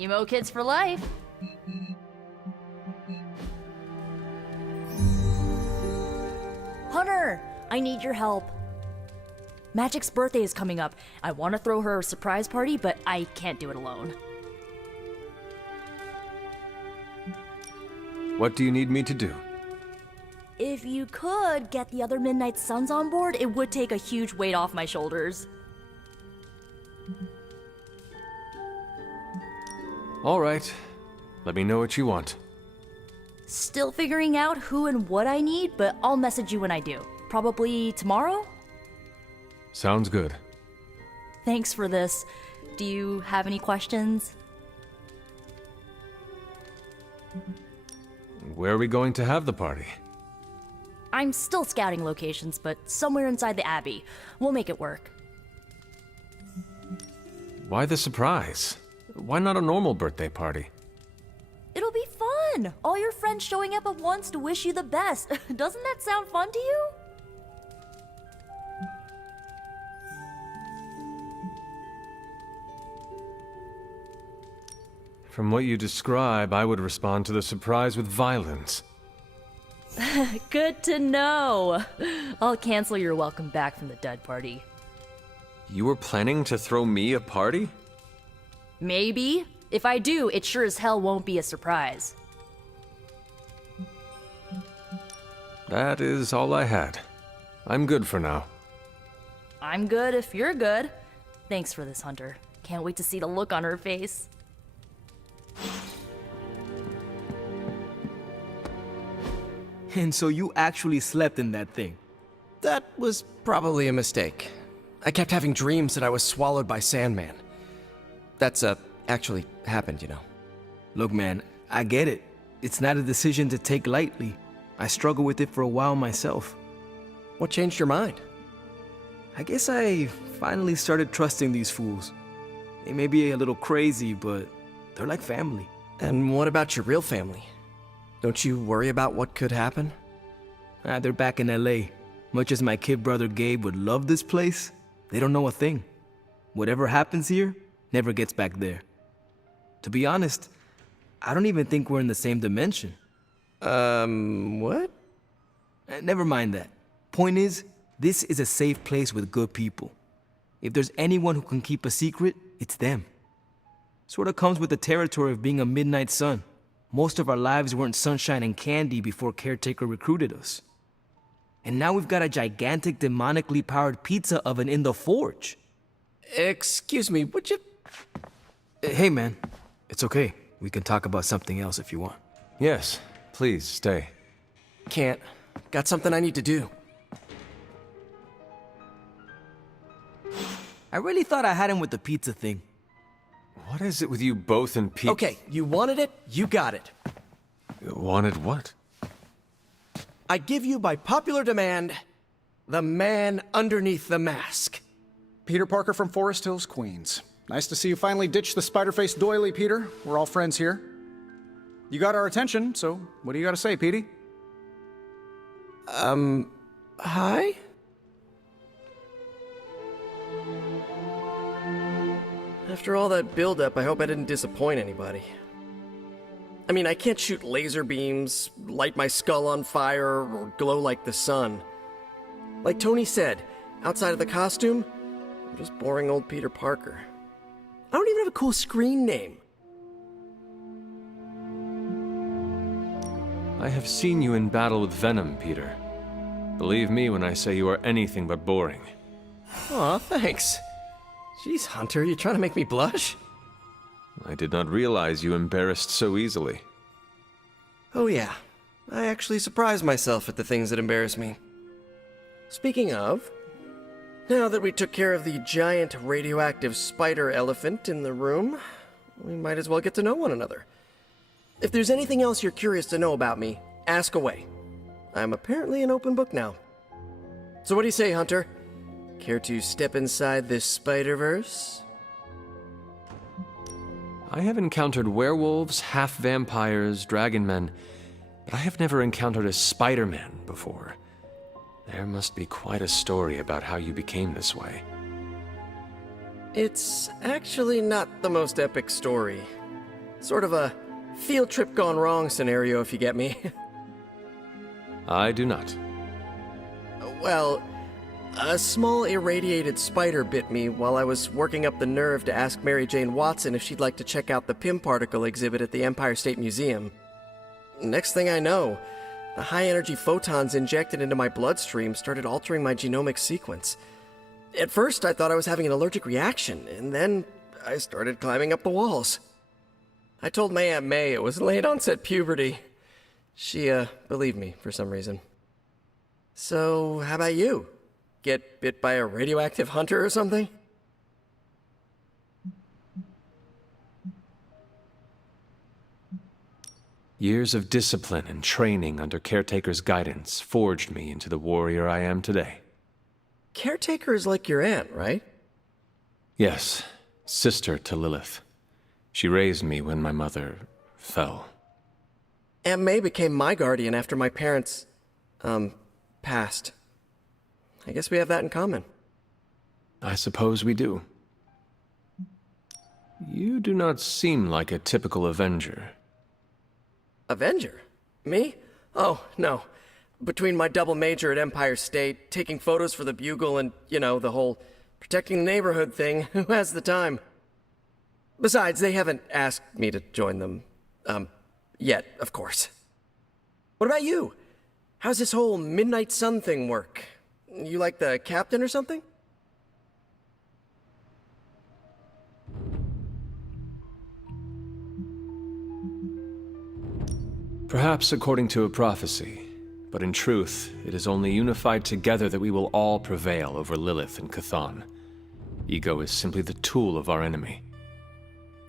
Emo kids for life. Hunter, I need your help. Magic's birthday is coming up. I want to throw her a surprise party, but I can't do it alone. What do you need me to do? If you could get the other Midnight Suns on board, it would take a huge weight off my shoulders. All right. Let me know what you want. Still figuring out who and what I need, but I'll message you when I do. Probably tomorrow? Sounds good. thanks for this. Do you have any questions? Where are we going to have the party? I'm still scouting locations, but somewhere inside the Abbey. We'll make it work. Why the surprise? Why not a normal birthday party? It'll be fun! All your friends showing up at once to wish you the best. Doesn't that sound fun to you? From what you describe, I would respond to the surprise with violence. Good to know. I'll cancel your welcome back from the dead party. You were planning to throw me a party? Maybe. If I do, it sure as hell won't be a surprise. That is all I had. I'm good for now. I'm good if you're good. Thanks for this, Hunter. Can't wait to see the look on her face. And so you actually slept in that thing? That was probably a mistake. I kept having dreams that I was swallowed by Sandman. That's, actually happened, you know. Look, man, I get it. It's not a decision to take lightly. I struggled with it for a while myself. What changed your mind? I guess I finally started trusting these fools. They may be a little crazy, but they're like family. And what about your real family? Don't you worry about what could happen? They're back in LA. Much as my kid brother Gabe would love this place, they don't know a thing. Whatever happens here never gets back there. To be honest, I don't even think we're in the same dimension. What? Never mind that. Point is, this is a safe place with good people. If there's anyone who can keep a secret, it's them. Sort of comes with the territory of being a midnight sun. Most of our lives weren't sunshine and candy before Caretaker recruited us. And now we've got a gigantic demonically powered pizza oven in the forge. Excuse me, would you... Hey man, it's okay. We can talk about something else if you want. Yes, please stay. Can't. Got something I need to do. I really thought I had him with the pizza thing. What is it with you both and pizza? Okay, you wanted it, you got it. Wanted what? I give you, by popular demand, the man underneath the mask. Peter Parker from Forest Hills, Queens. Nice to see you finally ditch the spider-faced doily, Peter. We're all friends here. You got our attention, so what do you got to say, Petey? Hi? After all that build-up, I hope I didn't disappoint anybody. I mean, I can't shoot laser beams, light my skull on fire, or glow like the sun. Like Tony said, outside of the costume, I'm just boring old Peter Parker. I don't even have a cool screen name. I have seen you in battle with Venom, Peter. Believe me when I say you are anything but boring. Aw, thanks. Jeez, Hunter, you trying to make me blush? I did not realize you embarrassed so easily. Oh yeah, I actually surprise myself at the things that embarrass me. Speaking of, now that we took care of the giant radioactive spider elephant in the room, we might as well get to know one another. If there's anything else you're curious to know about me, ask away. I'm apparently an open book now. So what do you say, Hunter? Care to step inside this Spider-Verse? I have encountered werewolves, half-vampires, dragon men, but I have never encountered a Spider-Man before. There must be quite a story about how you became this way. It's actually not the most epic story. Sort of a field trip gone wrong scenario, if you get me. I do not. Well, a small irradiated spider bit me while I was working up the nerve to ask Mary Jane Watson if she'd like to check out the Pym particle exhibit at the Empire State Museum. Next thing I know, the high-energy photons injected into my bloodstream started altering my genomic sequence. At first, I thought I was having an allergic reaction, and then I started climbing up the walls. I told my Aunt May it was late-onset puberty. She, believed me for some reason. So, how about you? Get bit by a radioactive hunter or something? Years of discipline and training under Caretaker's guidance forged me into the warrior I am today. Caretaker is like your aunt, right? Yes, sister to Lilith. She raised me when my mother fell. Aunt May became my guardian after my parents, passed. I guess we have that in common. I suppose we do. You do not seem like a typical Avenger. Avenger? Me? Oh, no. Between my double major at Empire State, taking photos for the Bugle, and, the whole protecting the neighborhood thing, who has the time? Besides, they haven't asked me to join them, yet, of course. What about you? How's this whole Midnight Sun thing work? You like the captain or something? Perhaps according to a prophecy, but in truth, it is only unified together that we will all prevail over Lilith and Chthon. Ego is simply the tool of our enemy.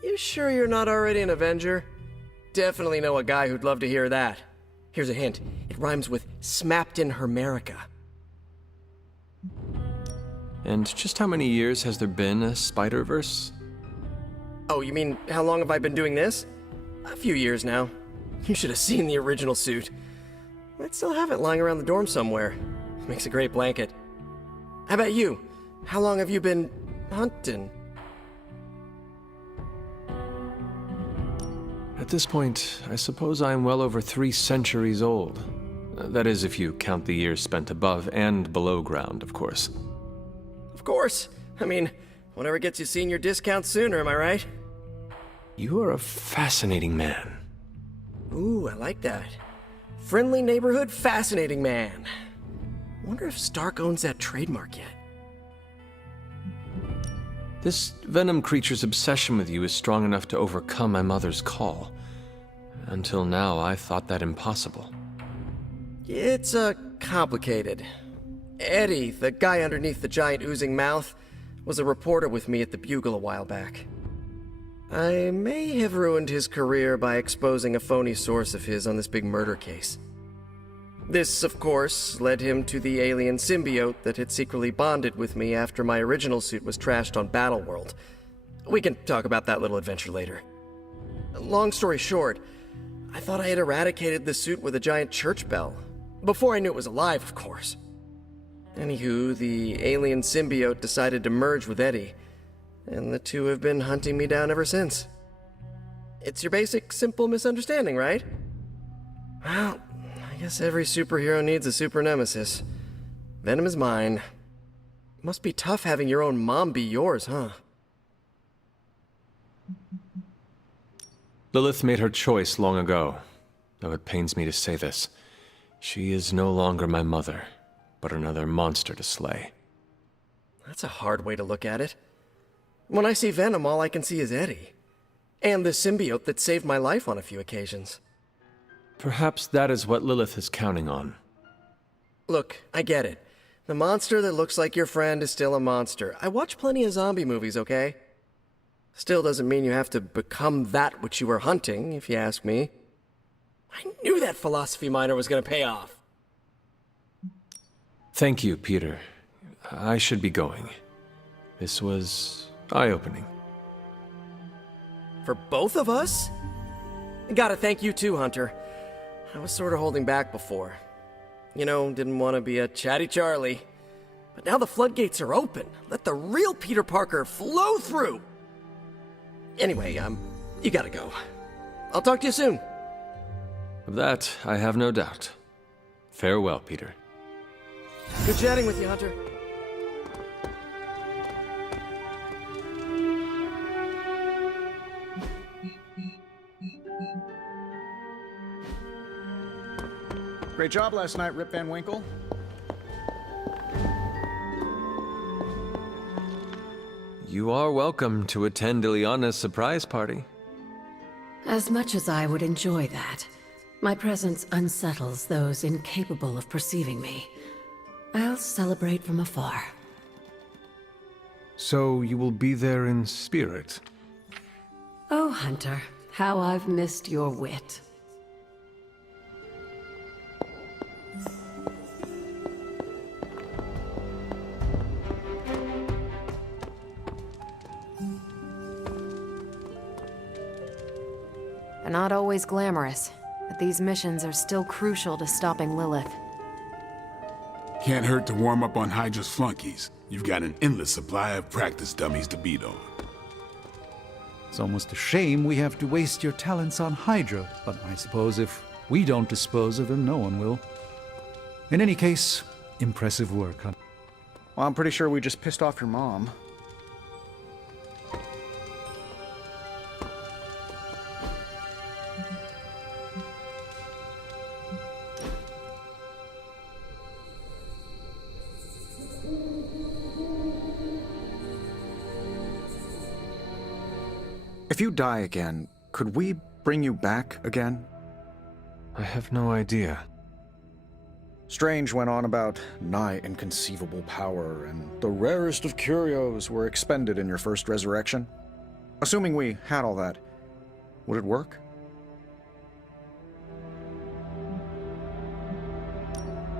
You sure you're not already an Avenger? Definitely know a guy who'd love to hear that. Here's a hint. It rhymes with smapped in Hermerica. And just how many years has there been a Spider-Verse? Oh, you mean how long have I been doing this? A few years now. You should have seen the original suit. I'd still have it lying around the dorm somewhere. Makes a great blanket. How about you? How long have you been hunting? At this point, I suppose I am well over 3 centuries old. That is, if you count the years spent above and below ground, of course. Of course. I mean, whatever gets you senior discounts sooner, am I right? You are a fascinating man. Ooh, I like that. Friendly neighborhood, fascinating man. Wonder if Stark owns that trademark yet. This Venom creature's obsession with you is strong enough to overcome my mother's call. Until now, I thought that impossible. It's, complicated. Eddie, the guy underneath the giant oozing mouth, was a reporter with me at the Bugle a while back. I may have ruined his career by exposing a phony source of his on this big murder case. This, of course, led him to the alien symbiote that had secretly bonded with me after my original suit was trashed on Battleworld. We can talk about that little adventure later. Long story short, I thought I had eradicated the suit with a giant church bell. Before I knew it was alive, of course. Anywho, the alien symbiote decided to merge with Eddie, and the two have been hunting me down ever since. It's your basic, simple misunderstanding, right? Well, I guess every superhero needs a super nemesis. Venom is mine. Must be tough having your own mom be yours, huh? Lilith made her choice long ago, though it pains me to say this. She is no longer my mother, but another monster to slay. That's a hard way to look at it. When I see Venom, all I can see is Eddie. And the symbiote that saved my life on a few occasions. Perhaps that is what Lilith is counting on. Look, I get it. The monster that looks like your friend is still a monster. I watch plenty of zombie movies, okay? Still doesn't mean you have to become that which you were hunting, if you ask me. I knew that philosophy minor was gonna pay off. Thank you, Peter. I should be going. This was eye-opening. For both of us? Gotta thank you too, Hunter. I was sort of holding back before. You know, didn't want to be a chatty Charlie. But now the floodgates are open. Let the real Peter Parker flow through! Anyway, you gotta go. I'll talk to you soon. Of that, I have no doubt. Farewell, Peter. Good chatting with you, Hunter. Great job last night, Rip Van Winkle. You are welcome to attend Ileana's surprise party. As much as I would enjoy that, my presence unsettles those incapable of perceiving me. I'll celebrate from afar. So you will be there in spirit? Oh, Hunter, how I've missed your wit. They're not always glamorous, but these missions are still crucial to stopping Lilith. Can't hurt to warm up on Hydra's flunkies. You've got an endless supply of practice dummies to beat on. It's almost a shame we have to waste your talents on Hydra, but I suppose if we don't dispose of him, no one will. In any case, impressive work, huh? Well, I'm pretty sure we just pissed off your mom. If you die again, could we bring you back again? I have no idea. Strange went on about nigh inconceivable power, and the rarest of curios were expended in your first resurrection. Assuming we had all that, would it work?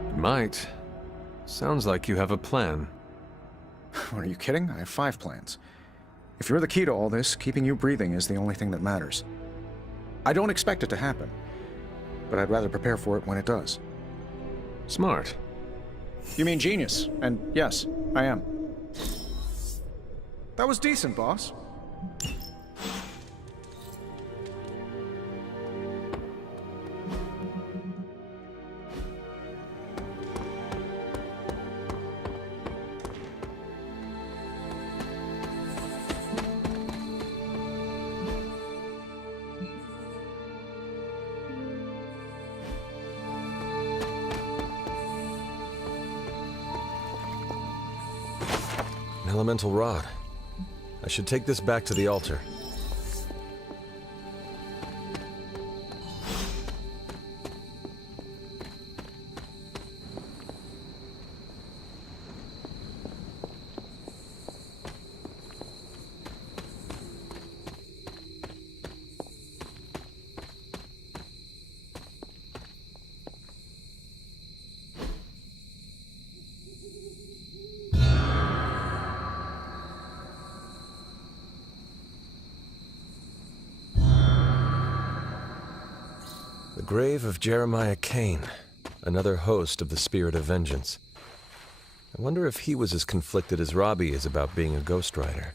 It might. Sounds like you have a plan. Are you kidding? I have 5 plans. If you're the key to all this, keeping you breathing is the only thing that matters. I don't expect it to happen, but I'd rather prepare for it when it does. Smart. You mean genius, and yes, I am. That was decent, boss. An elemental rod. I should take this back to the altar. The grave of Jeremiah Kane, another host of the Spirit of Vengeance. I wonder if he was as conflicted as Robbie is about being a Ghost Rider.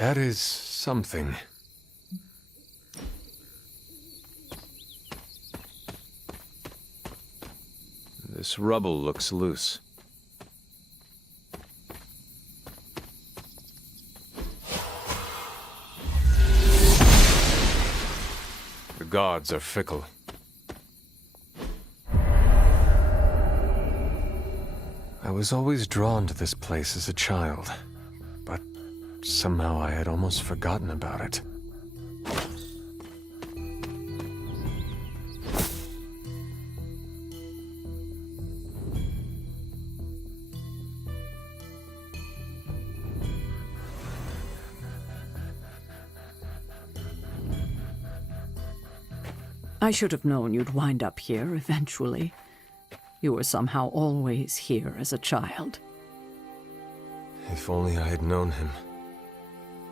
That is something. This rubble looks loose. The gods are fickle. I was always drawn to this place as a child, but somehow I had almost forgotten about it. I should have known you'd wind up here eventually. You were somehow always here as a child. If only I had known him.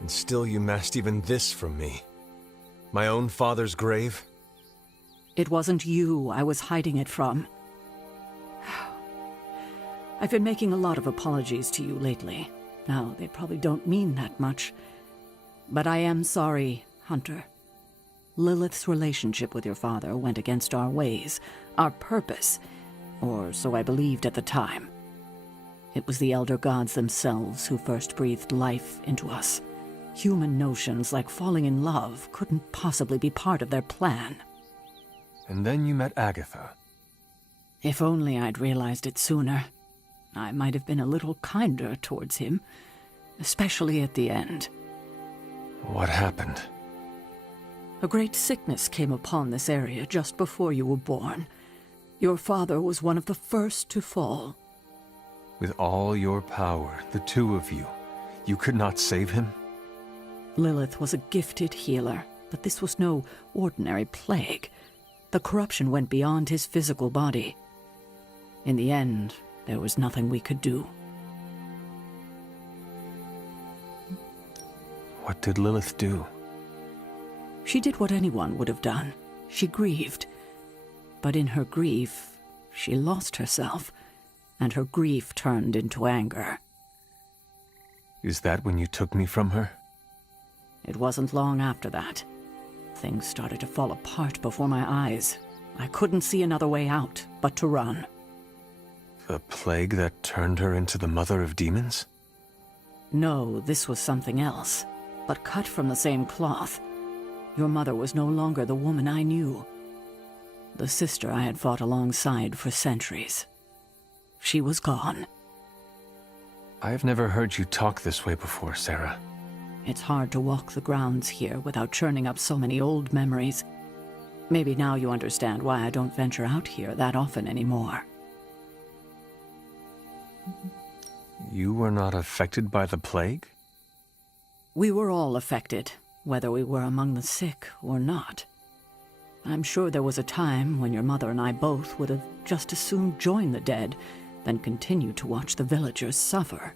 And still you masked even this from me. My own father's grave? It wasn't you I was hiding it from. I've been making a lot of apologies to you lately. Now, they probably don't mean that much. But I am sorry, Hunter. Lilith's relationship with your father went against our ways, our purpose, or so I believed at the time. It was the Elder Gods themselves who first breathed life into us. Human notions like falling in love couldn't possibly be part of their plan. And then you met Agatha. If only I'd realized it sooner. I might have been a little kinder towards him, especially at the end. What happened? A great sickness came upon this area just before you were born. Your father was one of the first to fall. With all your power, the two of you, you could not save him? Lilith was a gifted healer, but this was no ordinary plague. The corruption went beyond his physical body. In the end, there was nothing we could do. What did Lilith do? She did what anyone would have done. She grieved. But in her grief, she lost herself, and her grief turned into anger. Is that when you took me from her? It wasn't long after that. Things started to fall apart before my eyes. I couldn't see another way out but to run. The plague that turned her into the mother of demons? No, this was something else, but cut from the same cloth. Your mother was no longer the woman I knew. The sister I had fought alongside for centuries. She was gone. I've never heard you talk this way before, Sarah. It's hard to walk the grounds here without churning up so many old memories. Maybe now you understand why I don't venture out here that often anymore. You were not affected by the plague? We were all affected, whether we were among the sick or not. I'm sure there was a time when your mother and I both would have just as soon joined the dead than continue to watch the villagers suffer.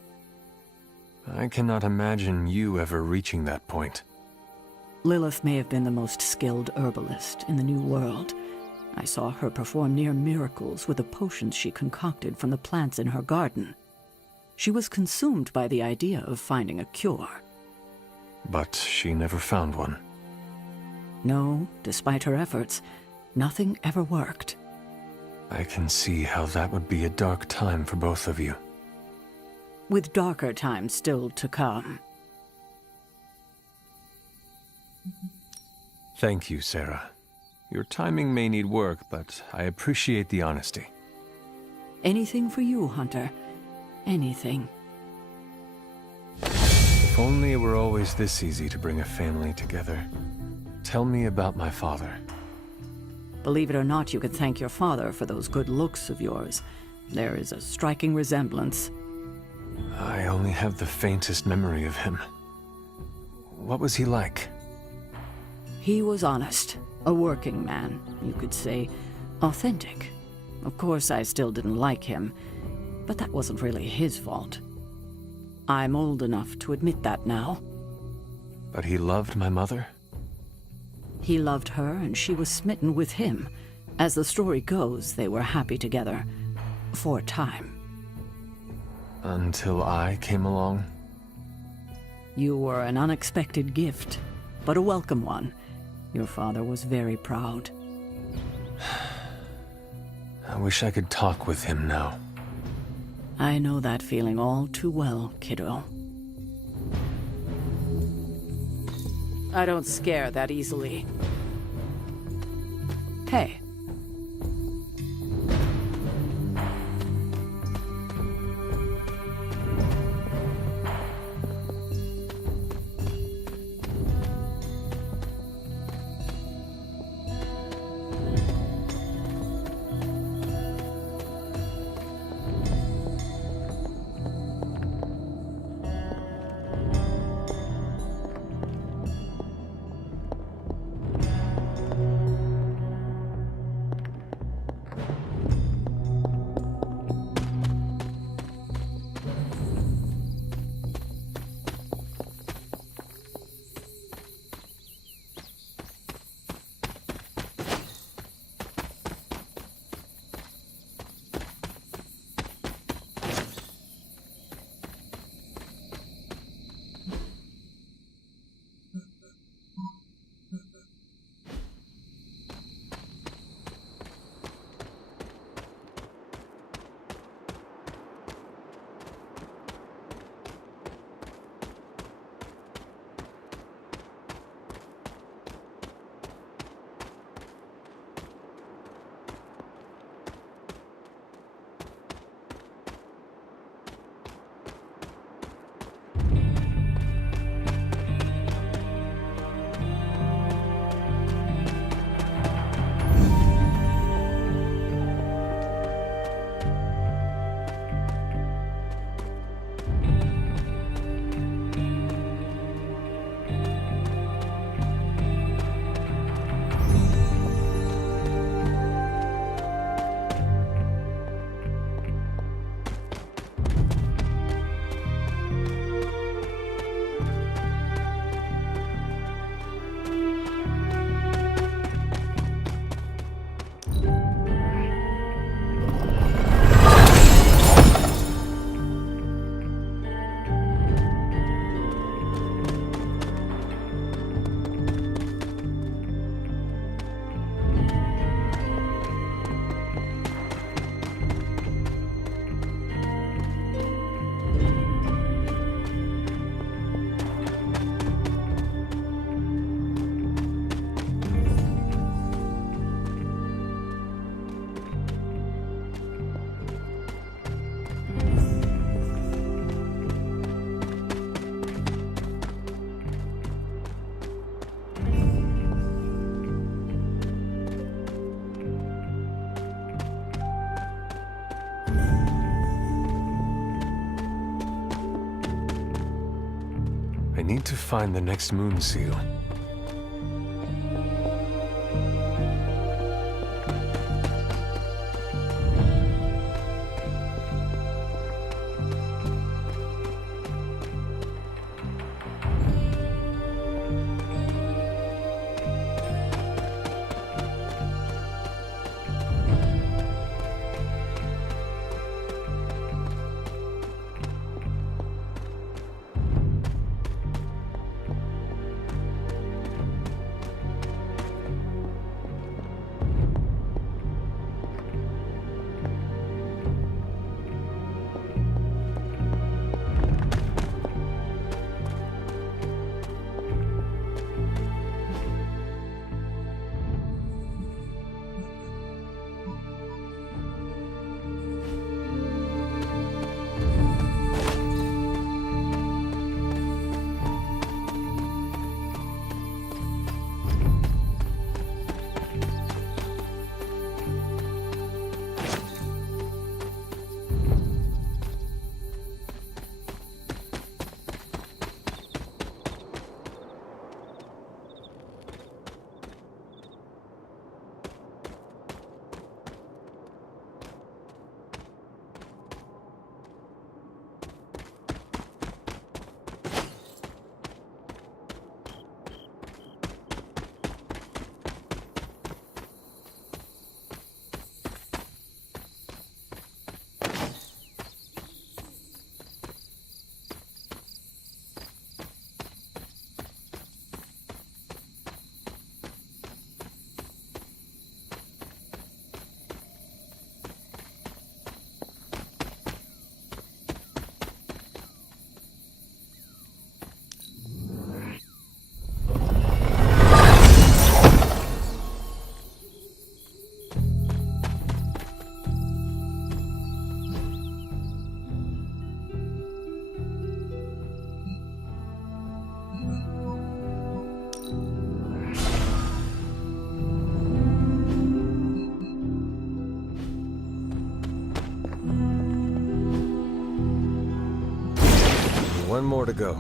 I cannot imagine you ever reaching that point. Lilith may have been the most skilled herbalist in the New World. I saw her perform near miracles with the potions she concocted from the plants in her garden. She was consumed by the idea of finding a cure. But she never found one. No, despite her efforts, nothing ever worked. I can see how that would be a dark time for both of you. With darker times still to come. Thank you, Sarah. Your timing may need work, but I appreciate the honesty. Anything for you, Hunter. Anything. If only it were always this easy to bring a family together. Tell me about my father. Believe it or not, you could thank your father for those good looks of yours. There is a striking resemblance. I only have the faintest memory of him. What was he like? He was honest. A working man, you could say. Authentic. Of course, I still didn't like him, but that wasn't really his fault. I'm old enough to admit that now. But he loved my mother? He loved her, and she was smitten with him. As the story goes, they were happy together. For a time. Until I came along? You were an unexpected gift, but a welcome one. Your father was very proud. I wish I could talk with him now. I know that feeling all too well, kiddo. I don't scare that easily. Hey. I need to find the next moon seal. One more to go.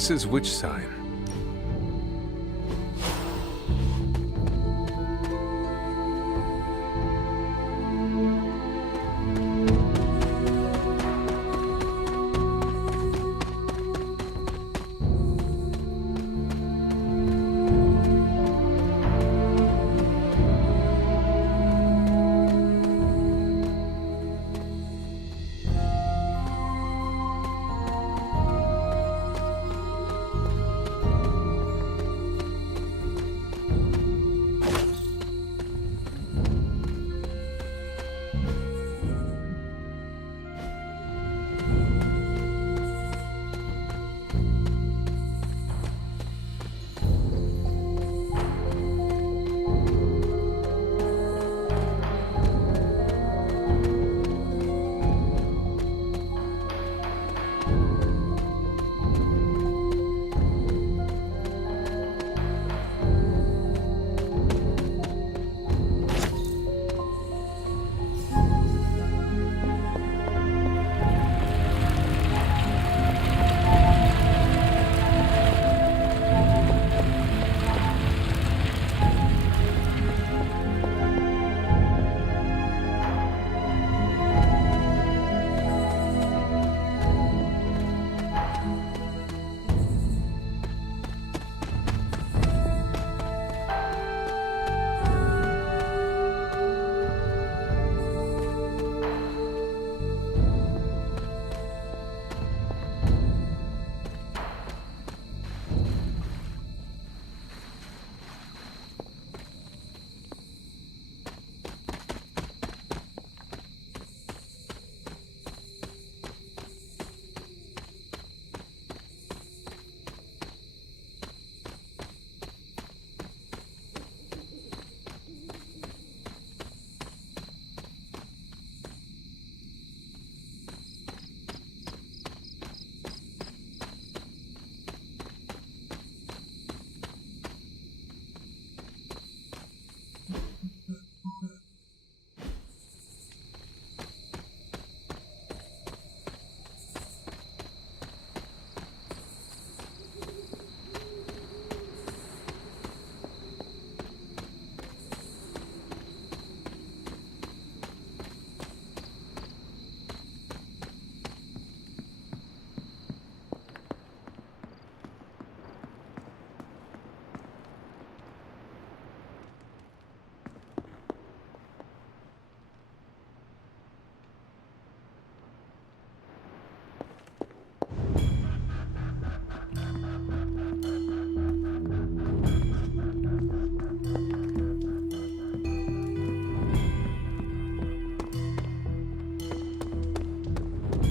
This is which sign?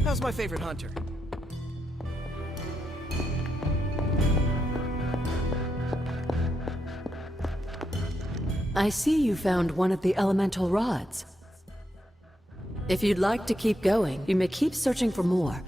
How's my favorite hunter? I see you found one of the elemental rods. If you'd like to keep going, you may keep searching for more.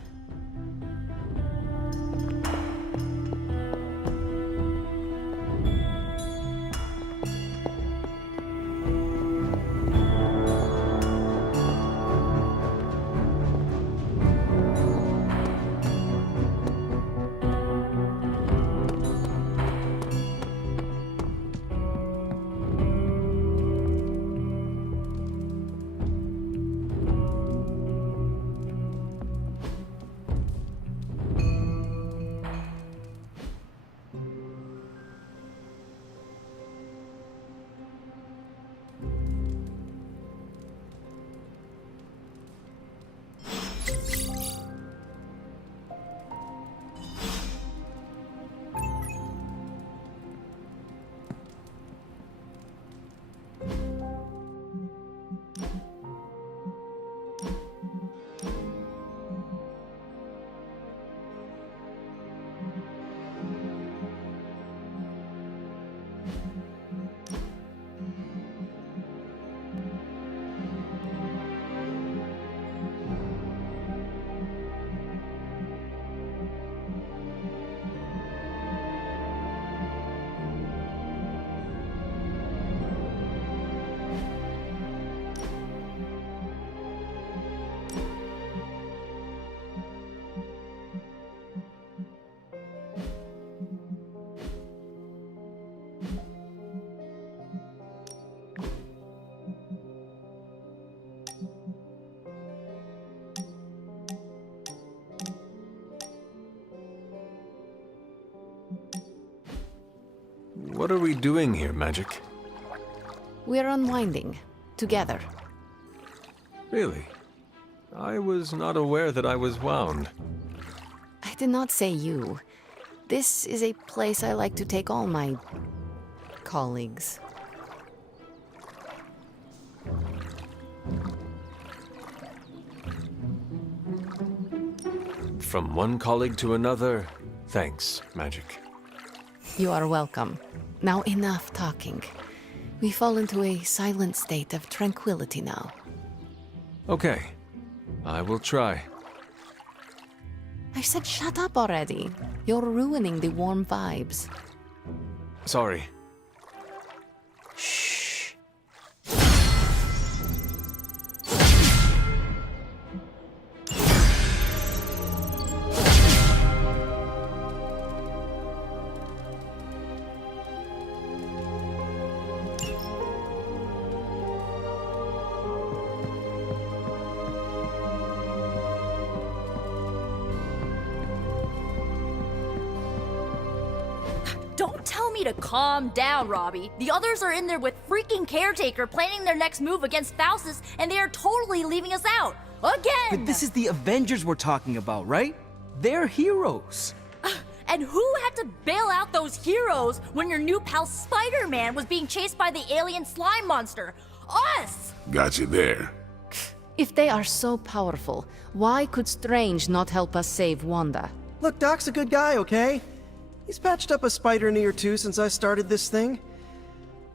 What are we doing here, Magic? We're unwinding. Together. Really? I was not aware that I was wound. I did not say you. This is a place I like to take all my colleagues. From one colleague to another, thanks, Magic. You are welcome. Now enough talking. We fall into a silent state of tranquility now. Okay. I will try. I said shut up already. You're ruining the warm vibes. Sorry. Shh. Don't tell me to calm down, Robbie. The others are in there with freaking Caretaker planning their next move against Faustus, and they are totally leaving us out. Again! But this is the Avengers we're talking about, right? They're heroes. And who had to bail out those heroes when your new pal Spider-Man was being chased by the alien slime monster? Us! Got you there. If they are so powerful, why could Strange not help us save Wanda? Look, Doc's a good guy, okay? He's patched up a spider knee or two since I started this thing.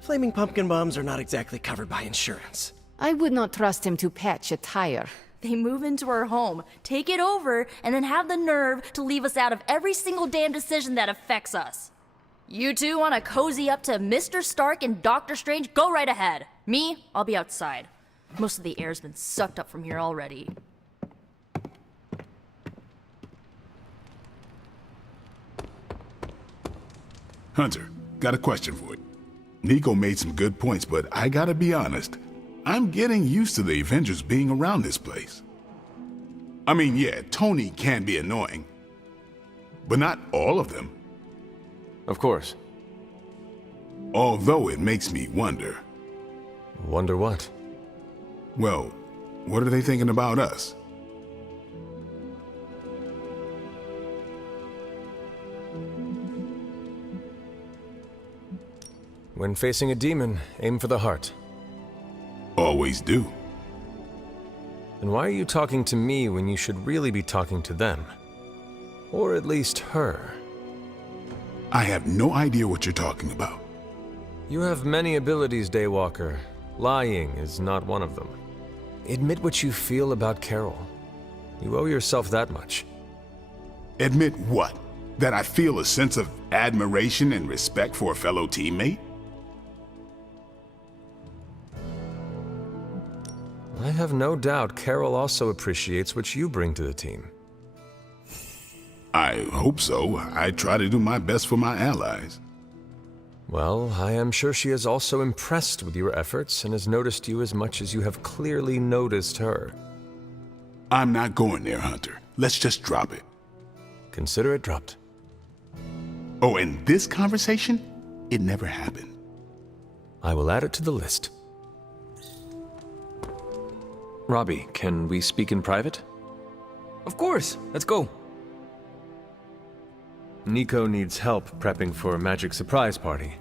Flaming pumpkin bombs are not exactly covered by insurance. I would not trust him to patch a tire. They move into our home, take it over, and then have the nerve to leave us out of every single damn decision that affects us. You two want to cozy up to Mr. Stark and Doctor Strange? Go right ahead. Me, I'll be outside. Most of the air's been sucked up from here already. Hunter, got a question for you. Nico made some good points, but I gotta be honest. I'm getting used to the Avengers being around this place. I mean, yeah, Tony can be annoying, but not all of them. Of course. Although it makes me wonder. Wonder what? Well, what are they thinking about us? When facing a demon, aim for the heart. Always do. Then why are you talking to me when you should really be talking to them? Or at least her? I have no idea what you're talking about. You have many abilities, Daywalker. Lying is not one of them. Admit what you feel about Carol. You owe yourself that much. Admit what? That I feel a sense of admiration and respect for a fellow teammate? I have no doubt Carol also appreciates what you bring to the team. I hope so. I try to do my best for my allies. Well, I am sure she is also impressed with your efforts and has noticed you as much as you have clearly noticed her. I'm not going there, Hunter. Let's just drop it. Consider it dropped. Oh, and this conversation? It never happened. I will add it to the list. Robbie, can we speak in private? Of course. Let's go. Nico needs help prepping for a magic surprise party.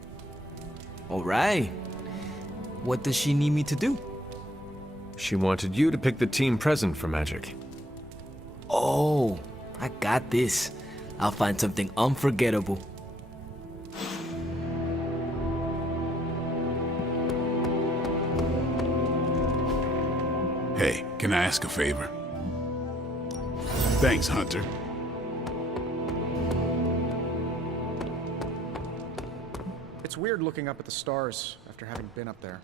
All right. What does she need me to do? She wanted you to pick the team present for magic. Oh, I got this. I'll find something unforgettable. Hey, can I ask a favor? Thanks, Hunter. It's weird looking up at the stars after having been up there.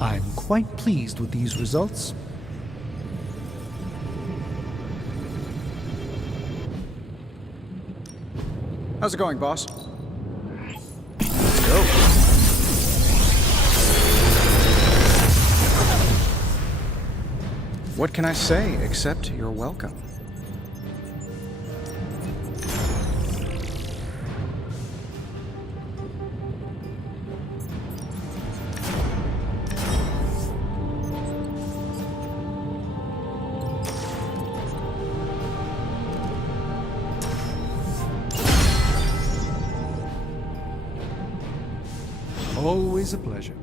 I'm quite pleased with these results. How's it going, boss? What can I say except you're welcome? Always a pleasure.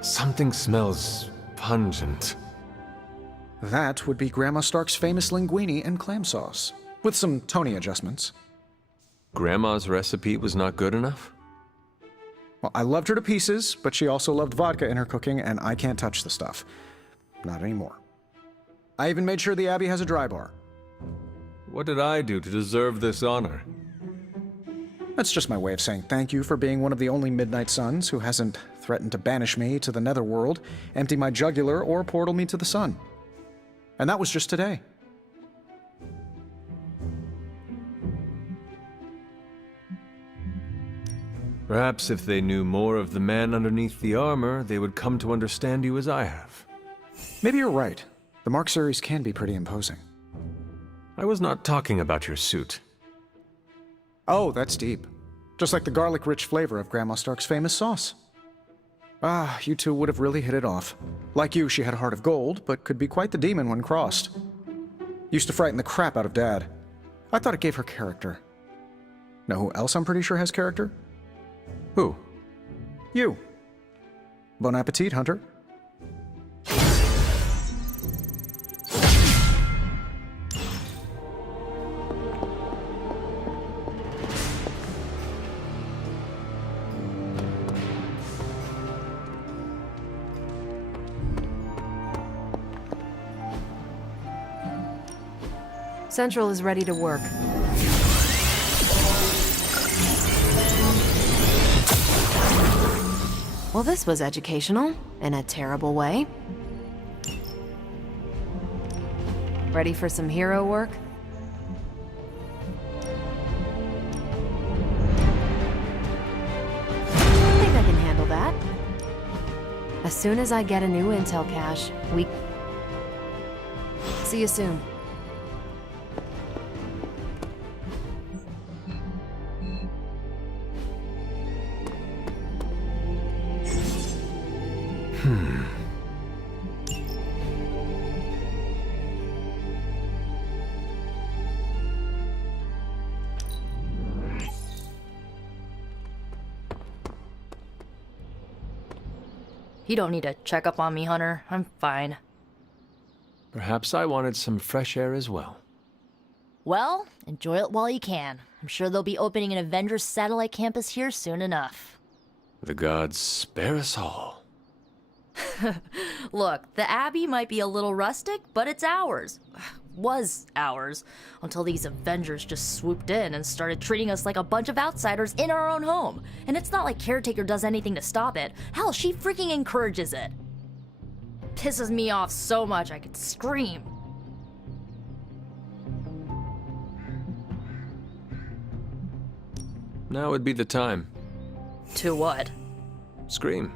Something smells pungent. That would be Grandma Stark's famous linguine and clam sauce, with some Tony adjustments. Grandma's recipe was not good enough? Well, I loved her to pieces, but she also loved vodka in her cooking, and I can't touch the stuff. Not anymore. I even made sure the Abbey has a dry bar. What did I do to deserve this honor? That's just my way of saying thank you for being one of the only Midnight Suns who hasn't threatened to banish me to the Netherworld, empty my jugular, or portal me to the sun. And that was just today. Perhaps if they knew more of the man underneath the armor, they would come to understand you as I have. Maybe you're right. The Mark series can be pretty imposing. I was not talking about your suit. Oh, that's deep. Just like the garlic-rich flavor of Grandma Stark's famous sauce. Ah, you two would have really hit it off. Like you, she had a heart of gold, but could be quite the demon when crossed. Used to frighten the crap out of Dad. I thought it gave her character. Know who else I'm pretty sure has character? Who? You. Bon appetit, Hunter. Central is ready to work. Well, this was educational, in a terrible way. Ready for some hero work? As soon as I get a new intel cache, we... See you soon. You don't need to check up on me, Hunter. I'm fine. Perhaps I wanted some fresh air as well. Well, enjoy it while you can. I'm sure they'll be opening an Avengers satellite campus here soon enough. The gods spare us all. Look, the Abbey might be a little rustic, but it's ours. Was ours. Until these Avengers just swooped in and started treating us like a bunch of outsiders in our own home. And it's not like Caretaker does anything to stop it. Hell, she freaking encourages it. Pisses me off so much I could scream. Now would be the time. To what? Scream.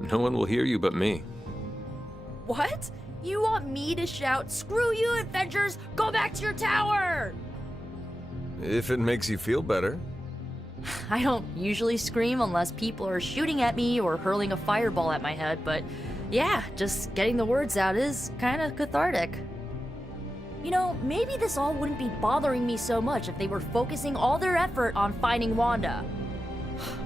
No one will hear you but me. What? You want me to shout, "Screw you, Avengers! Go back to your tower!" If it makes you feel better. I don't usually scream unless people are shooting at me or hurling a fireball at my head, but yeah, just getting the words out is kinda cathartic. You know, maybe this all wouldn't be bothering me so much if they were focusing all their effort on finding Wanda.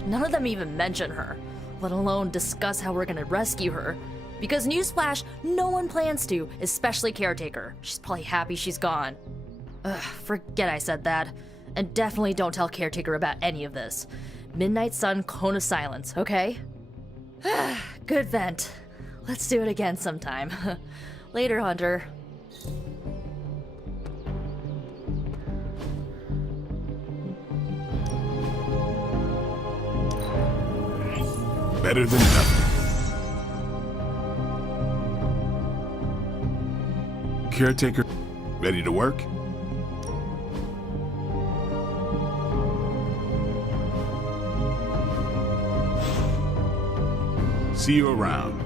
None of them even mention her, let alone discuss how we're gonna rescue her. Because newsflash, no one plans to, especially Caretaker. She's probably happy she's gone. Ugh, forget I said that. And definitely don't tell Caretaker about any of this. Midnight Sun, Cone of Silence, okay? Good vent. Let's do it again sometime. Later, Hunter. Better than nothing. Caretaker, ready to work? See you around.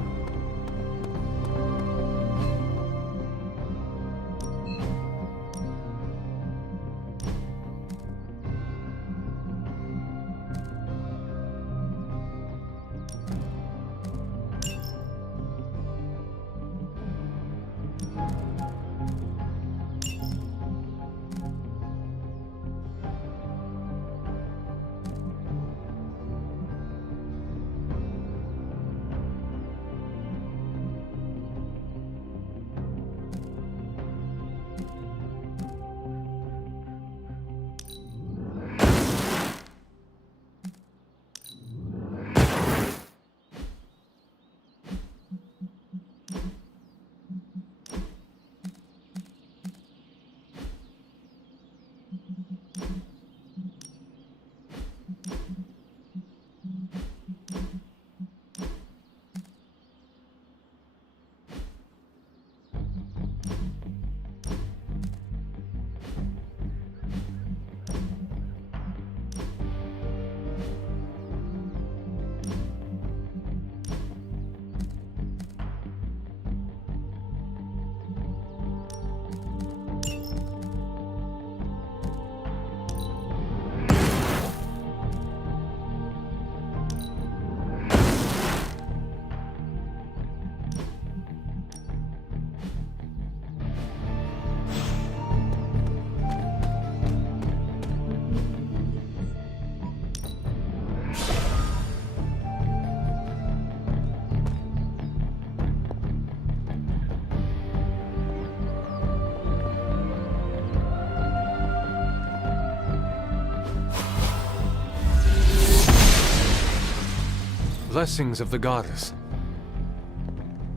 Blessings of the goddess.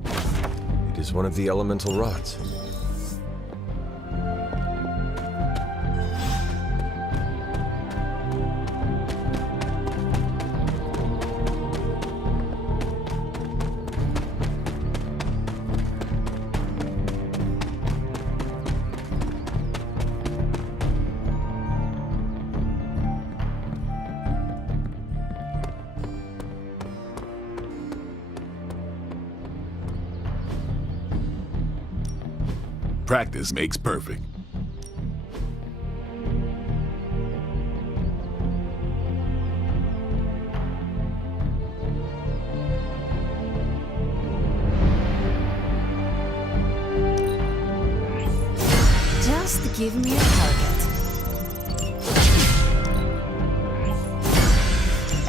It is one of the elemental rods. Practice makes perfect. Just give me a target.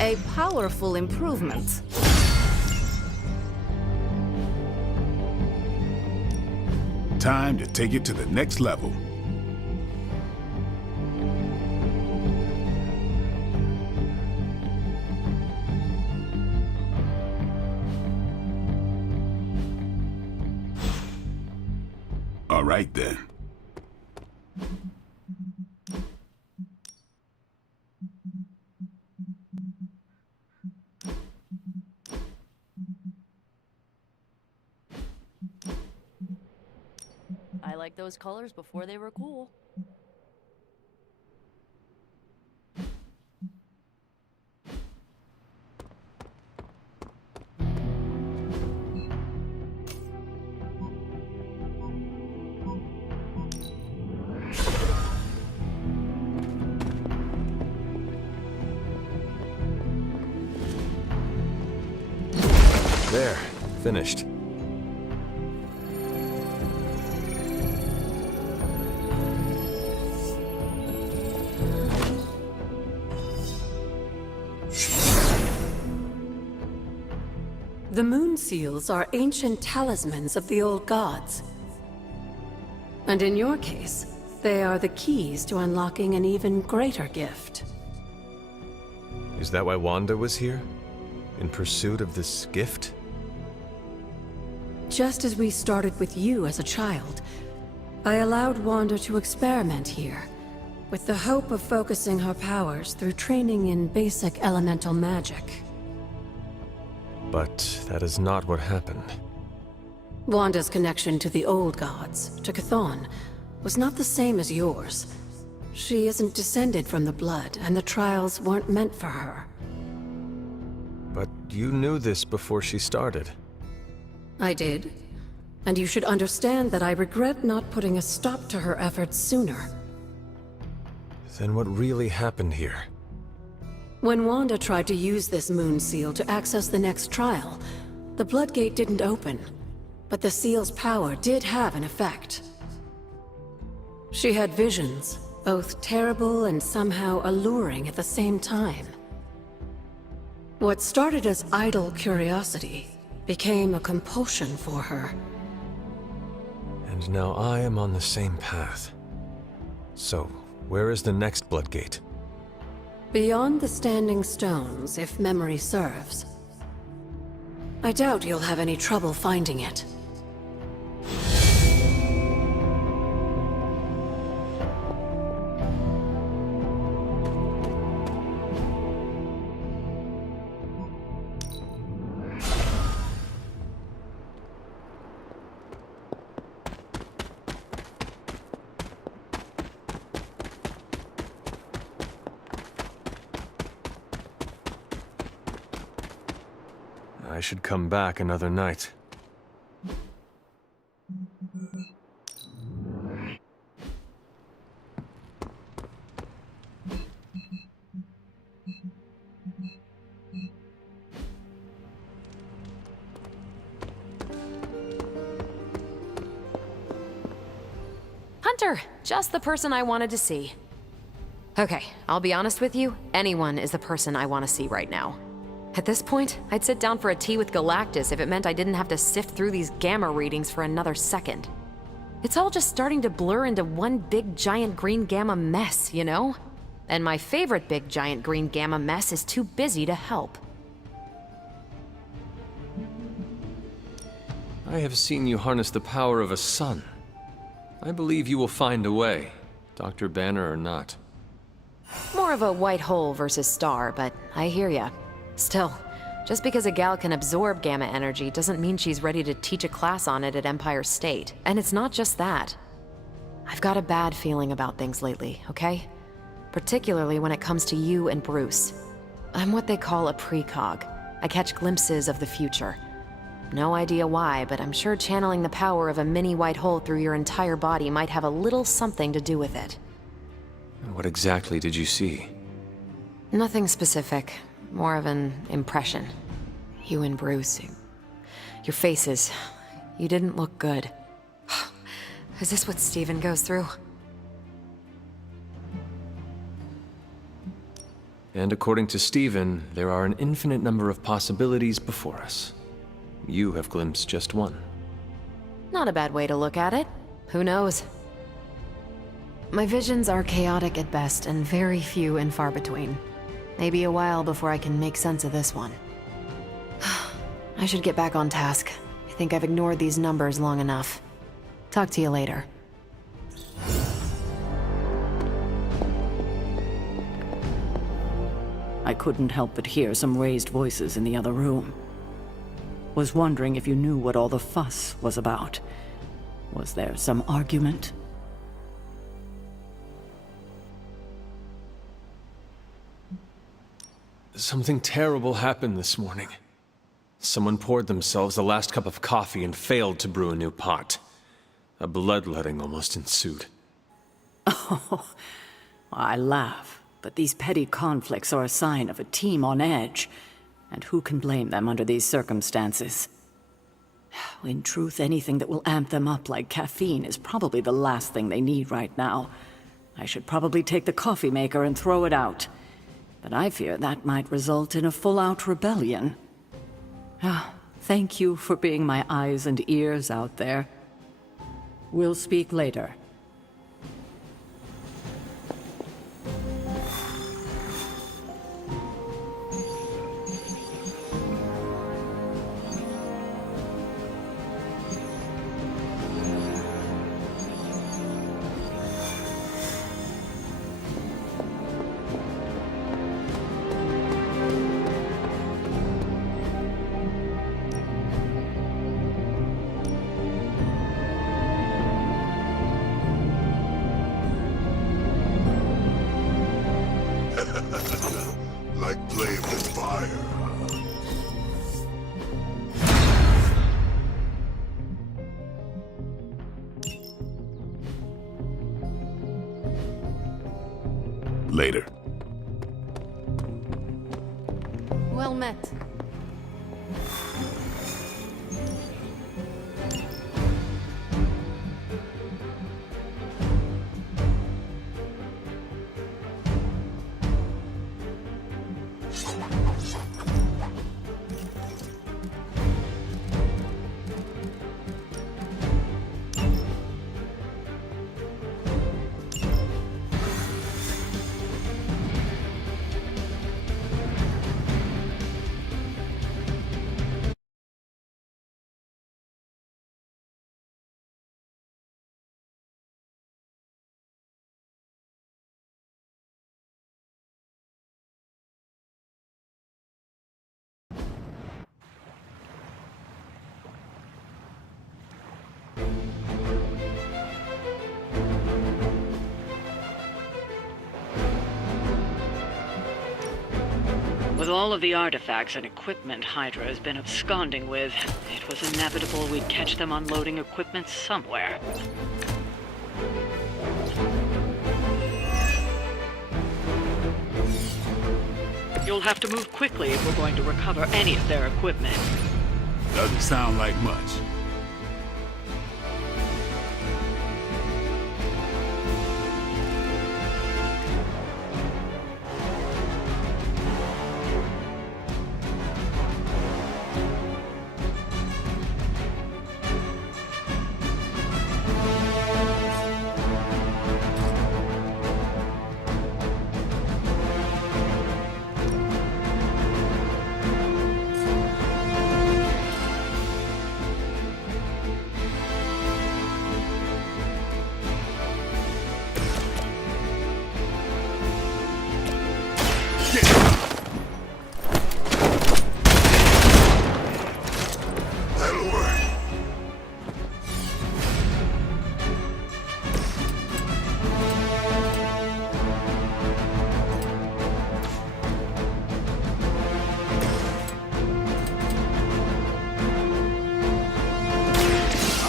A powerful improvement. Time to take it to the next level. All right then. I liked those colors before they were cool. There, finished. The moon seals are ancient talismans of the old gods. And in your case, they are the keys to unlocking an even greater gift. Is that why Wanda was here? In pursuit of this gift? Just as we started with you as a child, I allowed Wanda to experiment here, with the hope of focusing her powers through training in basic elemental magic. But that is not what happened. Wanda's connection to the old gods, to Chthon, was not the same as yours. She isn't descended from the blood, and the trials weren't meant for her. But you knew this before she started. I did. And you should understand that I regret not putting a stop to her efforts sooner. Then what really happened here? When Wanda tried to use this moon seal to access the next trial, the Bloodgate didn't open. But the seal's power did have an effect. She had visions, both terrible and somehow alluring at the same time. What started as idle curiosity became a compulsion for her. And now I am on the same path. So, where is the next Bloodgate? Beyond the Standing Stones, if memory serves. I doubt you'll have any trouble finding it. I should come back another night. Hunter! Just the person I wanted to see. Okay, I'll be honest with you, anyone is the person I want to see right now. At this point, I'd sit down for a tea with Galactus if it meant I didn't have to sift through these gamma readings for another second. It's all just starting to blur into one big giant green gamma mess, you know? And my favorite big giant green gamma mess is too busy to help. I have seen you harness the power of a sun. I believe you will find a way, Dr. Banner or not. More of a white hole versus star, but I hear ya. Still, just because a gal can absorb gamma energy doesn't mean she's ready to teach a class on it at Empire State. And it's not just that. I've got a bad feeling about things lately, okay? Particularly when it comes to you and Bruce. I'm what they call a precog. I catch glimpses of the future. No idea why, but I'm sure channeling the power of a mini white hole through your entire body might have a little something to do with it. What exactly did you see? Nothing specific. More of an impression. You and Bruce. Your faces. You didn't look good. Is this what Steven goes through? And according to Steven, there are an infinite number of possibilities before us. You have glimpsed just one. Not a bad way to look at it. Who knows? My visions are chaotic at best and very few and far between. Maybe a while before I can make sense of this one. I should get back on task. I think I've ignored these numbers long enough. Talk to you later. I couldn't help but hear some raised voices in the other room. Was wondering if you knew what all the fuss was about. Was there some argument? Something terrible happened this morning. Someone poured themselves the last cup of coffee and failed to brew a new pot. A bloodletting almost ensued. Oh, I laugh, but these petty conflicts are a sign of a team on edge. And who can blame them under these circumstances? In truth, anything that will amp them up like caffeine is probably the last thing they need right now. I should probably take the coffee maker and throw it out. But I fear that might result in a full-out rebellion. Thank you for being my eyes and ears out there. We'll speak later. Like playing with fire, huh? Later. Well met. With all of the artifacts and equipment Hydra has been absconding with, it was inevitable we'd catch them unloading equipment somewhere. You'll have to move quickly if we're going to recover any of their equipment. Doesn't sound like much.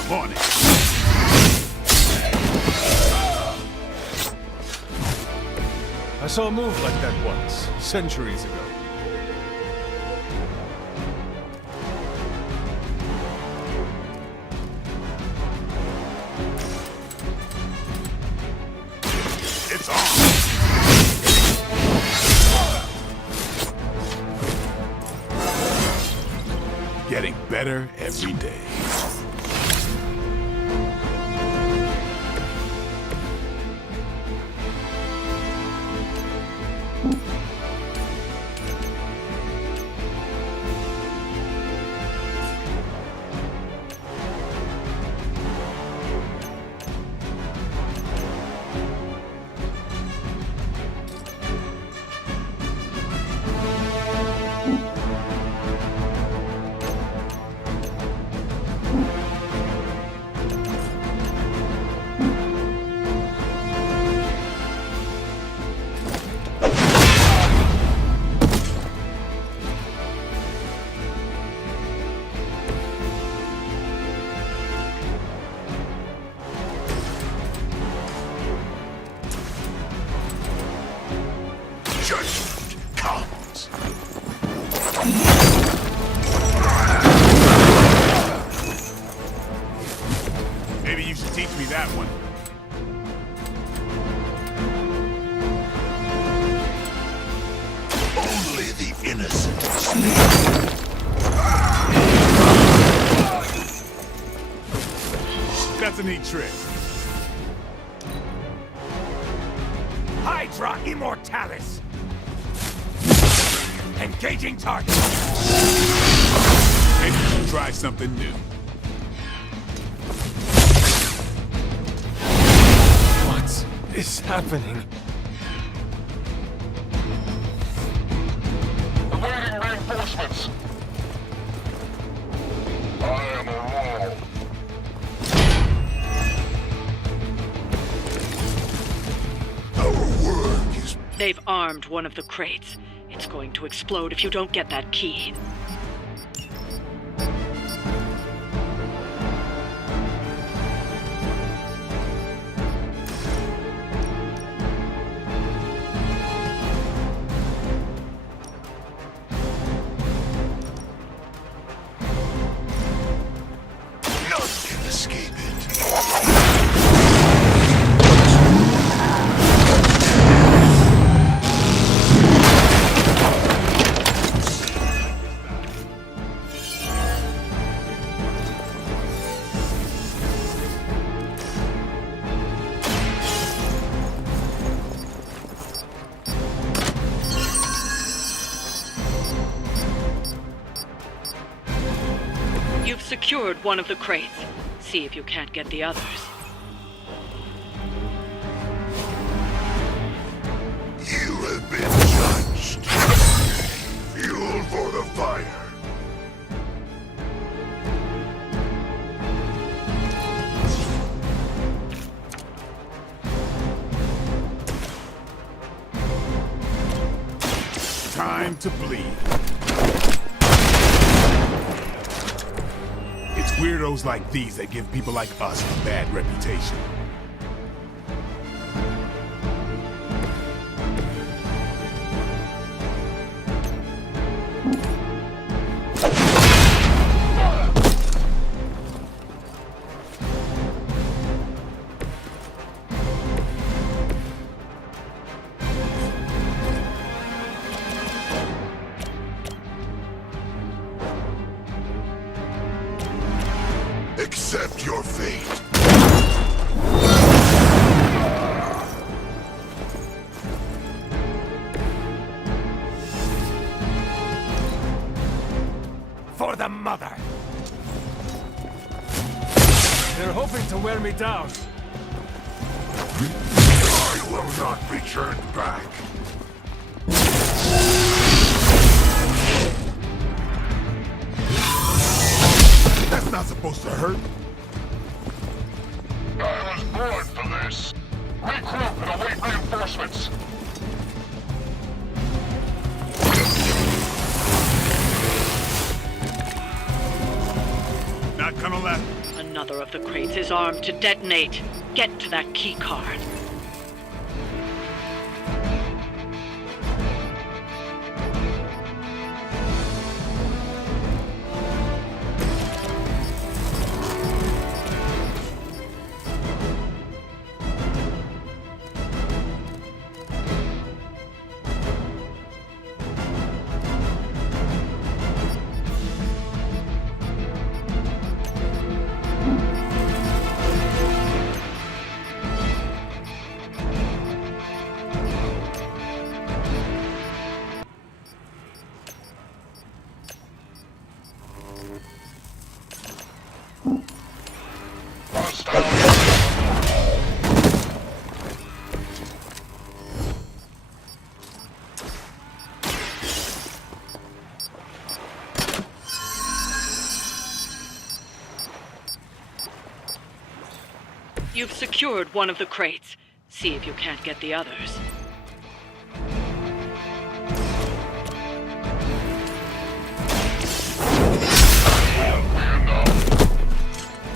I'm on it. I saw a move like that once, centuries ago. It's on. Getting better every day. Judgment comes. Maybe you should teach me that one. Only the innocent That's a neat trick. Hydra Immortalis! Engaging target! Maybe you should try something new. What is happening? Awaiting reinforcements. I am alone. Our work is... They've armed one of the crates. It's going to explode if you don't get that key. None can escape it. You've secured one of the crates. See if you can't get the others. You have been judged. Fuel for the fire. Time to bleed. It's weirdos like these that give people like us a bad reputation. Accept your fate. For the mother! They're hoping to wear me down. I will not be turned back. That's not supposed to hurt. I was born for this. Regroup and await reinforcements. Not gonna let. Another of the crates is armed to detonate. Get to that key card. You've secured one of the crates. See if you can't get the others.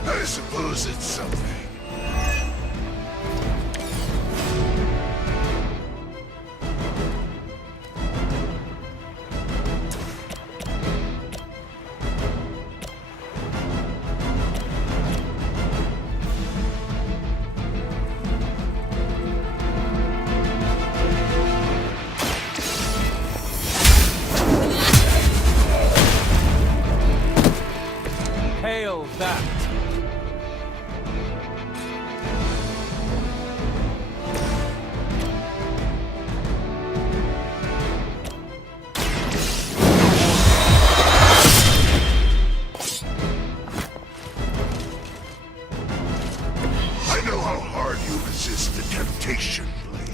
I suppose it's something. Hail that! I know how hard you resist the temptation, Blade.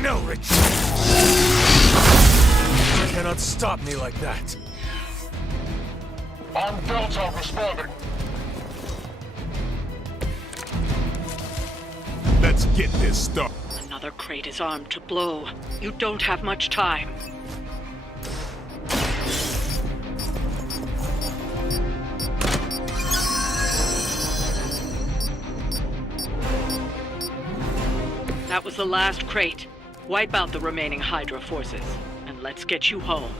No retreat! You cannot stop me like that. On Delta responding. Let's get this started. Another crate is armed to blow. You don't have much time. That was the last crate. Wipe out the remaining Hydra forces, and let's get you home.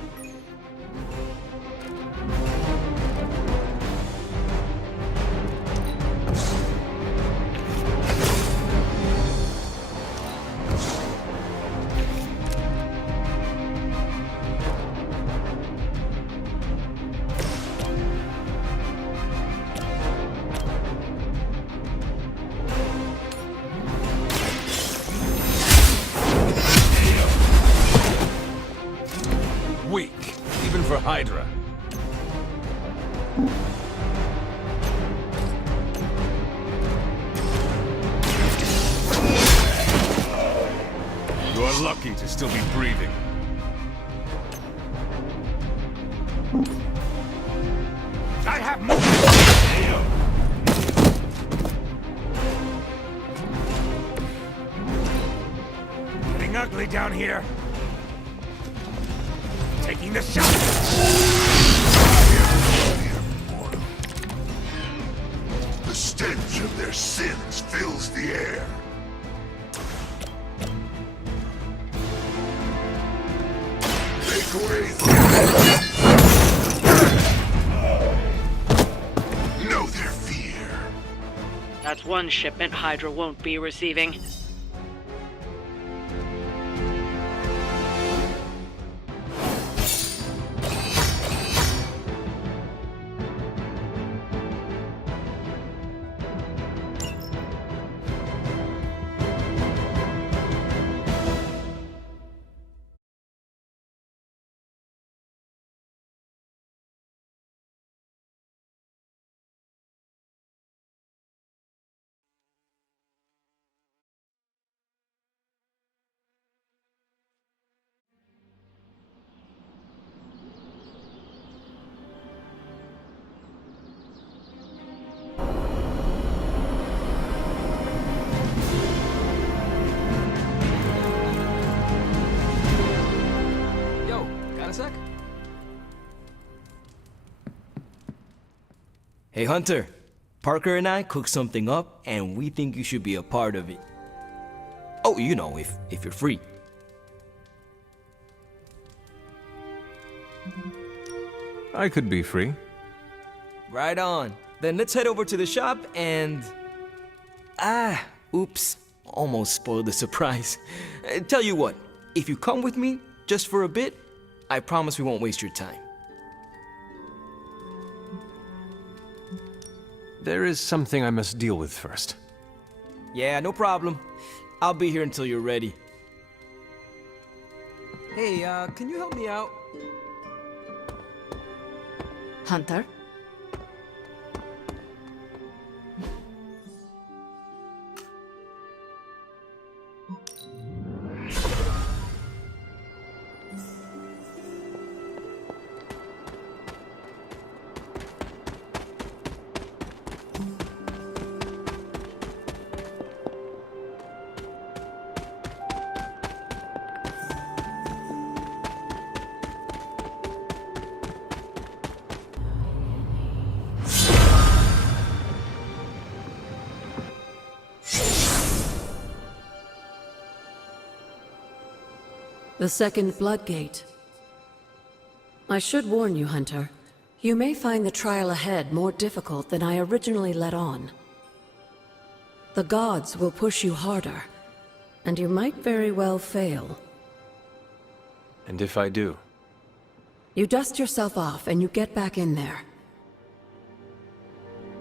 Weak, even for Hydra. You are lucky to still be breathing. I have more! Getting ugly down here. Taking the shot! The stench of their sins fills the air. Make way for know their fear. That's one shipment Hydra won't be receiving. Hey, Hunter. Parker and I cooked something up, and we think you should be a part of it. Oh, you know, if you're free. I could be free. Right on. Then let's head over to the shop and... oops. Almost spoiled the surprise. Tell you what, if you come with me, just for a bit, I promise we won't waste your time. There is something I must deal with first. Yeah, no problem. I'll be here until you're ready. Hey, can you help me out? Hunter? The second Bloodgate. I should warn you, Hunter. You may find the trial ahead more difficult than I originally let on. The gods will push you harder, and you might very well fail. And if I do? You dust yourself off and you get back in there.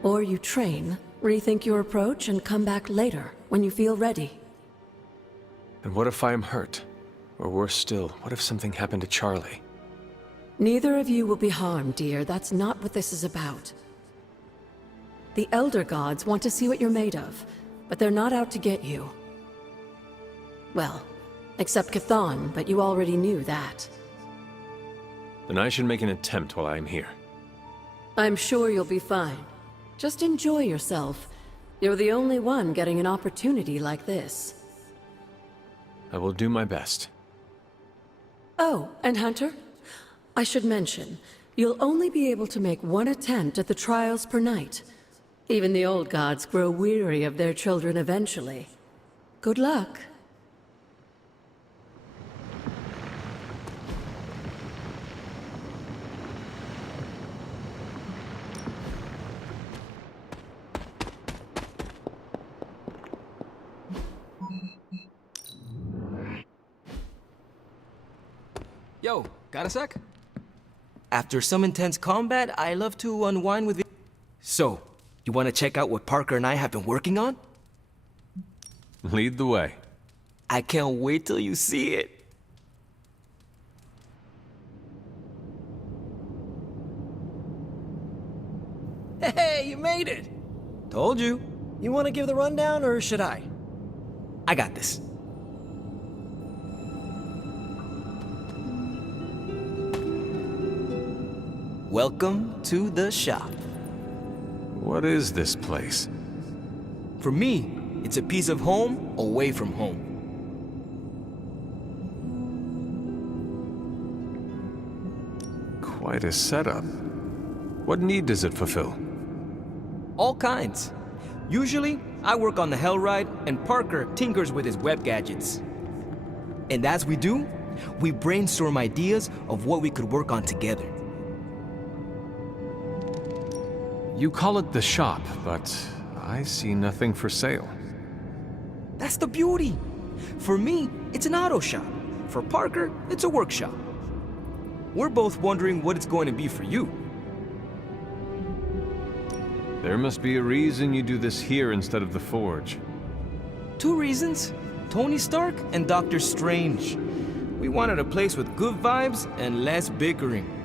Or you train, rethink your approach, and come back later, when you feel ready. And what if I am hurt? Or worse still, what if something happened to Charlie? Neither of you will be harmed, dear. That's not what this is about. The Elder Gods want to see what you're made of, but they're not out to get you. Well, except Chthon, but you already knew that. Then I should make an attempt while I'm here. I'm sure you'll be fine. Just enjoy yourself. You're the only one getting an opportunity like this. I will do my best. Oh, and Hunter? I should mention, you'll only be able to make one attempt at the trials per night. Even the old gods grow weary of their children eventually. Good luck. Yo, got a sec? After some intense combat, I love to unwind with... So, you want to check out what Parker and I have been working on? Lead the way. I can't wait till you see it. Hey, you made it! Told you. You want to give the rundown, or should I? I got this. Welcome to the shop. What is this place? For me, it's a piece of home away from home. Quite a setup. What need does it fulfill? All kinds. Usually, I work on the Hellride, and Parker tinkers with his web gadgets. And as we do, we brainstorm ideas of what we could work on together. You call it the shop, but I see nothing for sale. That's the beauty. For me, it's an auto shop. For Parker, it's a workshop. We're both wondering what it's going to be for you. There must be a reason you do this here instead of the Forge. 2 reasons. Tony Stark and Doctor Strange. We wanted a place with good vibes and less bickering.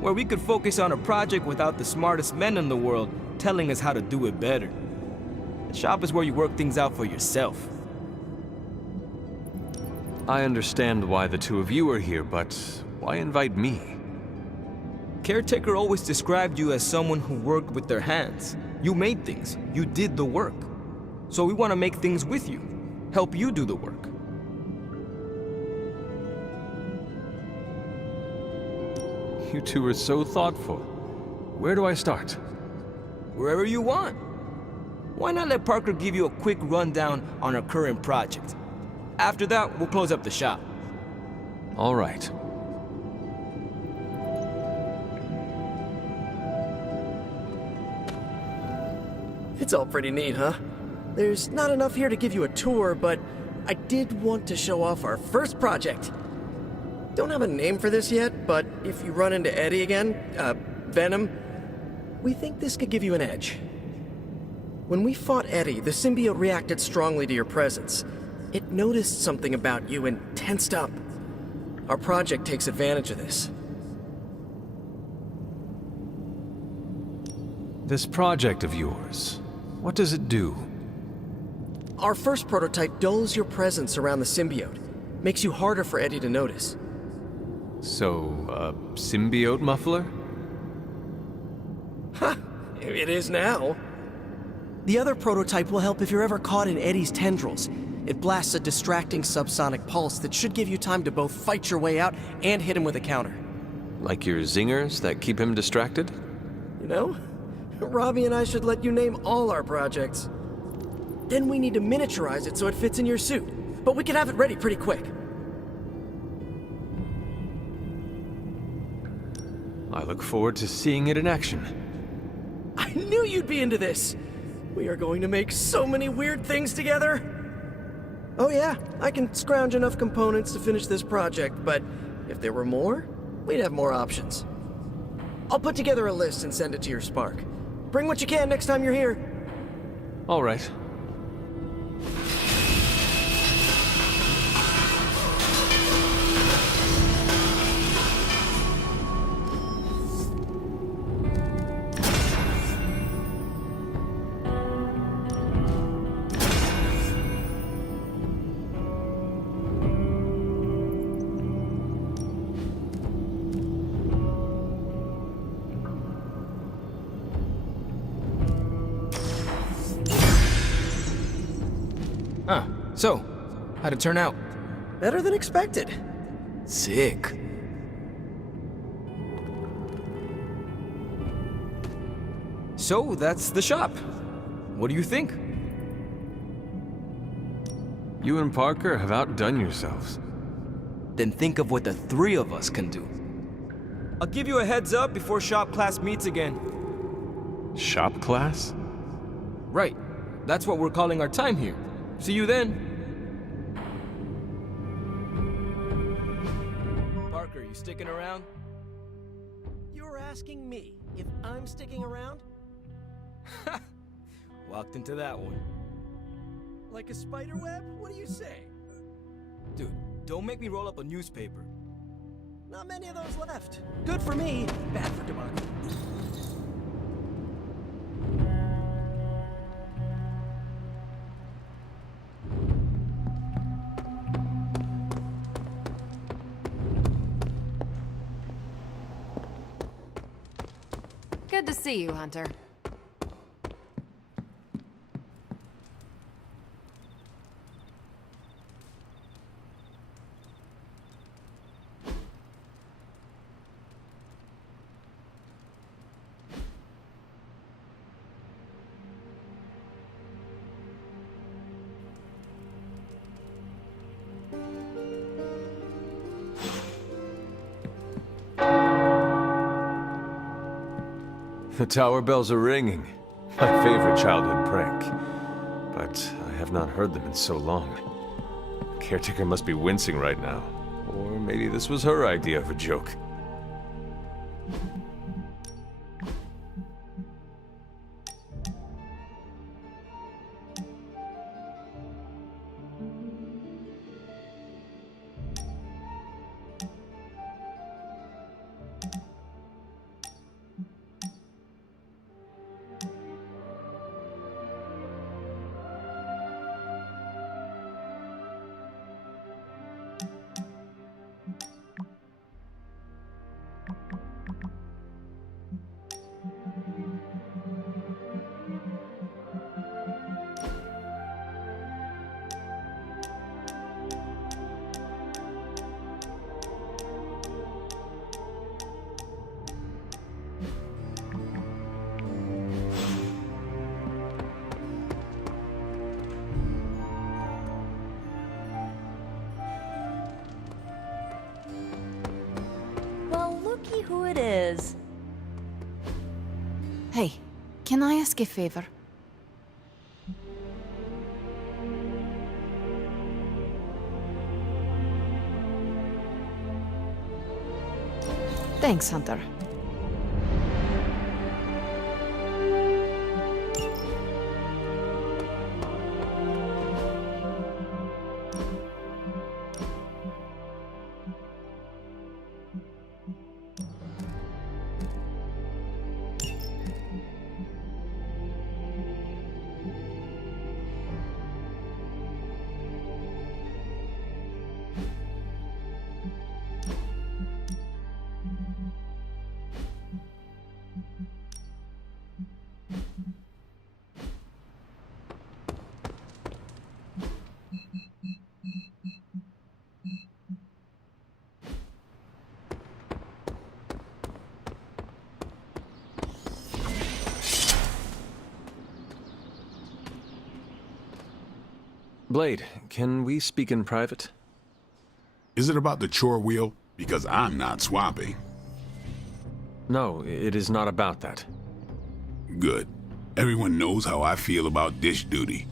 Where we could focus on a project without the smartest men in the world telling us how to do it better. The shop is where you work things out for yourself. I understand why the two of you are here, but why invite me? Caretaker always described you as someone who worked with their hands. You made things. You did the work. So we want to make things with you. Help you do the work. You two are so thoughtful. Where do I start? Wherever you want. Why not let Parker give you a quick rundown on our current project? After that, we'll close up the shop. All right. It's all pretty neat, huh? There's not enough here to give you a tour, but I did want to show off our first project. Don't have a name for this yet, but if you run into Eddie again, Venom, we think this could give you an edge. When we fought Eddie, the symbiote reacted strongly to your presence. It noticed something about you and tensed up. Our project takes advantage of this. This project of yours, what does it do? Our first prototype dulls your presence around the symbiote. Makes you harder for Eddie to notice. So, a symbiote muffler? Ha! It is now. The other prototype will help if you're ever caught in Eddie's tendrils. It blasts a distracting subsonic pulse that should give you time to both fight your way out and hit him with a counter. Like your zingers that keep him distracted? You know, Robbie and I should let you name all our projects. Then we need to miniaturize it so it fits in your suit. But we can have it ready pretty quick. I look forward to seeing it in action. I knew you'd be into this! We are going to make so many weird things together! Oh yeah, I can scrounge enough components to finish this project, but if there were more, we'd have more options. I'll put together a list and send it to your Spark. Bring what you can next time you're here. All right. So, how'd it turn out? Better than expected. Sick. So, that's the shop. What do you think? You and Parker have outdone yourselves. Then think of what the three of us can do. I'll give you a heads up before shop class meets again. Shop class? Right. That's what we're calling our time here. See you then. Parker, you sticking around? You're asking me if I'm sticking around? Walked into that one. Like a spider web? What do you say? Dude, don't make me roll up a newspaper. Not many of those left. Good for me, bad for democracy. Good to see you, Hunter. The tower bells are ringing. My favorite childhood prank. But I have not heard them in so long. The caretaker must be wincing right now. Or maybe this was her idea of a joke. is. Hey, can I ask a favor? Thanks, Hunter. Blade, can we speak in private? Is it about the chore wheel? Because I'm not swapping. No, it is not about that. Good. Everyone knows how I feel about dish duty.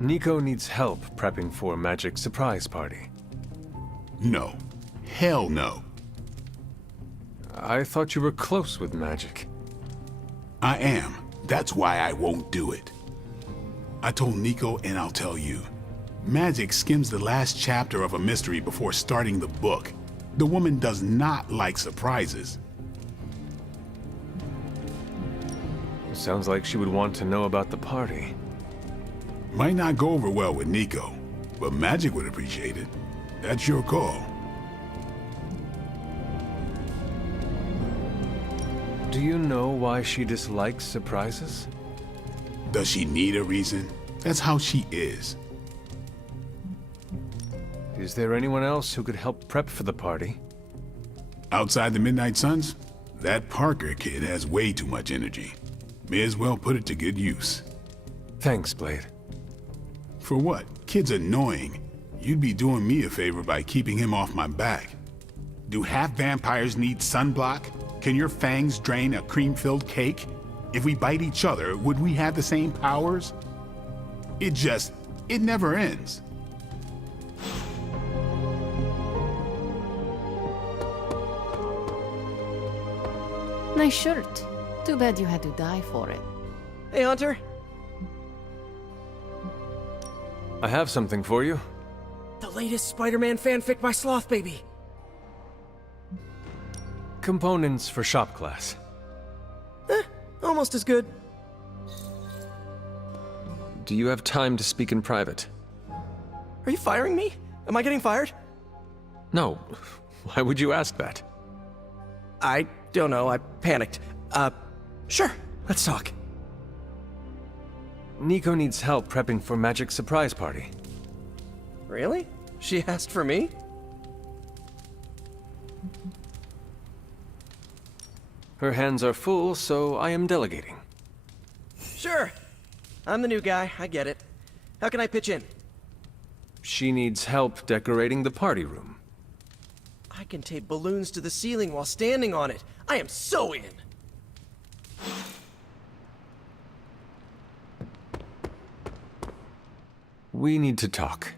Nico needs help prepping for a magic surprise party. No. Hell no. I thought you were close with magic. I am. That's why I won't do it. I told Nico, and I'll tell you. Magic skims the last chapter of a mystery before starting the book. The woman does not like surprises. Sounds like she would want to know about the party. Might not go over well with Nico, but Magic would appreciate it. That's your call. Do you know why she dislikes surprises? Does she need a reason? That's how she is. Is there anyone else who could help prep for the party? Outside the Midnight Suns, that Parker kid has way too much energy. May as well put it to good use. Thanks, Blade. For what? Kid's annoying. You'd be doing me a favor by keeping him off my back. Do half vampires need sunblock? Can your fangs drain a cream-filled cake? If we bite each other, would we have the same powers? It never ends. Nice shirt. Too bad you had to die for it. Hey, Hunter. I have something for you. The latest Spider-Man fanfic by Sloth Baby. Components for shop class. Almost as good. Do you have time to speak in private? Are you firing me? Am I getting fired? No. Why would you ask that? I don't know. I panicked. Sure. Let's talk. Nico needs help prepping for Magic surprise party. Really? She asked for me? Her hands are full, so I am delegating. Sure. I'm the new guy. I get it. How can I pitch in? She needs help decorating the party room. I can tape balloons to the ceiling while standing on it. I am so in. We need to talk.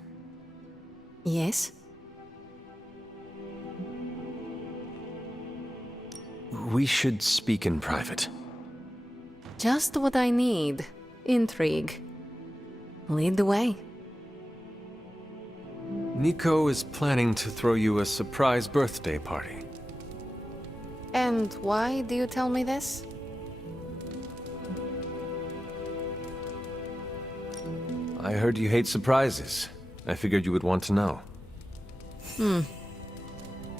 Yes? We should speak in private. Just what I need. Intrigue. Lead the way. Nico is planning to throw you a surprise birthday party. And why do you tell me this? I heard you hate surprises. I figured you would want to know.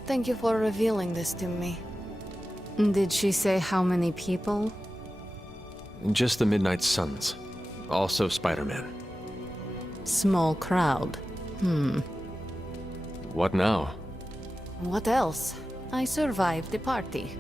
Thank you for revealing this to me. Did she say how many people? Just the Midnight Suns. Also Spider-Man. Small crowd. What now? What else? I survived the party.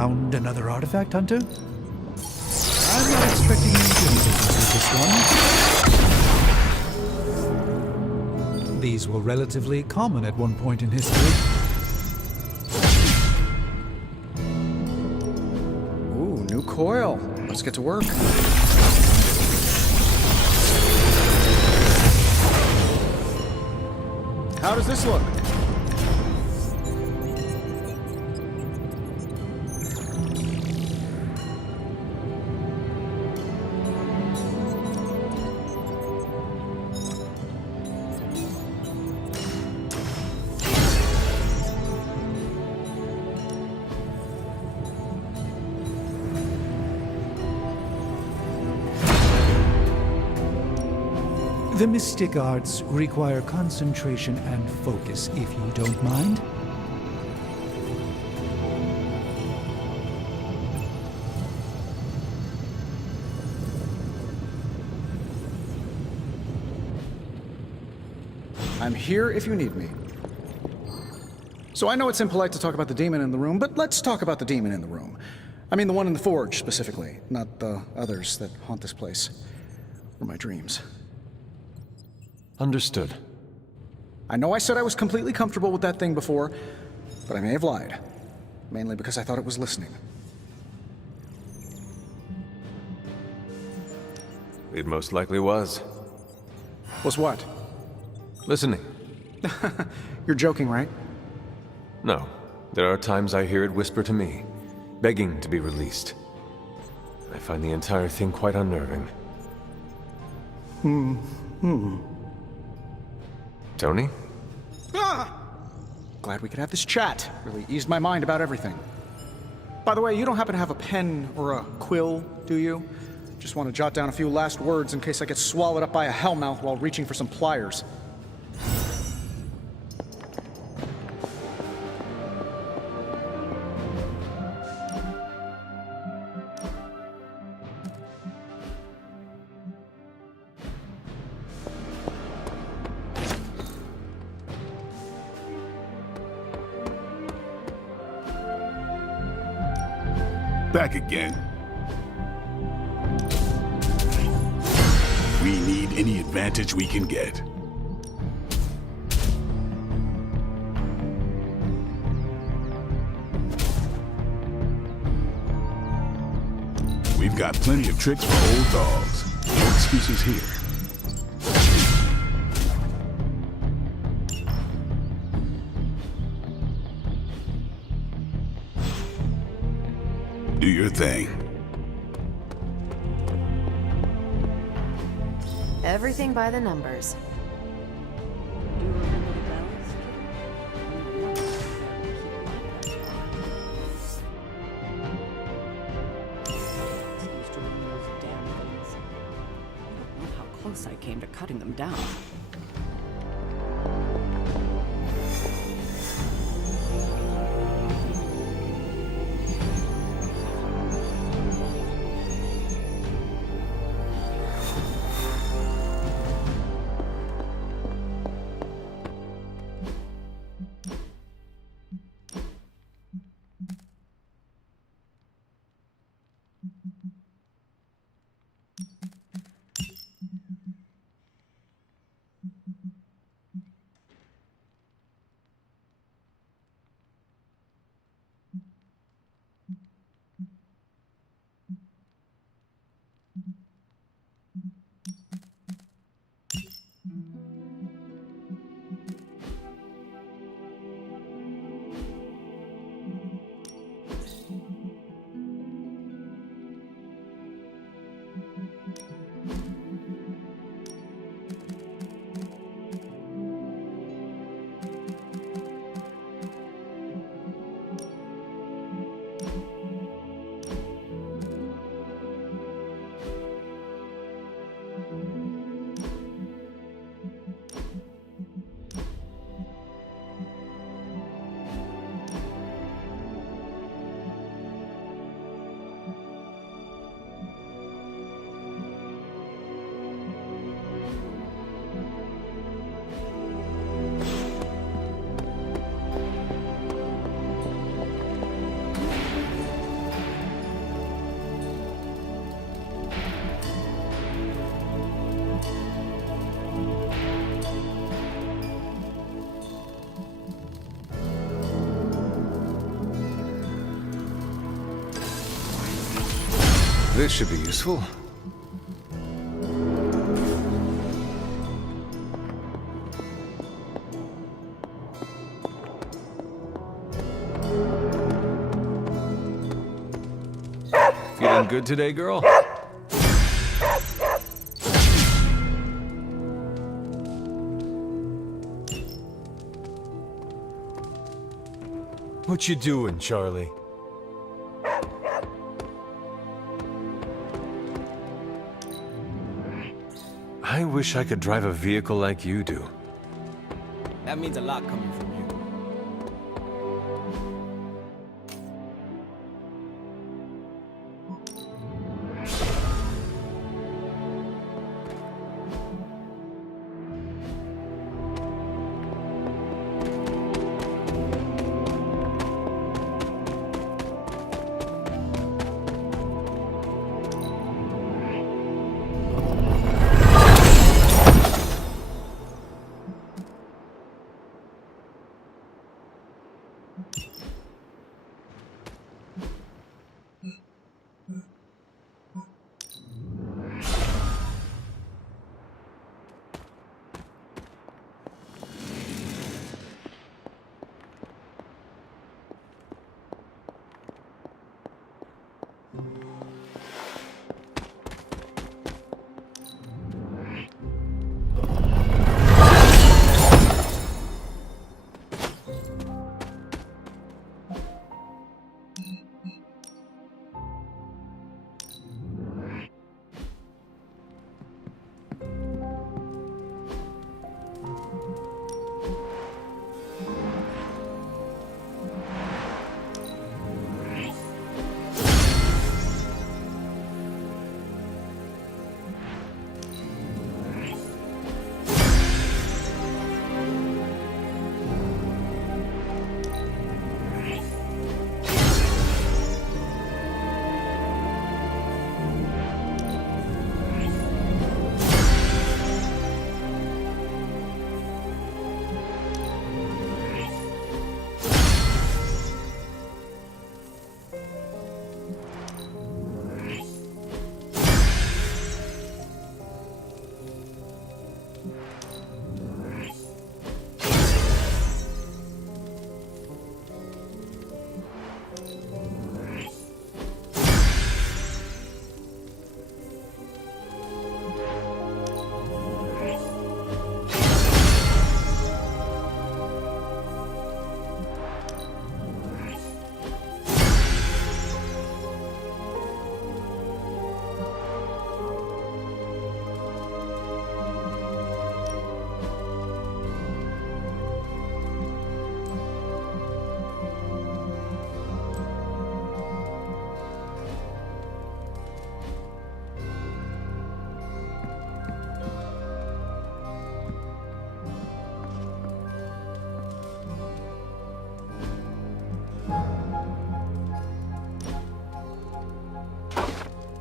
found another artifact, Hunter? I'm not expecting you to with this one. These were relatively common at one point in history. Ooh, new coil. Let's get to work. How does this look? The mystic arts require concentration and focus, if you don't mind. I'm here if you need me. So I know it's impolite to talk about the demon in the room, but let's talk about the demon in the room. I mean the one in the forge, specifically, not the others that haunt this place. Or my dreams. Understood. I know I said I was completely comfortable with that thing before, but I may have lied. Mainly because I thought it was listening. It most likely was. Was what? Listening. You're joking, right? No. There are times I hear it whisper to me, begging to be released. I find the entire thing quite unnerving. Tony? Ah! Glad we could have this chat. Really eased my mind about everything. By the way, you don't happen to have a pen or a quill, do you? Just want to jot down a few last words in case I get swallowed up by a hellmouth while reaching for some pliers. Back again. We need any advantage we can get. We've got plenty of tricks for old dogs. No excuses here. Do your thing. Everything by the numbers. How close I came to cutting them down. This should be useful. Feeling good today, girl? What you doing, Charlie? I wish I could drive a vehicle like you do. That means a lot coming from you.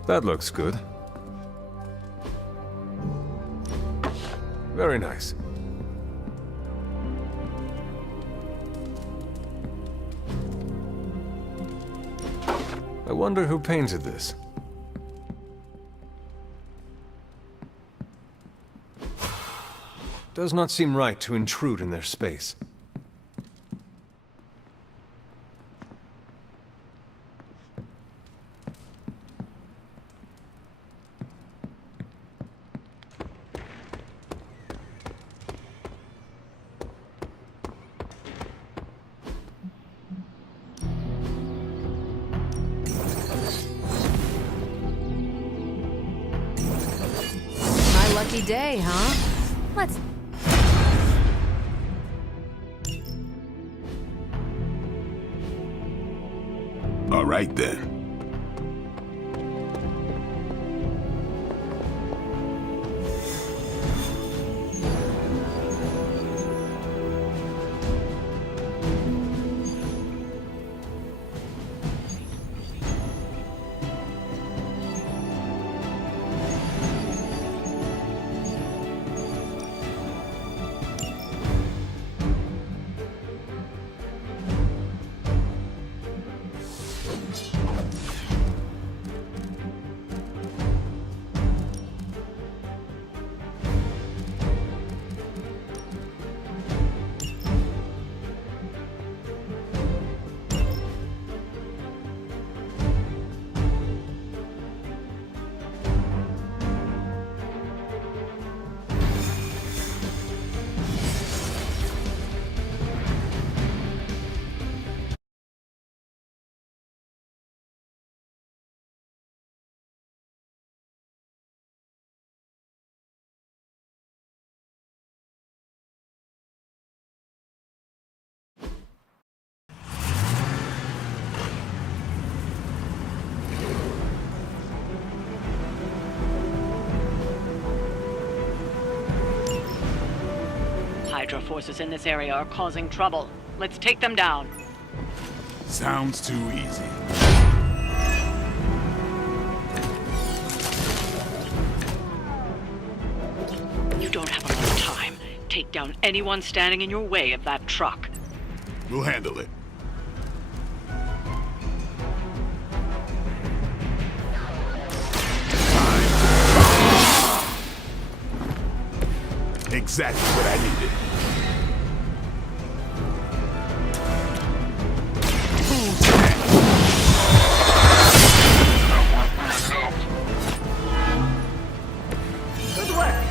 That looks good. Very nice. I wonder who painted this. Does not seem right to intrude in their space. Lucky day, huh? Let's... All right then. Hydra forces in this area are causing trouble. Let's take them down. Sounds too easy. You don't have a lot of time. Take down anyone standing in your way of that truck. We'll handle it. Exactly what I needed. Good work.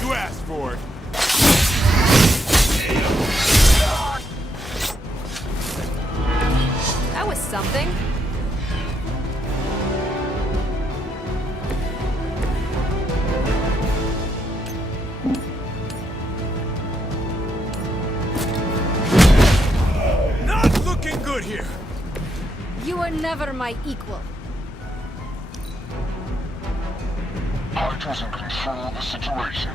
You asked for it. That was something. Not looking good here. You were never my equal. Hydra's in control of the situation.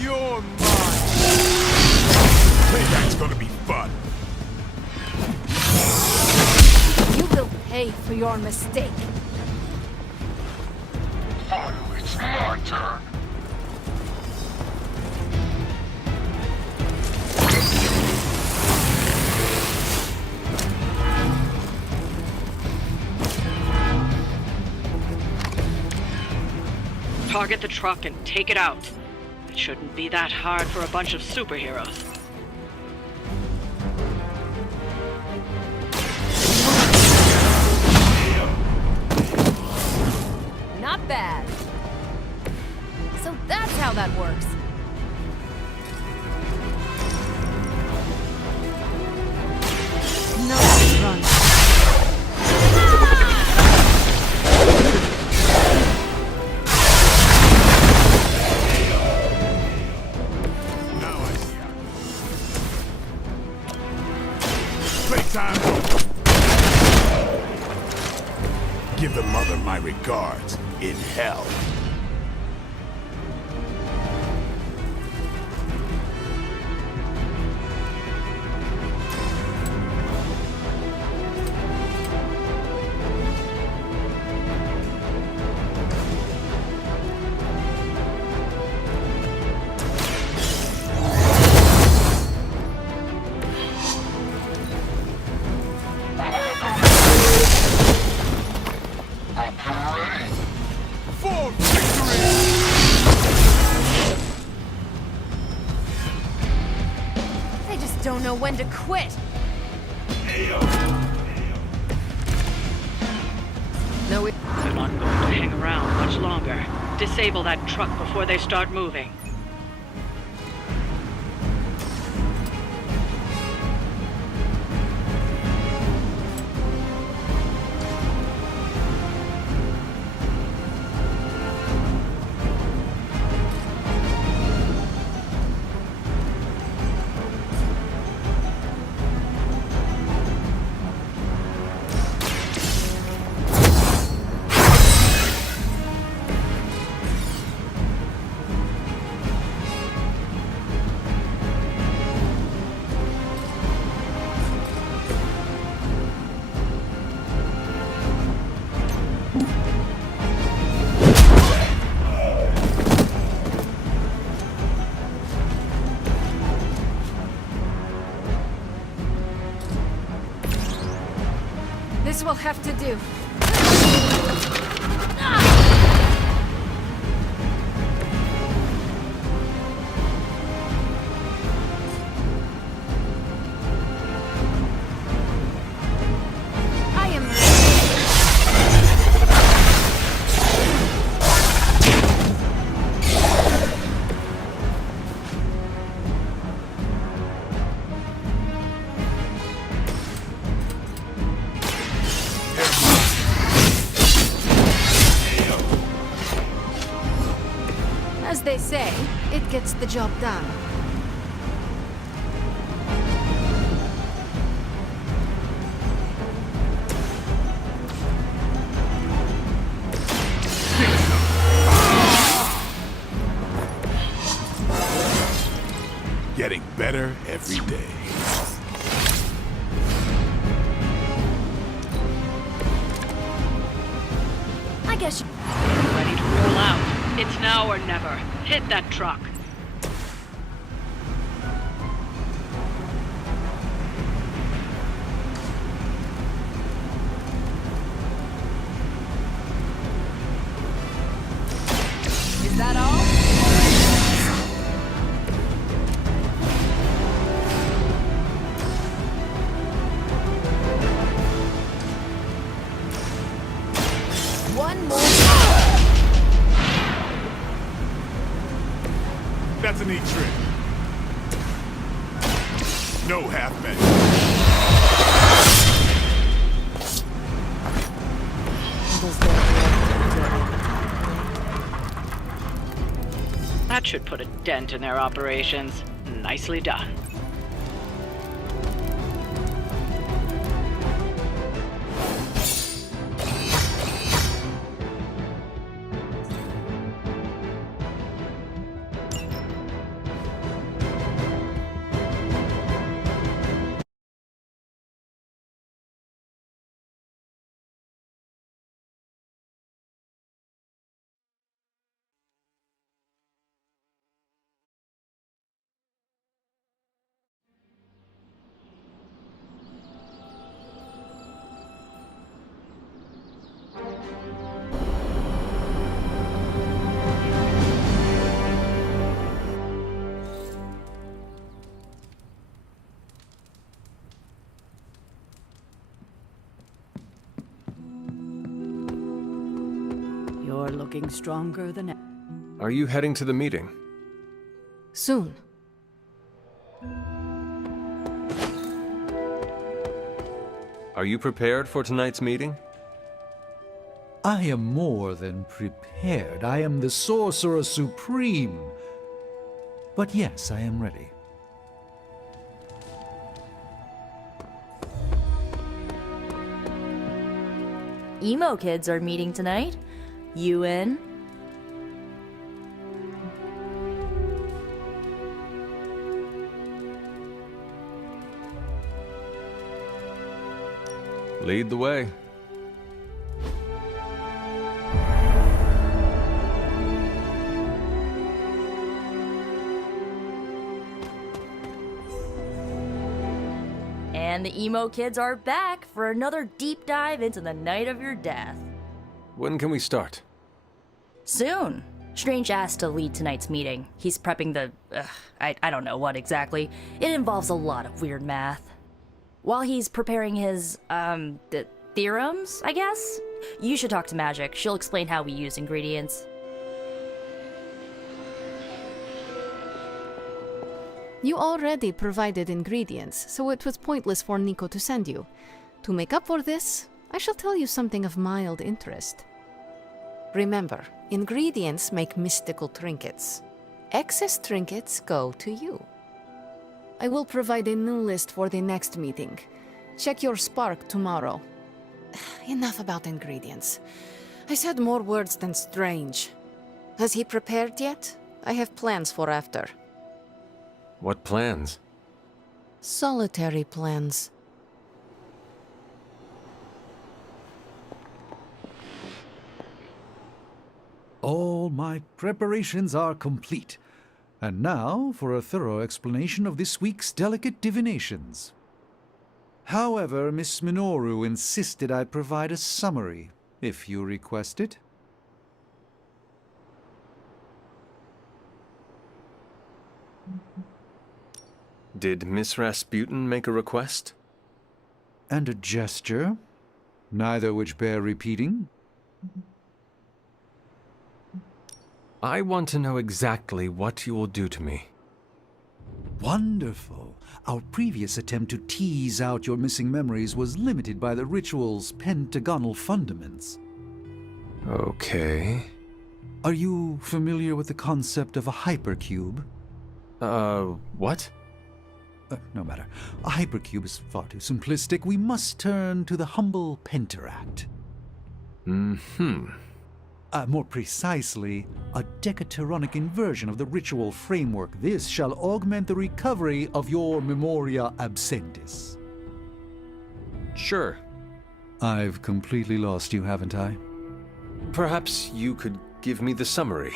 You're mine. Payback's gonna be fun. You will pay for your mistake. Finally, it's my turn. Target the truck and take it out. It shouldn't be that hard for a bunch of superheroes. Not bad. So that's how that works. No run. Now I see how. Playtime. Give the mother my regards in hell. For victory! They just don't know when to quit. No, it. They're not going to hang around much longer. Disable that truck before they start moving. This will have to do. I am As they say, it gets the job done. Getting better every day. I guess you... Ready to roll out. It's now or never. Hit that truck. Is that all? One more. That's a neat trick. No half measure. That should put a dent in their operations. Nicely done. You're looking stronger than ever. Are you heading to the meeting? Soon. Are you prepared for tonight's meeting? I am more than prepared. I am the Sorcerer Supreme. But yes, I am ready. Emo kids are meeting tonight. You in? Lead the way. And the emo kids are back for another deep dive into the night of your death. When can we start? Soon. Strange asked to lead tonight's meeting. He's prepping the... I don't know what exactly. It involves a lot of weird math. While he's preparing his, the theorems, I guess? You should talk to Magic. She'll explain how we use ingredients. You already provided ingredients, so it was pointless for Nico to send you. To make up for this, I shall tell you something of mild interest. Remember, ingredients make mystical trinkets. Excess trinkets go to you. I will provide a new list for the next meeting. Check your spark tomorrow. Enough about ingredients. I said more words than strange. Has he prepared yet? I have plans for after. What plans? Solitary plans. All my preparations are complete. And now for a thorough explanation of this week's delicate divinations. However, Miss Minoru insisted I provide a summary, if you request it. Did Miss Rasputin make a request? And a gesture, neither which bear repeating. I want to know exactly what you will do to me. Wonderful. Our previous attempt to tease out your missing memories was limited by the ritual's pentagonal fundaments. Okay. Are you familiar with the concept of a hypercube? What? No matter. A hypercube is far too simplistic. We must turn to the humble pentaract. More precisely, a decaturonic inversion of the ritual framework. This shall augment the recovery of your memoria absentis. Sure. I've completely lost you, haven't I? Perhaps you could give me the summary.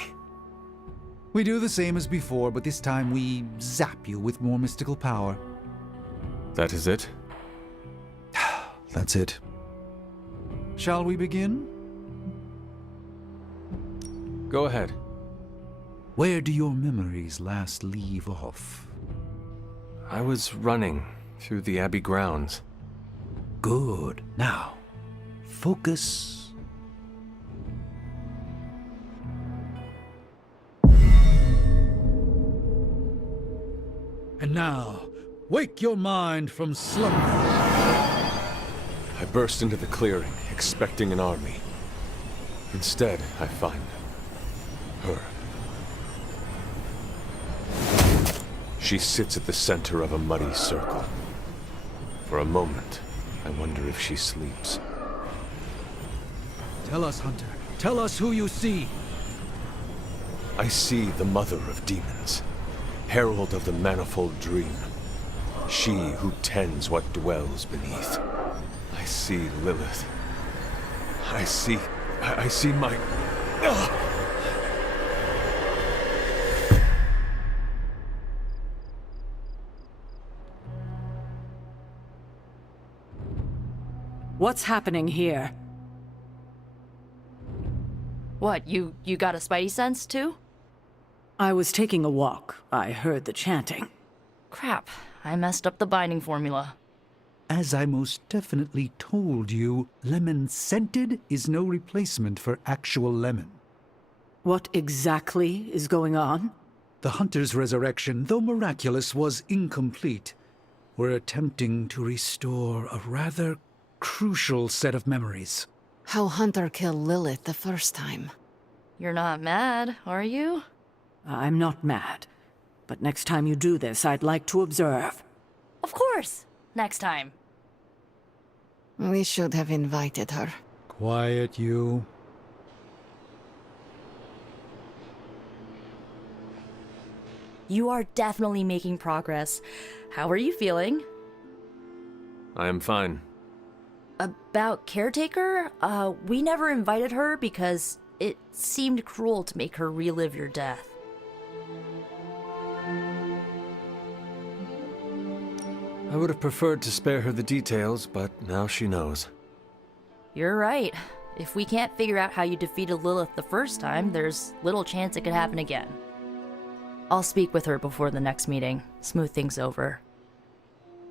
We do the same as before, but this time we zap you with more mystical power. That is it? That's it. Shall we begin? Go ahead. Where do your memories last leave off? I was running through the Abbey grounds. Good. Now, focus. And now, wake your mind from slumber. I burst into the clearing, expecting an army. Instead, I find her. She sits at the center of a muddy circle. For a moment, I wonder if she sleeps. Tell us, Hunter. Tell us who you see. I see the mother of demons, herald of the manifold dream. She who tends what dwells beneath. I see Lilith. I see my... What's happening here? What, you got a spidey sense, too? I was taking a walk. I heard the chanting. Crap, I messed up the binding formula. As I most definitely told you, lemon scented is no replacement for actual lemon. What exactly is going on? The Hunter's resurrection, though miraculous, was incomplete. We're attempting to restore a rather crucial set of memories. How Hunter killed Lilith the first time. You're not mad, are you? I'm not mad. But next time you do this, I'd like to observe. Of course! Next time. We should have invited her. Quiet, you. You are definitely making progress. How are you feeling? I am fine. About Caretaker? We never invited her because it seemed cruel to make her relive your death. I would have preferred to spare her the details, but now she knows. You're right. If we can't figure out how you defeated Lilith the first time, there's little chance it could happen again. I'll speak with her before the next meeting, smooth things over.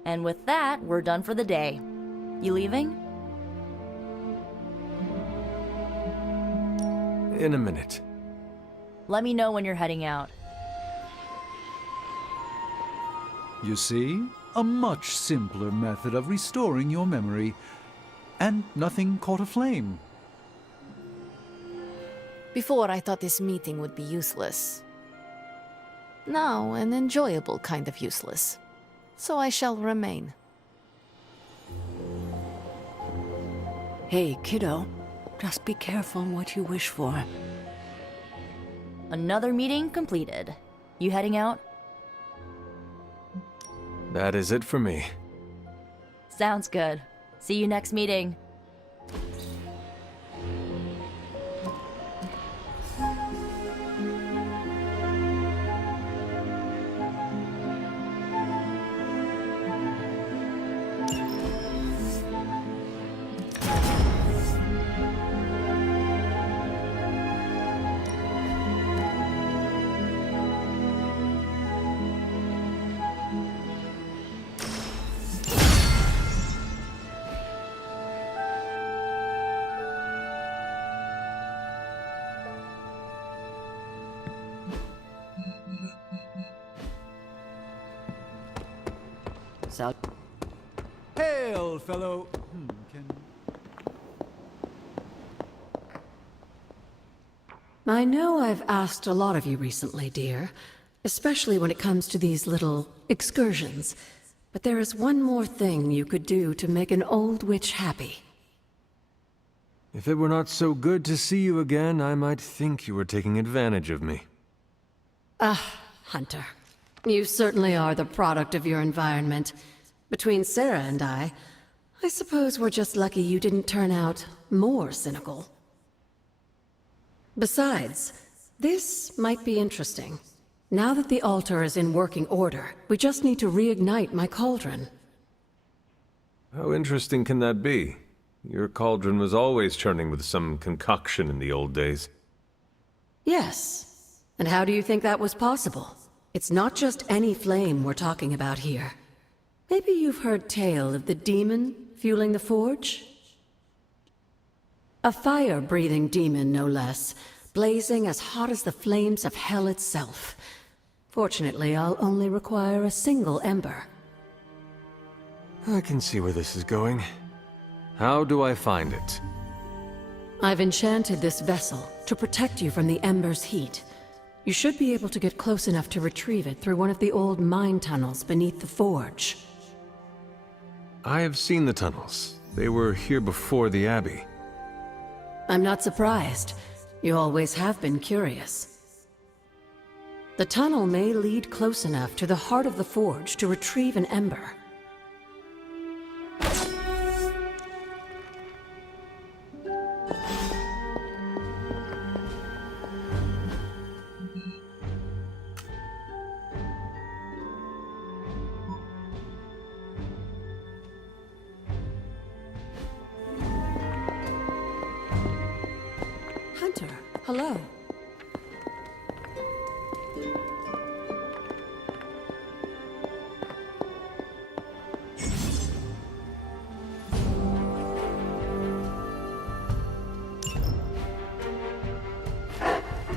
And with that, we're done for the day. You leaving? In a minute. Let me know when you're heading out. You see? A much simpler method of restoring your memory. And nothing caught aflame. Before, I thought this meeting would be useless. Now, an enjoyable kind of useless. So I shall remain. Hey, kiddo. Just be careful what you wish for. Another meeting completed. You heading out? That is it for me. Sounds good. See you next meeting. Hail, fellow. I know I've asked a lot of you recently, dear, especially when it comes to these little excursions. But there is one more thing you could do to make an old witch happy. If it were not so good to see you again, I might think you were taking advantage of me. Hunter. You certainly are the product of your environment. Between Sarah and I suppose we're just lucky you didn't turn out more cynical. Besides, this might be interesting. Now that the altar is in working order, we just need to reignite my cauldron. How interesting can that be? Your cauldron was always churning with some concoction in the old days. Yes. And how do you think that was possible? It's not just any flame we're talking about here. Maybe you've heard tale of the demon fueling the forge? A fire-breathing demon, no less, blazing as hot as the flames of hell itself. Fortunately, I'll only require a single ember. I can see where this is going. How do I find it? I've enchanted this vessel to protect you from the ember's heat. You should be able to get close enough to retrieve it through one of the old mine tunnels beneath the forge. I have seen the tunnels. They were here before the Abbey. I'm not surprised. You always have been curious. The tunnel may lead close enough to the heart of the forge to retrieve an ember. Hunter, hello.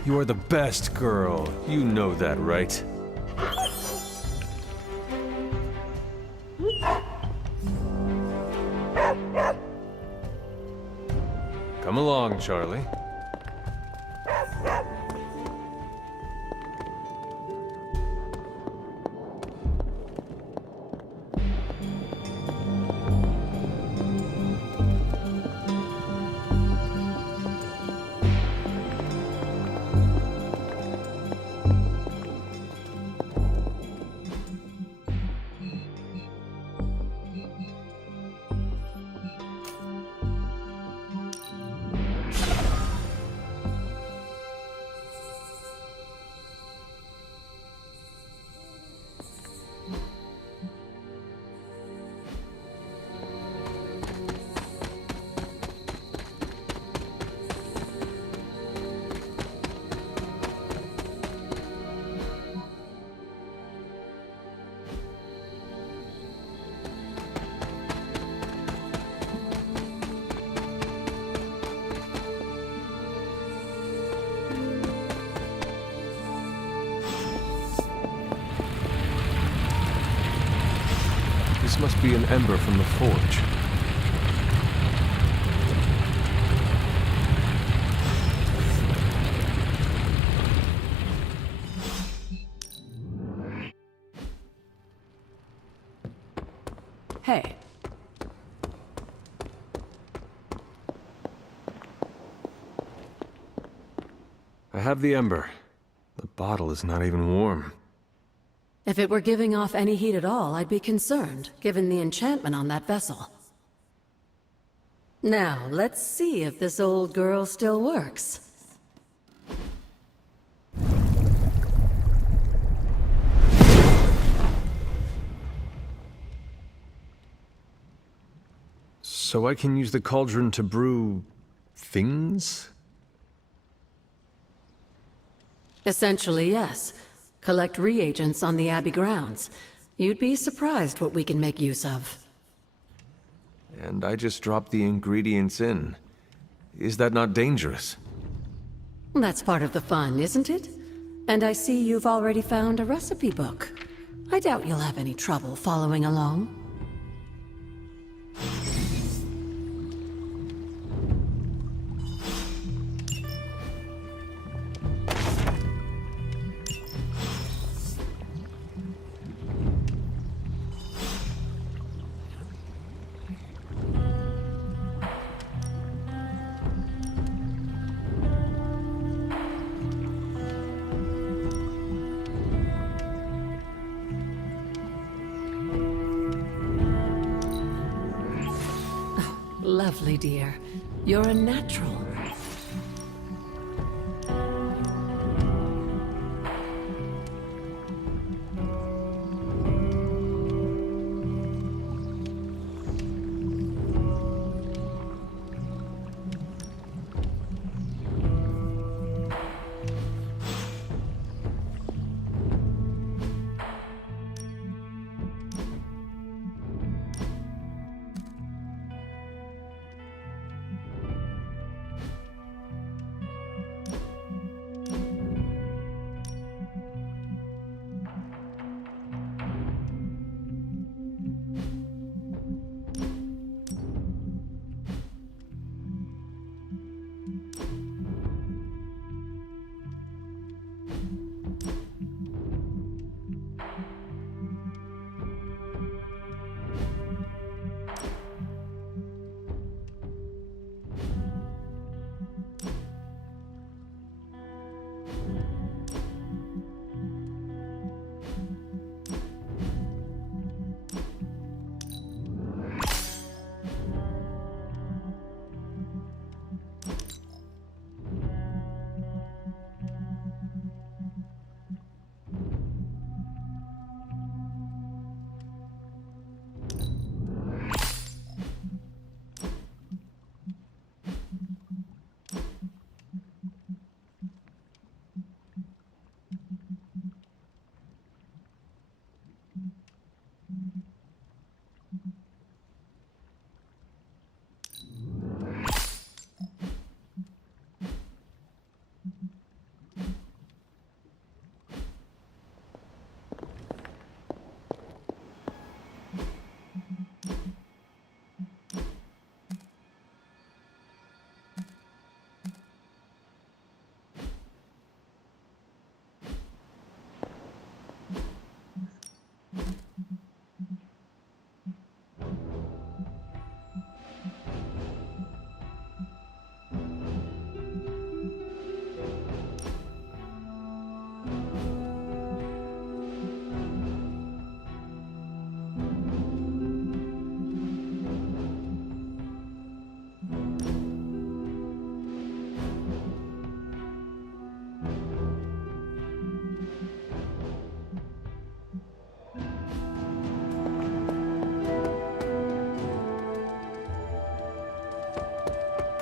You are the best girl. You know that, right? Come along, Charlie. This must be an ember from the forge. Hey. I have the ember. The bottle is not even warm. If it were giving off any heat at all, I'd be concerned, given the enchantment on that vessel. Now, let's see if this old girl still works. So I can use the cauldron to brew things? Essentially, yes. Collect reagents on the Abbey grounds. You'd be surprised what we can make use of. And I just dropped the ingredients in. Is that not dangerous? That's part of the fun, isn't it? And I see you've already found a recipe book. I doubt you'll have any trouble following along. lovely, dear. You're a natural.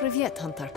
Привет, Hunter.